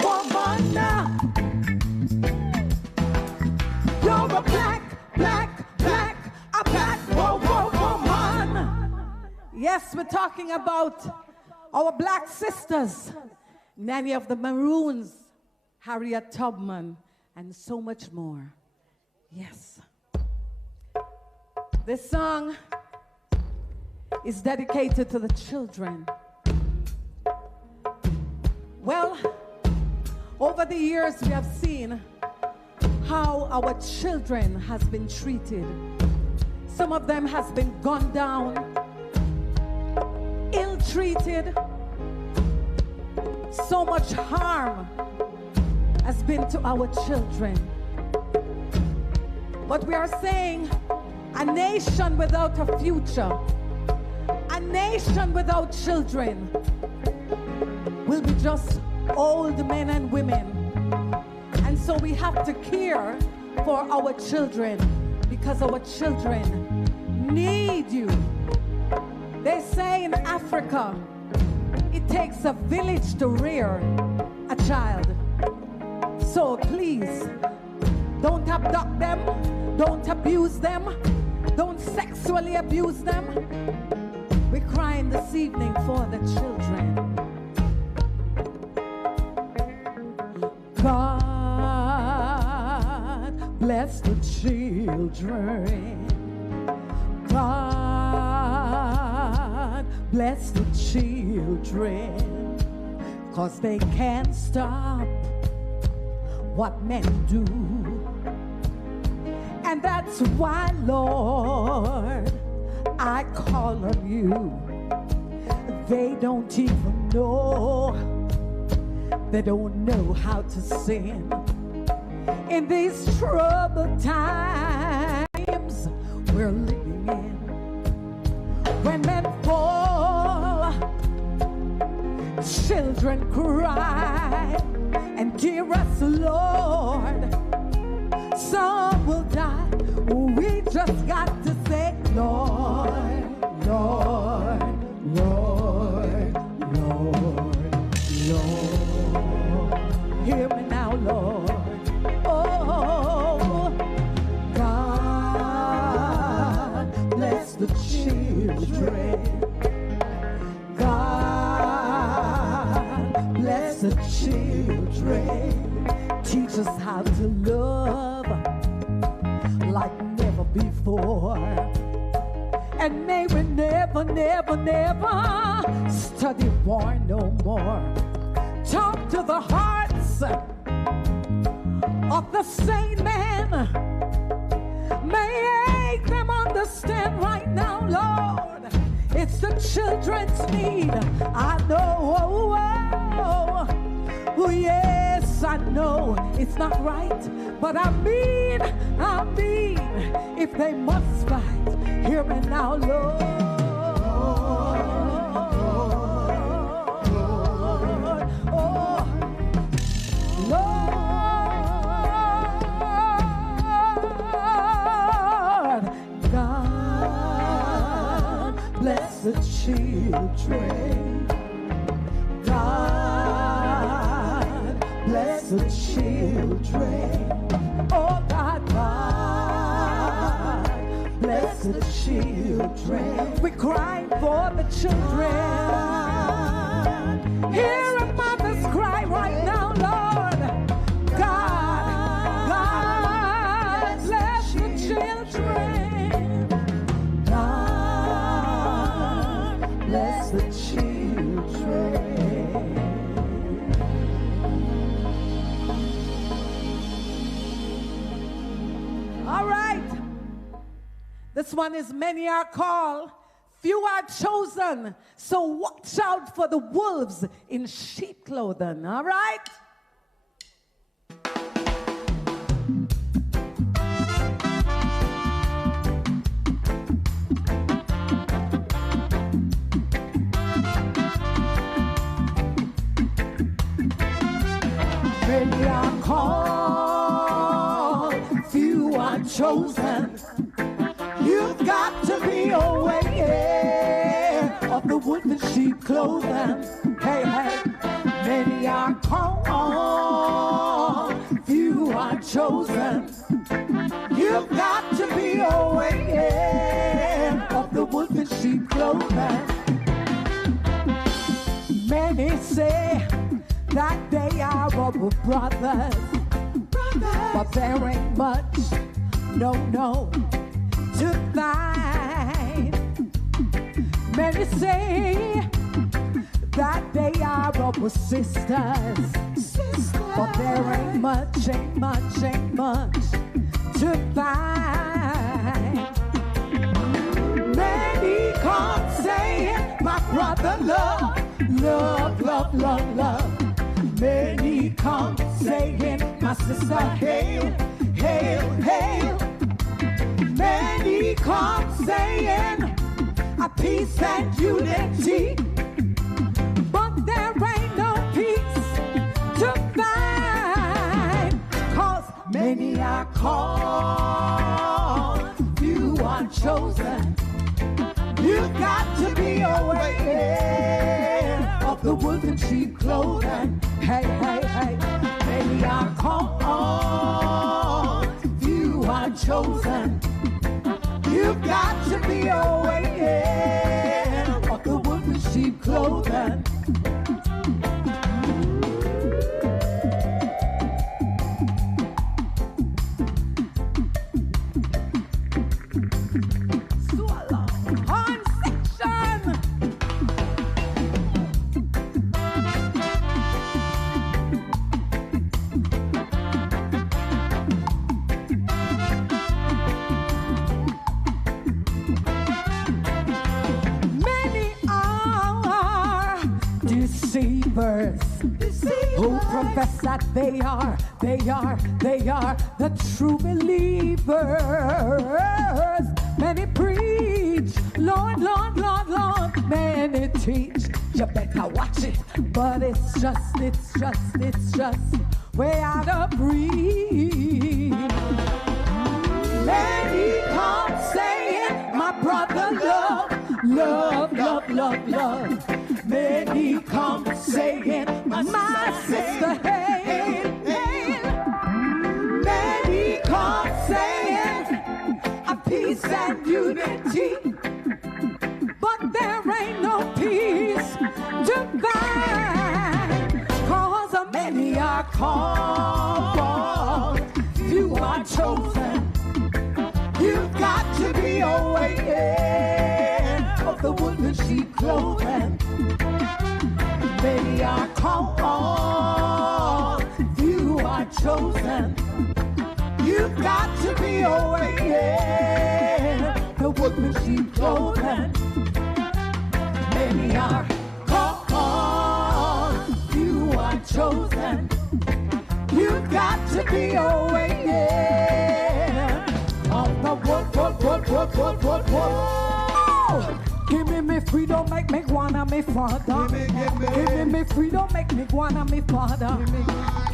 woman. You're a black woman. Yes, we're talking about our black sisters, Nanny of the Maroons, Harriet Tubman, and so much more. Yes. This song is dedicated to the children. Well, over the years we have seen how our children has been treated. Some of them has been gunned down, ill-treated. So much harm has been to our children. But we are saying a nation without a future, a nation without children will be just old men and women. And so we have to care for our children because our children need you. They say in Africa, it takes a village to rear a child. So please, don't abduct them, don't abuse them, don't sexually abuse them. We're crying this evening for the children. God children. God bless the children, 'cause they can't stop what men do. And that's why, Lord, I call on you. They don't even know. They don't know how to sin. In these troubled times we're living in, when men fall, children cry, and dear us, Lord, some will die. We just got to say, Lord, Lord, Lord, Lord, Lord. Hear me now, Lord. Oh, God bless the children. God bless the children. Teach us how to love like never before. And may we never, never, never study war no more. Talk to the hearts of the sane man. Make them understand right now, Lord, it's the children's need. I know, oh yes, I know it's not right, but I mean, if they must fight, hear me now, Lord. The children, God bless the children. Oh God, God bless the children. We cry for the children. Hear a mother's cry right now, Lord. God bless the children. Bless the children. All right. This one is many are called, few are chosen. So watch out for the wolves in sheep clothing. All right. Many are called, few are chosen. You've got to be aware of the wolf in sheep clothing. Hey, hey. Many are called, few are chosen. You've got to be aware of the wolf in sheep clothing. Many say that they are our brothers, but there ain't much, no, to find. Many say that they are our sisters, but there ain't much, to find. Many come saying, my brother, love. Many come saying, my sister, hail. Many come saying, a peace and unity, but there ain't no peace to find, 'cause many are called, few are chosen. You've got to be aware of the wolf in sheep clothing. Hey, many are called, few are chosen. You've got to be aware of the wolf in sheep clothing. confess that they are the true believers. Many preach, Lord, Lord, Lord, Lord, many teach. You better watch it, but it's just way out of reach. Many come saying, my brother, love, love, love, love, love. Many come saying, my sister, hail, hail. Many come saying, a peace and unity. But there ain't no peace divine. Cause many are called, few are chosen. You've got to be aware of the woman sheep clothing. Many are called, few are chosen. You've got to be aware of the woman sheep clothing. Many are called, few are chosen. You've got to be aware of the Give me freedom, make me wanna me father. Give me freedom, make me wanna me father.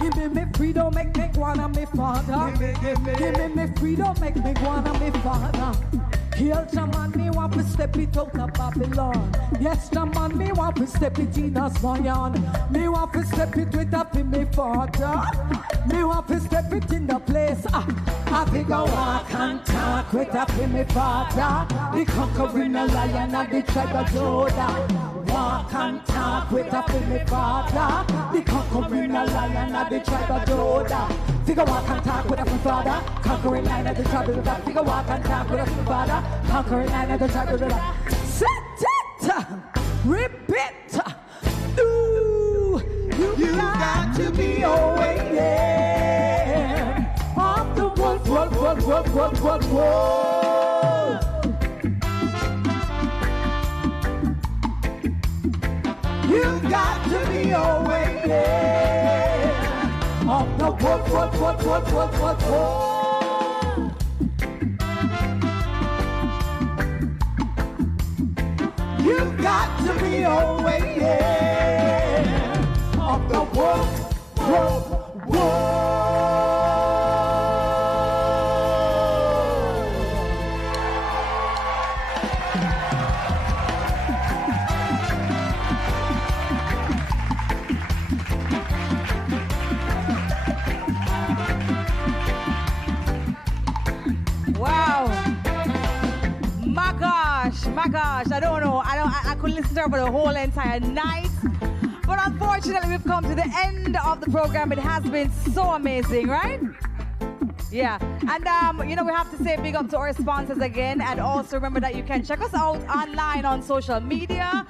Give me freedom, make me wanna me father. Give me freedom, make me wanna me father. Kill Jaman, me want to step it out of Babylon. Yes, Jaman, me want to step it in a Zion. Me want to step it with up in me father. Me want to step it in the place. I think I walk and talk with up in me father. The conquering the lion of the tribe of Judah. Walk and talk with up in me father. The conquering the lion of the tribe of Judah. Figure walk and talk with up my father. Conquering lion of the tribe of Judah. Figure walk and talk with up my father. Conquering lion of the tribe of Judah. Set it, repeat. Ooh, you got to be aware of the wolf. You got to be aware of the wolf. You got to be aware of the wolf. Wow. My gosh, I don't know. I could listen to her for the whole entire night. But unfortunately, we've come to the end of the program. It has been so amazing, right? Yeah. And, we have to say big up to our sponsors again. And also remember that you can check us out online on social media.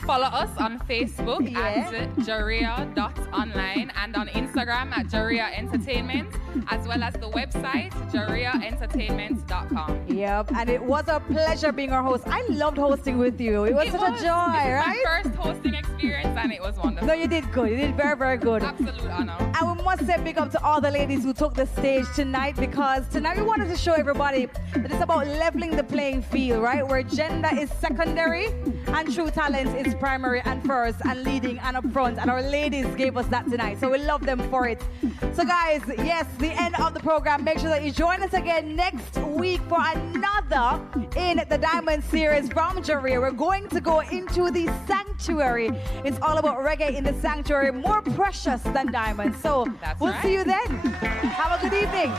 Follow us on Facebook at jaria.online and on Instagram at Jaria Entertainment, as well as the website jariaentertainment.com. Yep, and it was a pleasure being our host. I loved hosting with you. It was such a joy, right? My first hosting experience, and it was wonderful. No, you did good. You did very, very good. Absolute honor. And we must say big up to all the ladies who took the stage tonight, because tonight we wanted to show everybody that it's about leveling the playing field, right? Where gender is secondary and true talent is primary and first and leading and up front. And our ladies gave us that tonight. So we love them for it. So guys, yes, the end of the program. Make sure that you join us again next week for another in the Diamond series from Jaria. We're going to go into the sanctuary. It's all about reggae in the sanctuary, more precious than diamonds. So we'll see you then. Have a good evening.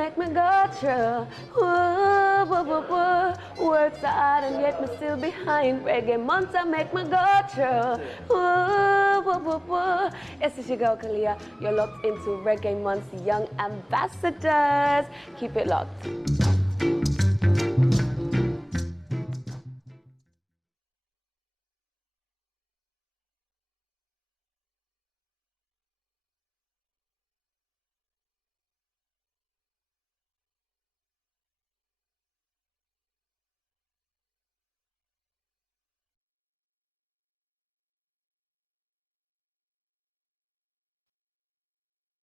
make me go through. Whoa, whoa, whoa, whoa. Works are hard and yet me still behind. Reggae months I make me go through. Whoa, whoa, whoa, whoa. Yes, it's your girl Kalia. You're locked into Reggae Month's Young Ambassadors. Keep it locked.